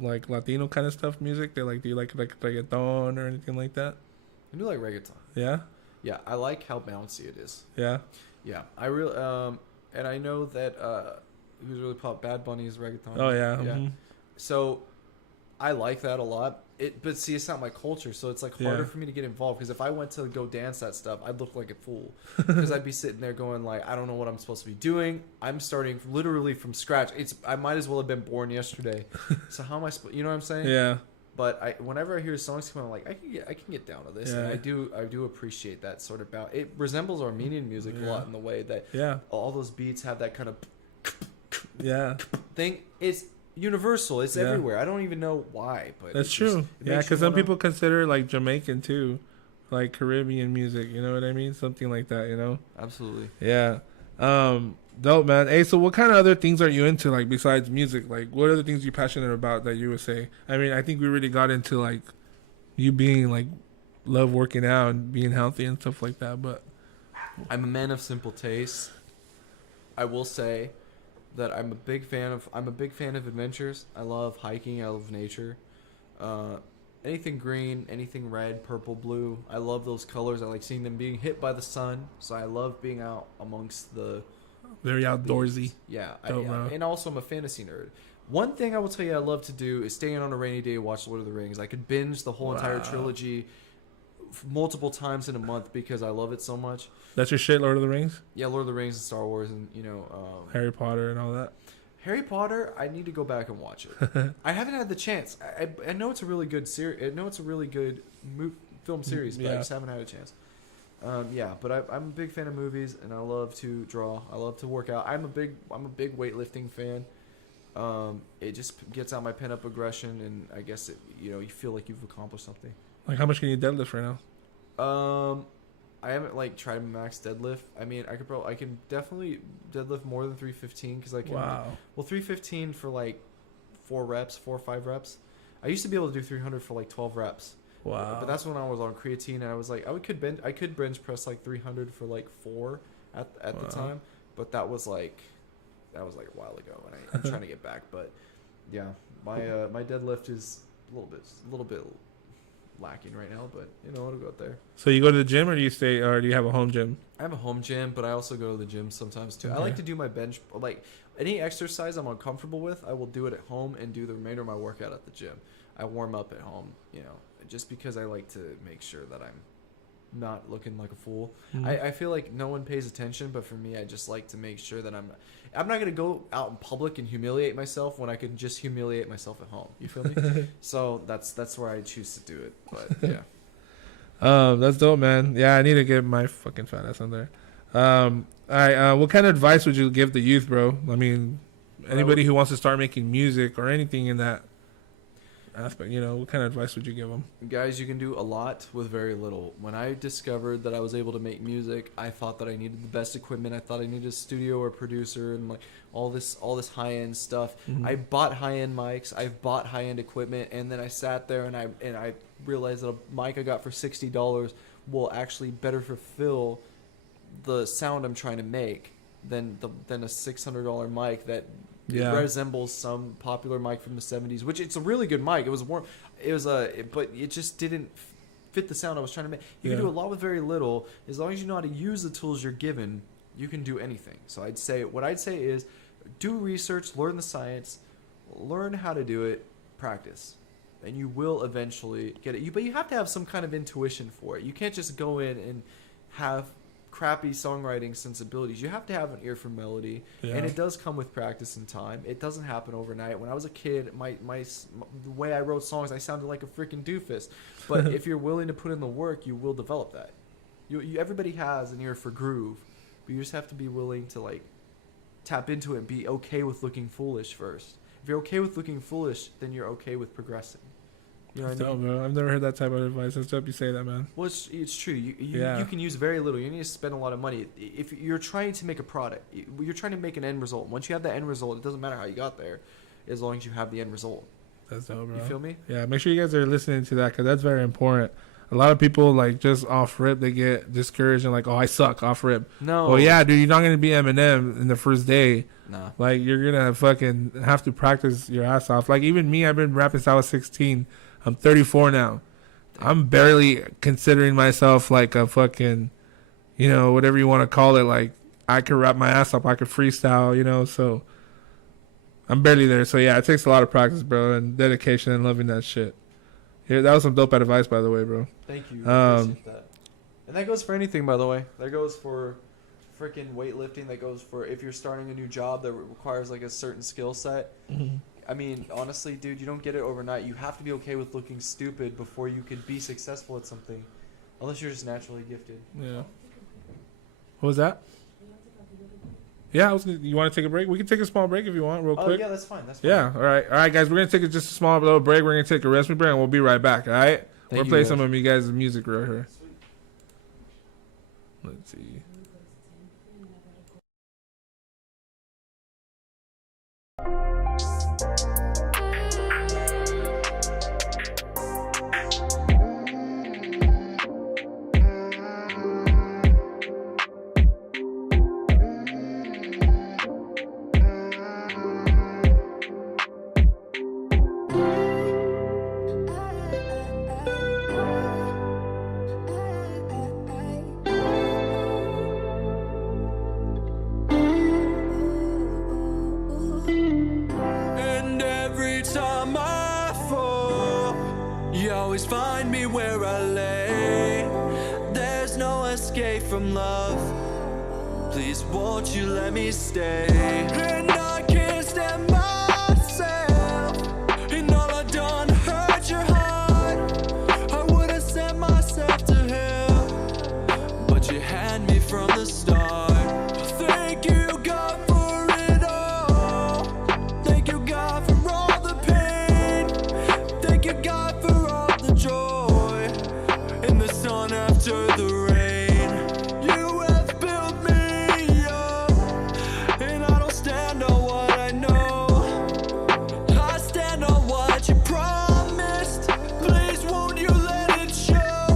like Latino kind of stuff music? Do you like reggaeton or anything like that? I do like reggaeton. Yeah. Yeah, I like how bouncy it is. Yeah. Yeah, I really and I know that who's really pop Bad Bunny is reggaeton. Oh yeah. Yeah. Mm-hmm. So I like that a lot. But see, it's not my culture, so it's like harder for me to get involved. Because if I went to go dance that stuff, I'd look like a fool. Because I'd be sitting there going like, I don't know what I'm supposed to be doing. I'm starting literally from scratch. I might as well have been born yesterday. So how am I supposed? You know what I'm saying? Yeah. But whenever I hear songs come out, I'm like, I can get down to this, and I do appreciate that sort of bounce. It resembles Armenian music a lot in the way that all those beats have that kind of thing. It's universal. It's everywhere. I don't even know why, but that's true. Yeah, because some people consider like Jamaican too, like Caribbean music. You know what I mean? Something like that. You know? Absolutely. Yeah. Dope, man. Hey, so what kind of other things are you into, like, besides music? Like, what are the things you're passionate about that you would say? I mean, I think we really got into, like, you being, like, love working out and being healthy and stuff like that, but... I'm a man of simple taste. I will say that I'm a big fan of adventures. I love hiking. I love nature. Anything green, anything red, purple, blue. I love those colors. I like seeing them being hit by the sun. So I love being out amongst the... Very outdoorsy. Yeah. And also I'm a fantasy nerd. One thing I will tell you I love to do is stay in on a rainy day, watch Lord of the Rings. I could binge the whole entire trilogy multiple times in a month because I love it so much. That's your shit, Lord of the Rings? Yeah, Lord of the Rings and Star Wars and, Harry Potter and all that. Harry Potter, I need to go back and watch it. I haven't had the chance. I know it's a really good series. I know it's a really good film series, but I just haven't had a chance. But I'm a big fan of movies, and I love to draw. I love to work out. I'm a big weightlifting fan. It just gets out my pent-up aggression, and I guess you feel like you've accomplished something. Like, how much can you deadlift right now? I haven't tried max deadlift. I mean, I can definitely deadlift more than 315 because I can. Wow. Well, 315 for 4 or 5 reps. I used to be able to do 300 for 12 reps. Wow. But that's when I was on creatine, and I was like, I could bench press 300 for 4 at the time, but that was a while ago, and I'm trying to get back. But yeah, my deadlift is a little bit lacking right now, but I'll go out there. So you go to the gym, or do you have a home gym? I have a home gym, but I also go to the gym sometimes too. Okay. I like to do my bench, any exercise I'm uncomfortable with, I will do it at home and do the remainder of my workout at the gym. I warm up at home, just because I like to make sure that I'm not looking like a fool. Mm-hmm. I feel like no one pays attention, but for me, I just like to make sure that I'm not going to go out in public and humiliate myself when I can just humiliate myself at home. You feel me? So that's where I choose to do it. But yeah. That's dope, man. Yeah, I need to get my fucking fat ass on there. All right. What kind of advice would you give the youth, bro? I mean, anybody who wants to start making music or anything in that aspect, what kind of advice would you give them? Guys, you can do a lot with very little. When I discovered that I was able to make music, I thought that I needed the best equipment. I thought I needed a studio or a producer and all this high-end stuff. Mm-hmm. I bought high-end mics. I've bought high-end equipment, and then I sat there and I realized that a mic I got for $60 will actually better fulfill the sound I'm trying to make than a $600 mic that it resembles some popular mic from the 70s, which it's a really good mic. But it just didn't fit the sound I was trying to make. You can do a lot with very little. As long as you know how to use the tools you're given, you can do anything. So what I'd say is do research, learn the science, learn how to do it, practice. And you will eventually get it. But you have to have some kind of intuition for it. You can't just go in and have crappy songwriting sensibilities. You have to have an ear for melody, and it does come with practice and time. It doesn't happen overnight. When I was a kid, the way I wrote songs, I sounded like a freaking doofus. But if you're willing to put in the work, you will develop that. Everybody has an ear for groove, but you just have to be willing to like tap into it and be okay with looking foolish first. If you're okay with looking foolish, then you're okay with progressing. You know what I mean? Bro. I've never heard that type of advice. That's dope you say that, man. Well, it's true. You can use very little. You need to spend a lot of money. If you're trying to make a product, you're trying to make an end result. Once you have that end result, it doesn't matter how you got there, as long as you have the end result. That's dope, bro. You feel me? Yeah, make sure you guys are listening to that because that's very important. A lot of people, like, just off rip, they get discouraged and like, oh, I suck off rip. No. Well, yeah, dude, you're not going to be Eminem in the first day. Nah. Like, you're going to fucking have to practice your ass off. Like, even me, I've been rapping since I was 16. I'm 34 now. I'm barely considering myself like a fucking, you know, whatever you want to call it. Like, I could rap my ass off. I could freestyle, you know, so I'm barely there. So, yeah, it takes a lot of practice, bro, and dedication and loving that shit. Yeah, that was some dope advice, by the way, bro. Thank you. Appreciate that. And that goes for anything, by the way. That goes for freaking weightlifting. That goes for if you're starting a new job that requires like a certain skill set. Mm-hmm. I mean, honestly, dude, you don't get it overnight. You have to be okay with looking stupid before you could be successful at something. Unless you're just naturally gifted. Yeah. What was that? Yeah, you want to take a break? We can take a small break if you want, real quick. Oh, yeah, that's fine. That's fine. Yeah, all right, guys. We're going to take just a small little break. We're going to take a rest break, and we'll be right back, all right? We'll play some of you guys' music right here. Let's see. Find me where I lay. There's no escape from love. Please won't you let me stay? And I can't stand myself. And all I done hurt your heart. I would have sent myself to hell, but you had me from the start. Thank you God for it all. Thank you God for all the pain. Thank you God for joy in the sun after the rain. You have built me up, and I don't stand on what I know. I stand on what you promised. Please won't you let it show?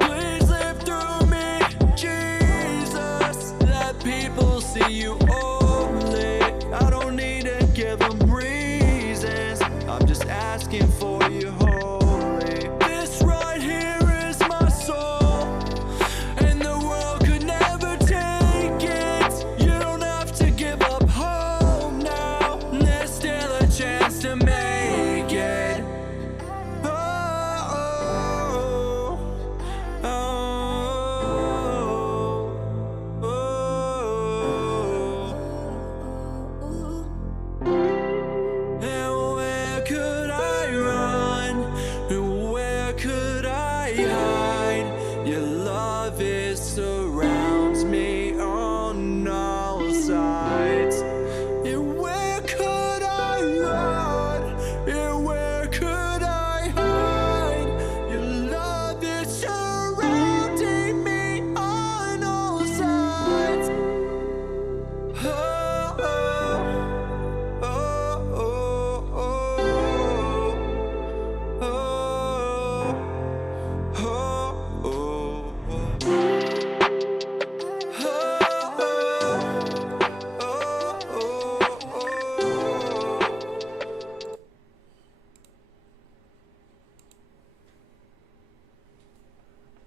Please live through me, Jesus. Let people see you only. I don't need to give them reasons. I'm just asking for you hope.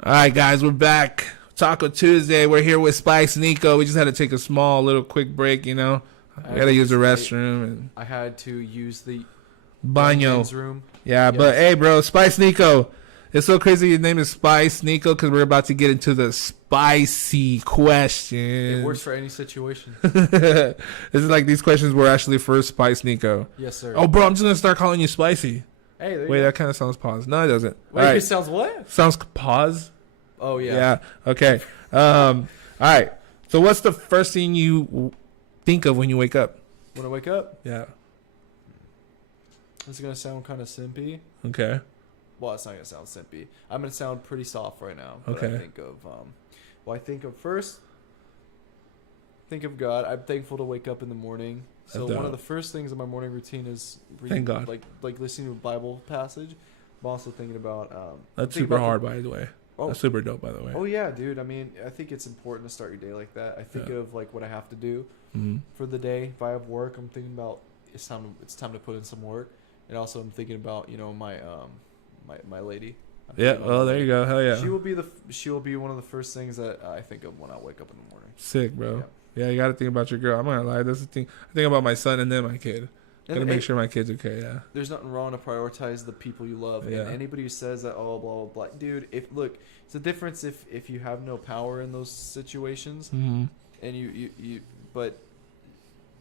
All right, guys, we're back. Taco Tuesday. We're here with Spice Nico. We just had to take a small, little quick break, you know. I gotta use the restroom and I had to use the baño men's room. Yeah, Yes. but hey, bro, Spice Nico. It's so crazy your name is Spice Nico because we're about to get into the spicy questions. It works for any situation. This is like these questions were actually for Spice Nico. Yes, sir. Oh, bro, I'm just gonna start calling you Spicy. Hey, there you Wait, go. that kind of sounds pause. No, it doesn't. Wait, All right. it sounds what? Sounds pause. Oh, yeah. Yeah. Okay. All right. So, what's the first thing you think of when you wake up? When I wake up, Yeah. this is going to sound kind of simpy. Okay. Well, it's not going to sound simpy. I'm going to sound pretty soft right now. But Okay. I think of, first, think of God. I'm thankful to wake up in the morning. So That's one of dope. the first things in my morning routine is Thank God. like listening to a Bible passage. I'm also thinking about That's thinking super about hard, by the way. Oh. That's super dope, by the way. Oh yeah, dude. I mean, I think it's important to start your day like that. I think Yeah. of like what I have to do Mm-hmm. for the day. If I have work, I'm thinking about it's time to put in some work. And also I'm thinking about, you know, my lady. I'm Yeah. thinking about Well, my there lady. you go. Hell yeah. She will be one of the first things that I think of when I wake up in the morning. Sick, bro. Yeah, you got to think about your girl. I'm not gonna lie. That's the thing. I think about my son and then my kid. Gotta make sure my kid's okay. Yeah. There's nothing wrong to prioritize the people you love. Yeah. And anybody who says that, oh, blah, blah, blah. Dude, it's a difference if you have no power in those situations Mm-hmm. and but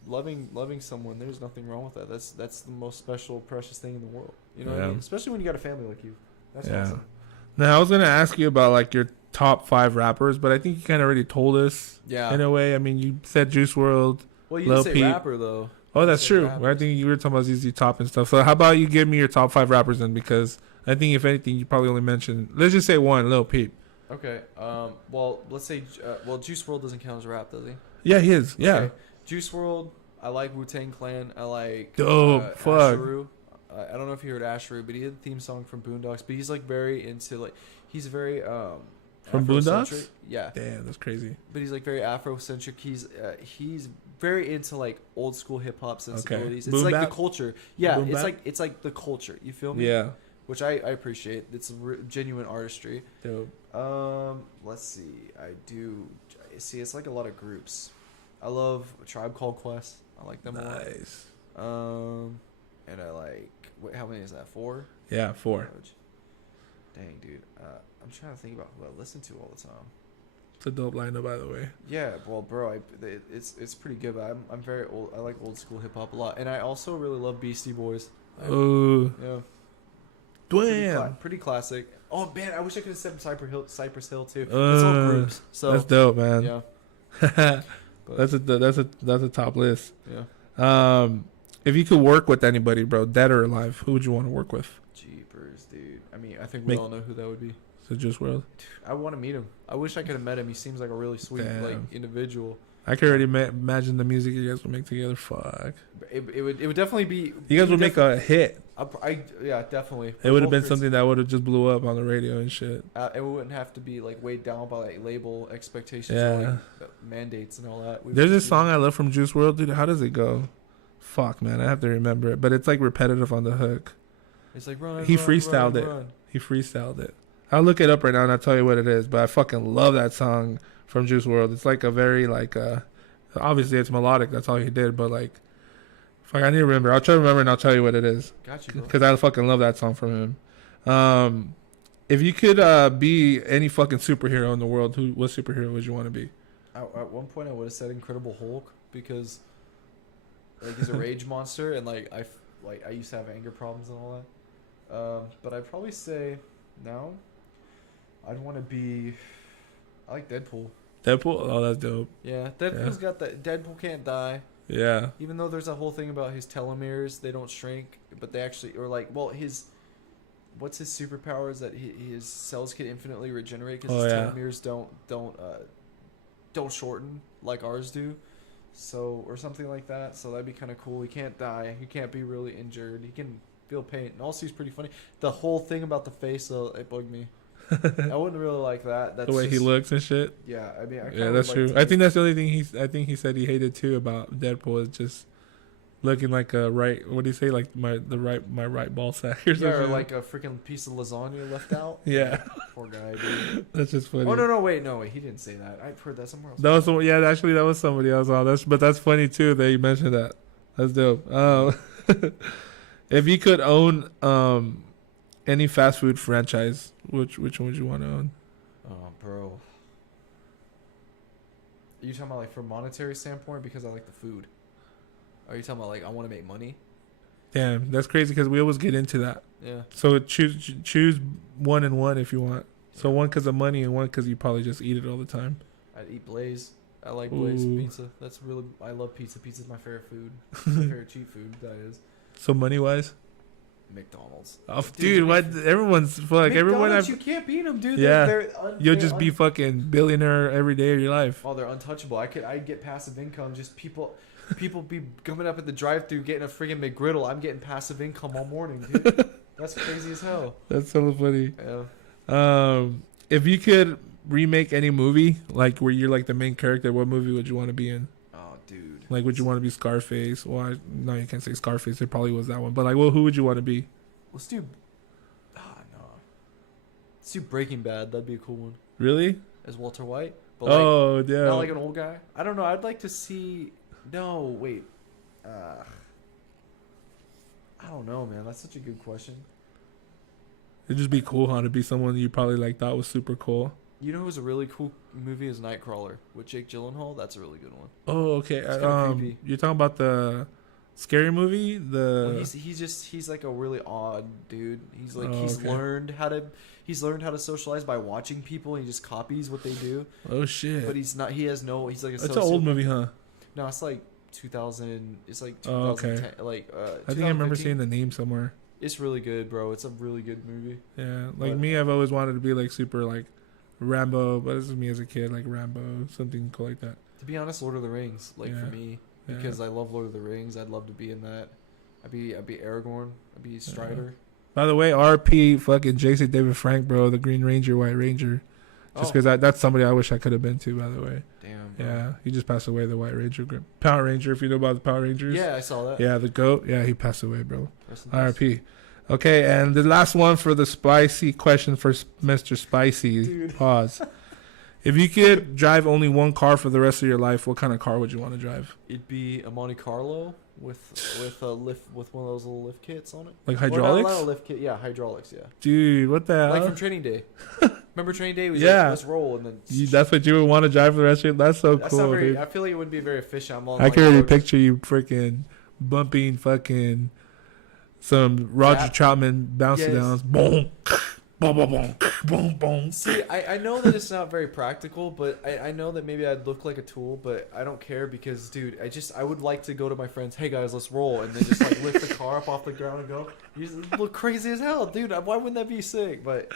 loving someone, there's nothing wrong with that. That's the most special, precious thing in the world. You know what I Yeah. mean? Especially when you got a family like you. That's Yeah. awesome. Now I was gonna ask you about like your top 5 rappers, but I think you kind of already told us. Yeah. In a way, I mean, you said Juice World. Well, you Lil didn't say Peep. rapper, though. Oh, that's say true. rappers. I think you were talking about ZZ Top and stuff. So how about you give me your top 5 rappers then? Because I think if anything, you probably only mentioned. Let's just say one, Lil Peep. Okay. Well, let's say, Juice WRLD doesn't count as rap, does he? Yeah, he is. Yeah. Okay. Juice WRLD. I like Wu-Tang Clan. I like Dope. Fuck. Asheru. I don't know if you heard Asheru, but he had a theme song from Boondocks. But he's like very into like he's very From Afrocentric. Boondocks? Yeah, Damn, that's crazy. but he's like very Afrocentric. He's very into like old school hip hop sensibilities. It's Boom like bap? the culture. Yeah, Boom bap? it's like the culture. You feel me? Yeah. Which I appreciate. It's genuine artistry. Dope. Let's see. I do see. It's like a lot of groups. I love A Tribe Called Quest. I like them Nice. a lot. And I like. Wait, how many is that? 4? Yeah, 4. Dang, dude. I'm trying to think about who I listen to all the time. It's a dope lineup, by the way. Yeah, well, bro, it's pretty good. But I'm very old. I like old school hip hop a lot, and I also really love Beastie Boys. Oh, Yeah, damn. pretty classic. Oh man, I wish I could have said Cypress Hill too. It's all groups. So That's dope, man. yeah, that's a top list. yeah. If you could work with anybody, bro, dead or alive, who would you want to work with? Jeepers, dude. I mean, I think we all know who that would be. So Juice WRLD. I want to meet him. I wish I could have met him. He seems like a really sweet Damn. like individual. I can already imagine the music you guys would make together. Fuck. It would definitely be. You guys would make a hit. Yeah, definitely. It would have been Both something that would have just blew up on the radio and shit. it wouldn't have to be like weighed down by like label expectations Yeah. or like, mandates and all that. There's this song I love from Juice WRLD, dude. How does it go? Fuck, man, I have to remember it. But it's like repetitive on the hook. It's like run. He run, freestyled run, it. run. He freestyled it. I'll look it up right now and I'll tell you what it is. But I fucking love that song from Juice WRLD. It's like a very like obviously it's melodic. That's all he did. But like, fuck, I need to remember. I'll try to remember and I'll tell you what it is. Got you, bro. Because I fucking love that song from him. If you could be any fucking superhero in the world, what superhero would you want to be? At one point, I would have said Incredible Hulk because like he's a rage monster and like I used to have anger problems and all that. But I'd probably say now I'd want to be. I like Deadpool. Deadpool? Oh, that's dope. Yeah, Deadpool's got that. Deadpool can't die. Yeah. Even though there's a whole thing about his telomeres, they don't shrink, but they actually, or like, well, what's his superpower is that his cells can infinitely regenerate because his telomeres don't shorten like ours do, so or something like that. So that'd be kind of cool. He can't die. He can't be really injured. He can feel pain, and also he's pretty funny. The whole thing about the face, though, it bugged me. I wouldn't really like that. That's The way he just- looks and shit. Yeah, I mean, I Yeah, kinda that's would true. like to I think that's the only thing I think he said he hated too about Deadpool is just looking like a right. What do you say? Like my right ball sack or something. Yeah, or like a freaking piece of lasagna left out. Yeah. Poor guy, dude. That's just funny. Oh no, wait, he didn't say that. I've heard that somewhere else. That was actually that was somebody else on. But that's funny too that you mentioned that. That's dope. If you could own any fast food franchise, which one would you want to own? Oh, bro. Are you talking about like from monetary standpoint because I like the food? Are you talking about like I want to make money? Damn, that's crazy because we always get into that. Yeah. So choose one and one if you want. So one because of money and one because you probably just eat it all the time. I'd eat Blaze. I like Blaze Ooh. pizza. I love pizza. Pizza's my favorite food. My favorite cheap food, that is. So money wise, McDonald's. oh, dude, what? Everyone's like everyone. McDonald's, you can't beat them, dude. Yeah. You'll just be fucking billionaire every day of your life. Oh, they're untouchable. I'd get passive income. Just people be coming up at the drive-thru getting a freaking McGriddle. I'm getting passive income all morning, dude. That's crazy as hell. That's so funny. Yeah. If you could remake any movie, like where you're like the main character, what movie would you want to be in? Oh, dude. Like, would you want to be Scarface? Well, no, you can't say Scarface. It probably was that one. But like, well, who would you want to be? Let's do. No. Let's do Breaking Bad. That'd be a cool one. Really? As Walter White. But like, Oh, yeah. not like an old guy. I don't know. I'd like to see. No, wait. I don't know, man. That's such a good question. It'd just be cool, huh? To be someone you probably like thought was super cool. You know who's a really cool movie is Nightcrawler with Jake Gyllenhaal. That's a really good one. Oh, okay. It's kinda creepy. You're talking about the scary movie? Well, he's like a really odd dude. He's like he's learned how to socialize by watching people. And he just copies what they do. Oh shit! But he's not. He has no. He's like a. That's an old movie, huh? No, it's like 2000. It's like Oh, 2010. okay. Like I think I remember seeing the name somewhere. It's really good, bro. It's a really good movie. Yeah, like me, I've always wanted to be like super like Rambo, but this is me as a kid, like Rambo, something cool like that. To be honest, Lord of the Rings, like Yeah. for me, Yeah. because I love Lord of the Rings. I'd love to be in that. I'd be Aragorn. I'd be Strider. By the way, RP fucking Jason David Frank, bro, the Green Ranger, White Ranger. Just because that's somebody I wish I could have been to, by the way. Damn. Bro. Yeah, he just passed away, the White Ranger. Power Ranger, if you know about the Power Rangers. Yeah, I saw that. Yeah, the GOAT. Yeah, he passed away, bro. Rest in peace. RP. Okay, and the last one for the spicy question for Mr. Spicy. Dude. Pause. If you could drive only one car for the rest of your life, what kind of car would you want to drive? It'd be a Monte Carlo with a lift with one of those little lift kits on it. Like Or hydraulics? not a lift kit. Yeah, hydraulics. Yeah. Dude, what the hell? Like from Training Day. Remember Training Day? Was Yeah. like, let's roll and then. That's what you would want to drive for the rest of your life? That's so That's cool, not very. dude. I feel like it wouldn't be very efficient. I'm all I like, can already oh, picture you freaking bumping fucking some Roger Yeah. Troutman bounce Yes. downs. Boom. Boom, boom, boom, boom, boom. See, I know that it's not very practical, but I know that maybe I'd look like a tool, but I don't care because, dude, I would like to go to my friends, hey guys, let's roll, and then just like lift the car up off the ground and go. You just look crazy as hell, dude. Why wouldn't that be sick? But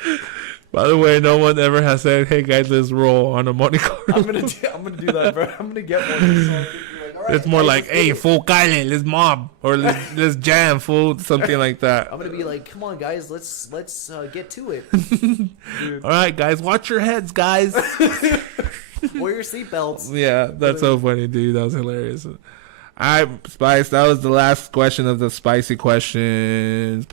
By the way, no one ever has said, "Hey guys, let's roll" on a Monte Carlo. I'm gonna do that, bro. I'm gonna get one. So I can be like, all right, It's more guys, like, let's do "Hey, it." full Kyle, let's mob," or let's jam, fool," something like that. I'm gonna be like, come on, guys, let's get to it. All right, guys, watch your heads, guys. Wear your seatbelts. Yeah, that's so funny, dude. That was hilarious. All right, Spice, that was the last question of the spicy questions.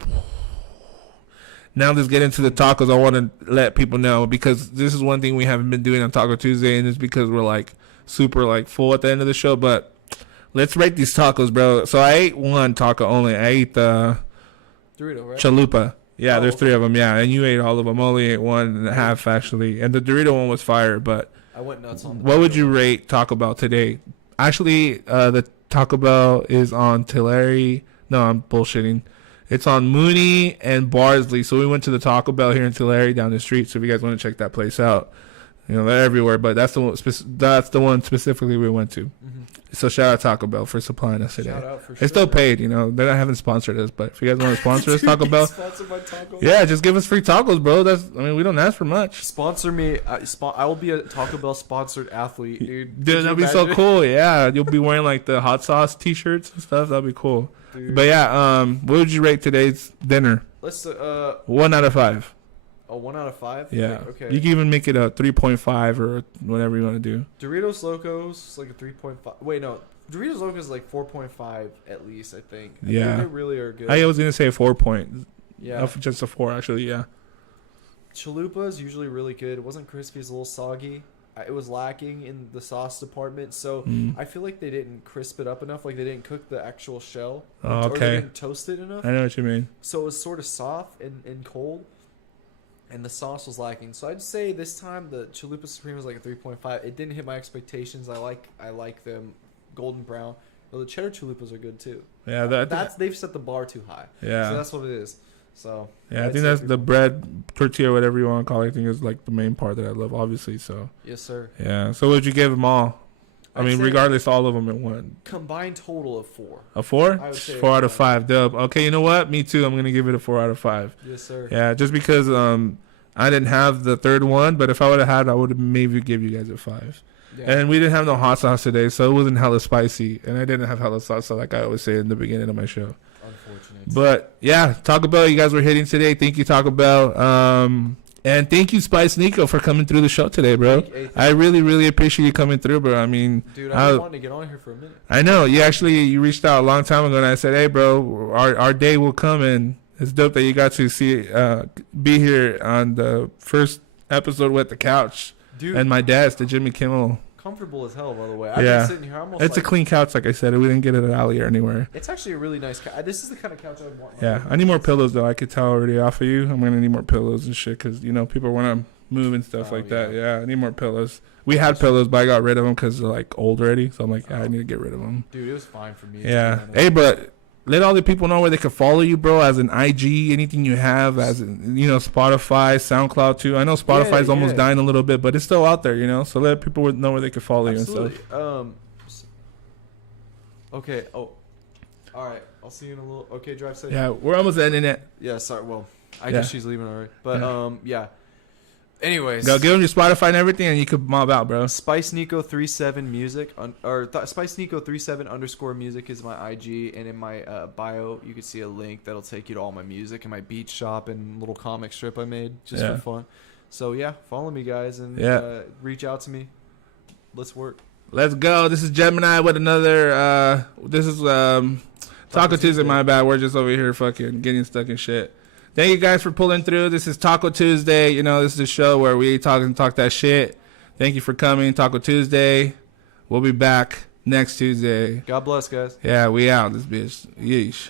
Now let's get into the tacos. I want to let people know because this is one thing we haven't been doing on Taco Tuesday, and it's because we're like super like full at the end of the show. But let's rate these tacos, bro. So I ate one taco only. I ate the Dorito, right? chalupa. Yeah, Oh, there's okay. 3 of them. Yeah, and you ate all of them. Only ate 1.5 actually, and the Dorito one was fire. But I went nuts on. what would you rate Taco Bell today? Actually, the Taco Bell is on Tulare. No, I'm bullshitting. It's on Mooney and Barsley. So we went to the Taco Bell here in Tulare down the street. So if you guys want to check that place out, you know they're everywhere. But that's the one specifically we went to. Mhm. So shout out Taco Bell for supplying us today. Shout out for It's sure. still paid, you know. They haven't sponsored us, but if you guys want to sponsor us, Taco Bell, Sponsored by Taco. yeah, just give us free tacos, bro. We don't ask for much. Sponsor me. I will be a Taco Bell sponsored athlete, dude. Could Dude, you that'd be so imagine? cool. Yeah, you'll be wearing like the hot sauce T-shirts and stuff. That'd be cool. Dude. But yeah, what would you rate today's dinner? Let's 1 out of 5. a 1 out of 5. Yeah. Like, okay. You can even make it a 3.5 or whatever you want to do. Doritos Locos like a 3.5. Wait, no. Doritos Locos is like 4.5 at least, I think. Yeah. They really are good. I was gonna say a 4 point. Yeah. Just a 4 actually. Yeah. Chalupa is usually really good. It wasn't crispy. It's a little soggy. It was lacking in the sauce department, so I feel like they didn't crisp it up enough. Like they didn't cook the actual shell, Oh, or they okay. didn't toast it enough. I know what you mean. So it was sort of soft and cold, and the sauce was lacking. So I'd say this time the Chalupa Supreme was like a 3.5. It didn't hit my expectations. I like them golden brown. Well, the cheddar chalupas are good too. Yeah, They've set the bar too high. Yeah. So that's what it is. So yeah, I I'd think say that's the 3.5. bread tortilla, whatever you want to call it. I think is like the main part that I love, obviously. So Yes, sir. yeah. So would you give them all? I I'd mean, say regardless, all of them in one. Combined total of 4. A 4? I would say 4 out of a 5. Dub. Okay, you know what? Me too. I'm gonna give it a 4 out of 5. Yes, sir. Yeah, just because I didn't have the third one, but if I would have had, I would have maybe give you guys a 5. Yeah. And we didn't have no hot sauce today, so it wasn't hella spicy, and I didn't have hella salsa like I always say in the beginning of my show. Unfortunate. But yeah, Taco Bell, you guys were hitting today. Thank you, Taco Bell. And thank you, Spice Nico, for coming through the show today, bro. Thank I really, really appreciate you coming through, bro. I mean, Dude, I've been wanting to get on here for a minute. I know you reached out a long time ago, and I said, hey, bro, our day will come, and it's dope that you got to be here on the first episode with the couch. Dude, And my dad's, the Jimmy Kimmel. comfortable as hell, by the way. I've Yeah. been sitting here almost It's a clean couch, like I said. We didn't get it at Alley or anywhere. It's actually a really nice couch. This is the kind of couch I would want. Yeah, I need more pillows, though. I could tell already off of you. I'm going to need more pillows and shit because, people want to move and stuff Oh, like that. Yeah, I need more pillows. We had pillows, but I got rid of them because they're, like, old already. So I'm like, I need to get rid of them. Dude, it was fine for me. Yeah. to be honest. Hey, but let all the people know where they can follow you, bro, as an IG, anything you have, as in, Spotify, SoundCloud, too. I know Spotify's Yeah, almost yeah. dying a little bit, but it's still out there, So let people know where they can follow you and Absolutely. stuff. Okay. Oh. All right. I'll see you in a little. Okay, drive safe. Yeah, we're almost ending it. Yeah. Sorry. Well, I Yeah. guess she's leaving already. But yeah. Anyways. Go give them your Spotify and everything, and you could mob out, bro. Spice Nico 37 music Spice Nico 37_music is my IG, and in my bio you can see a link that'll take you to all my music and my beat shop and little comic strip I made just Yeah. for fun. So yeah, follow me guys and Yeah. reach out to me. Let's work. Let's go. This is Gemini with another. This is Taco Tuesday. My bad. We're just over here fucking getting stuck in shit. Thank you guys for pulling through. This is Taco Tuesday. This is a show where we talk that shit. Thank you for coming. Taco Tuesday. We'll be back next Tuesday. God bless, guys. Yeah, we out. This bitch. Yeesh.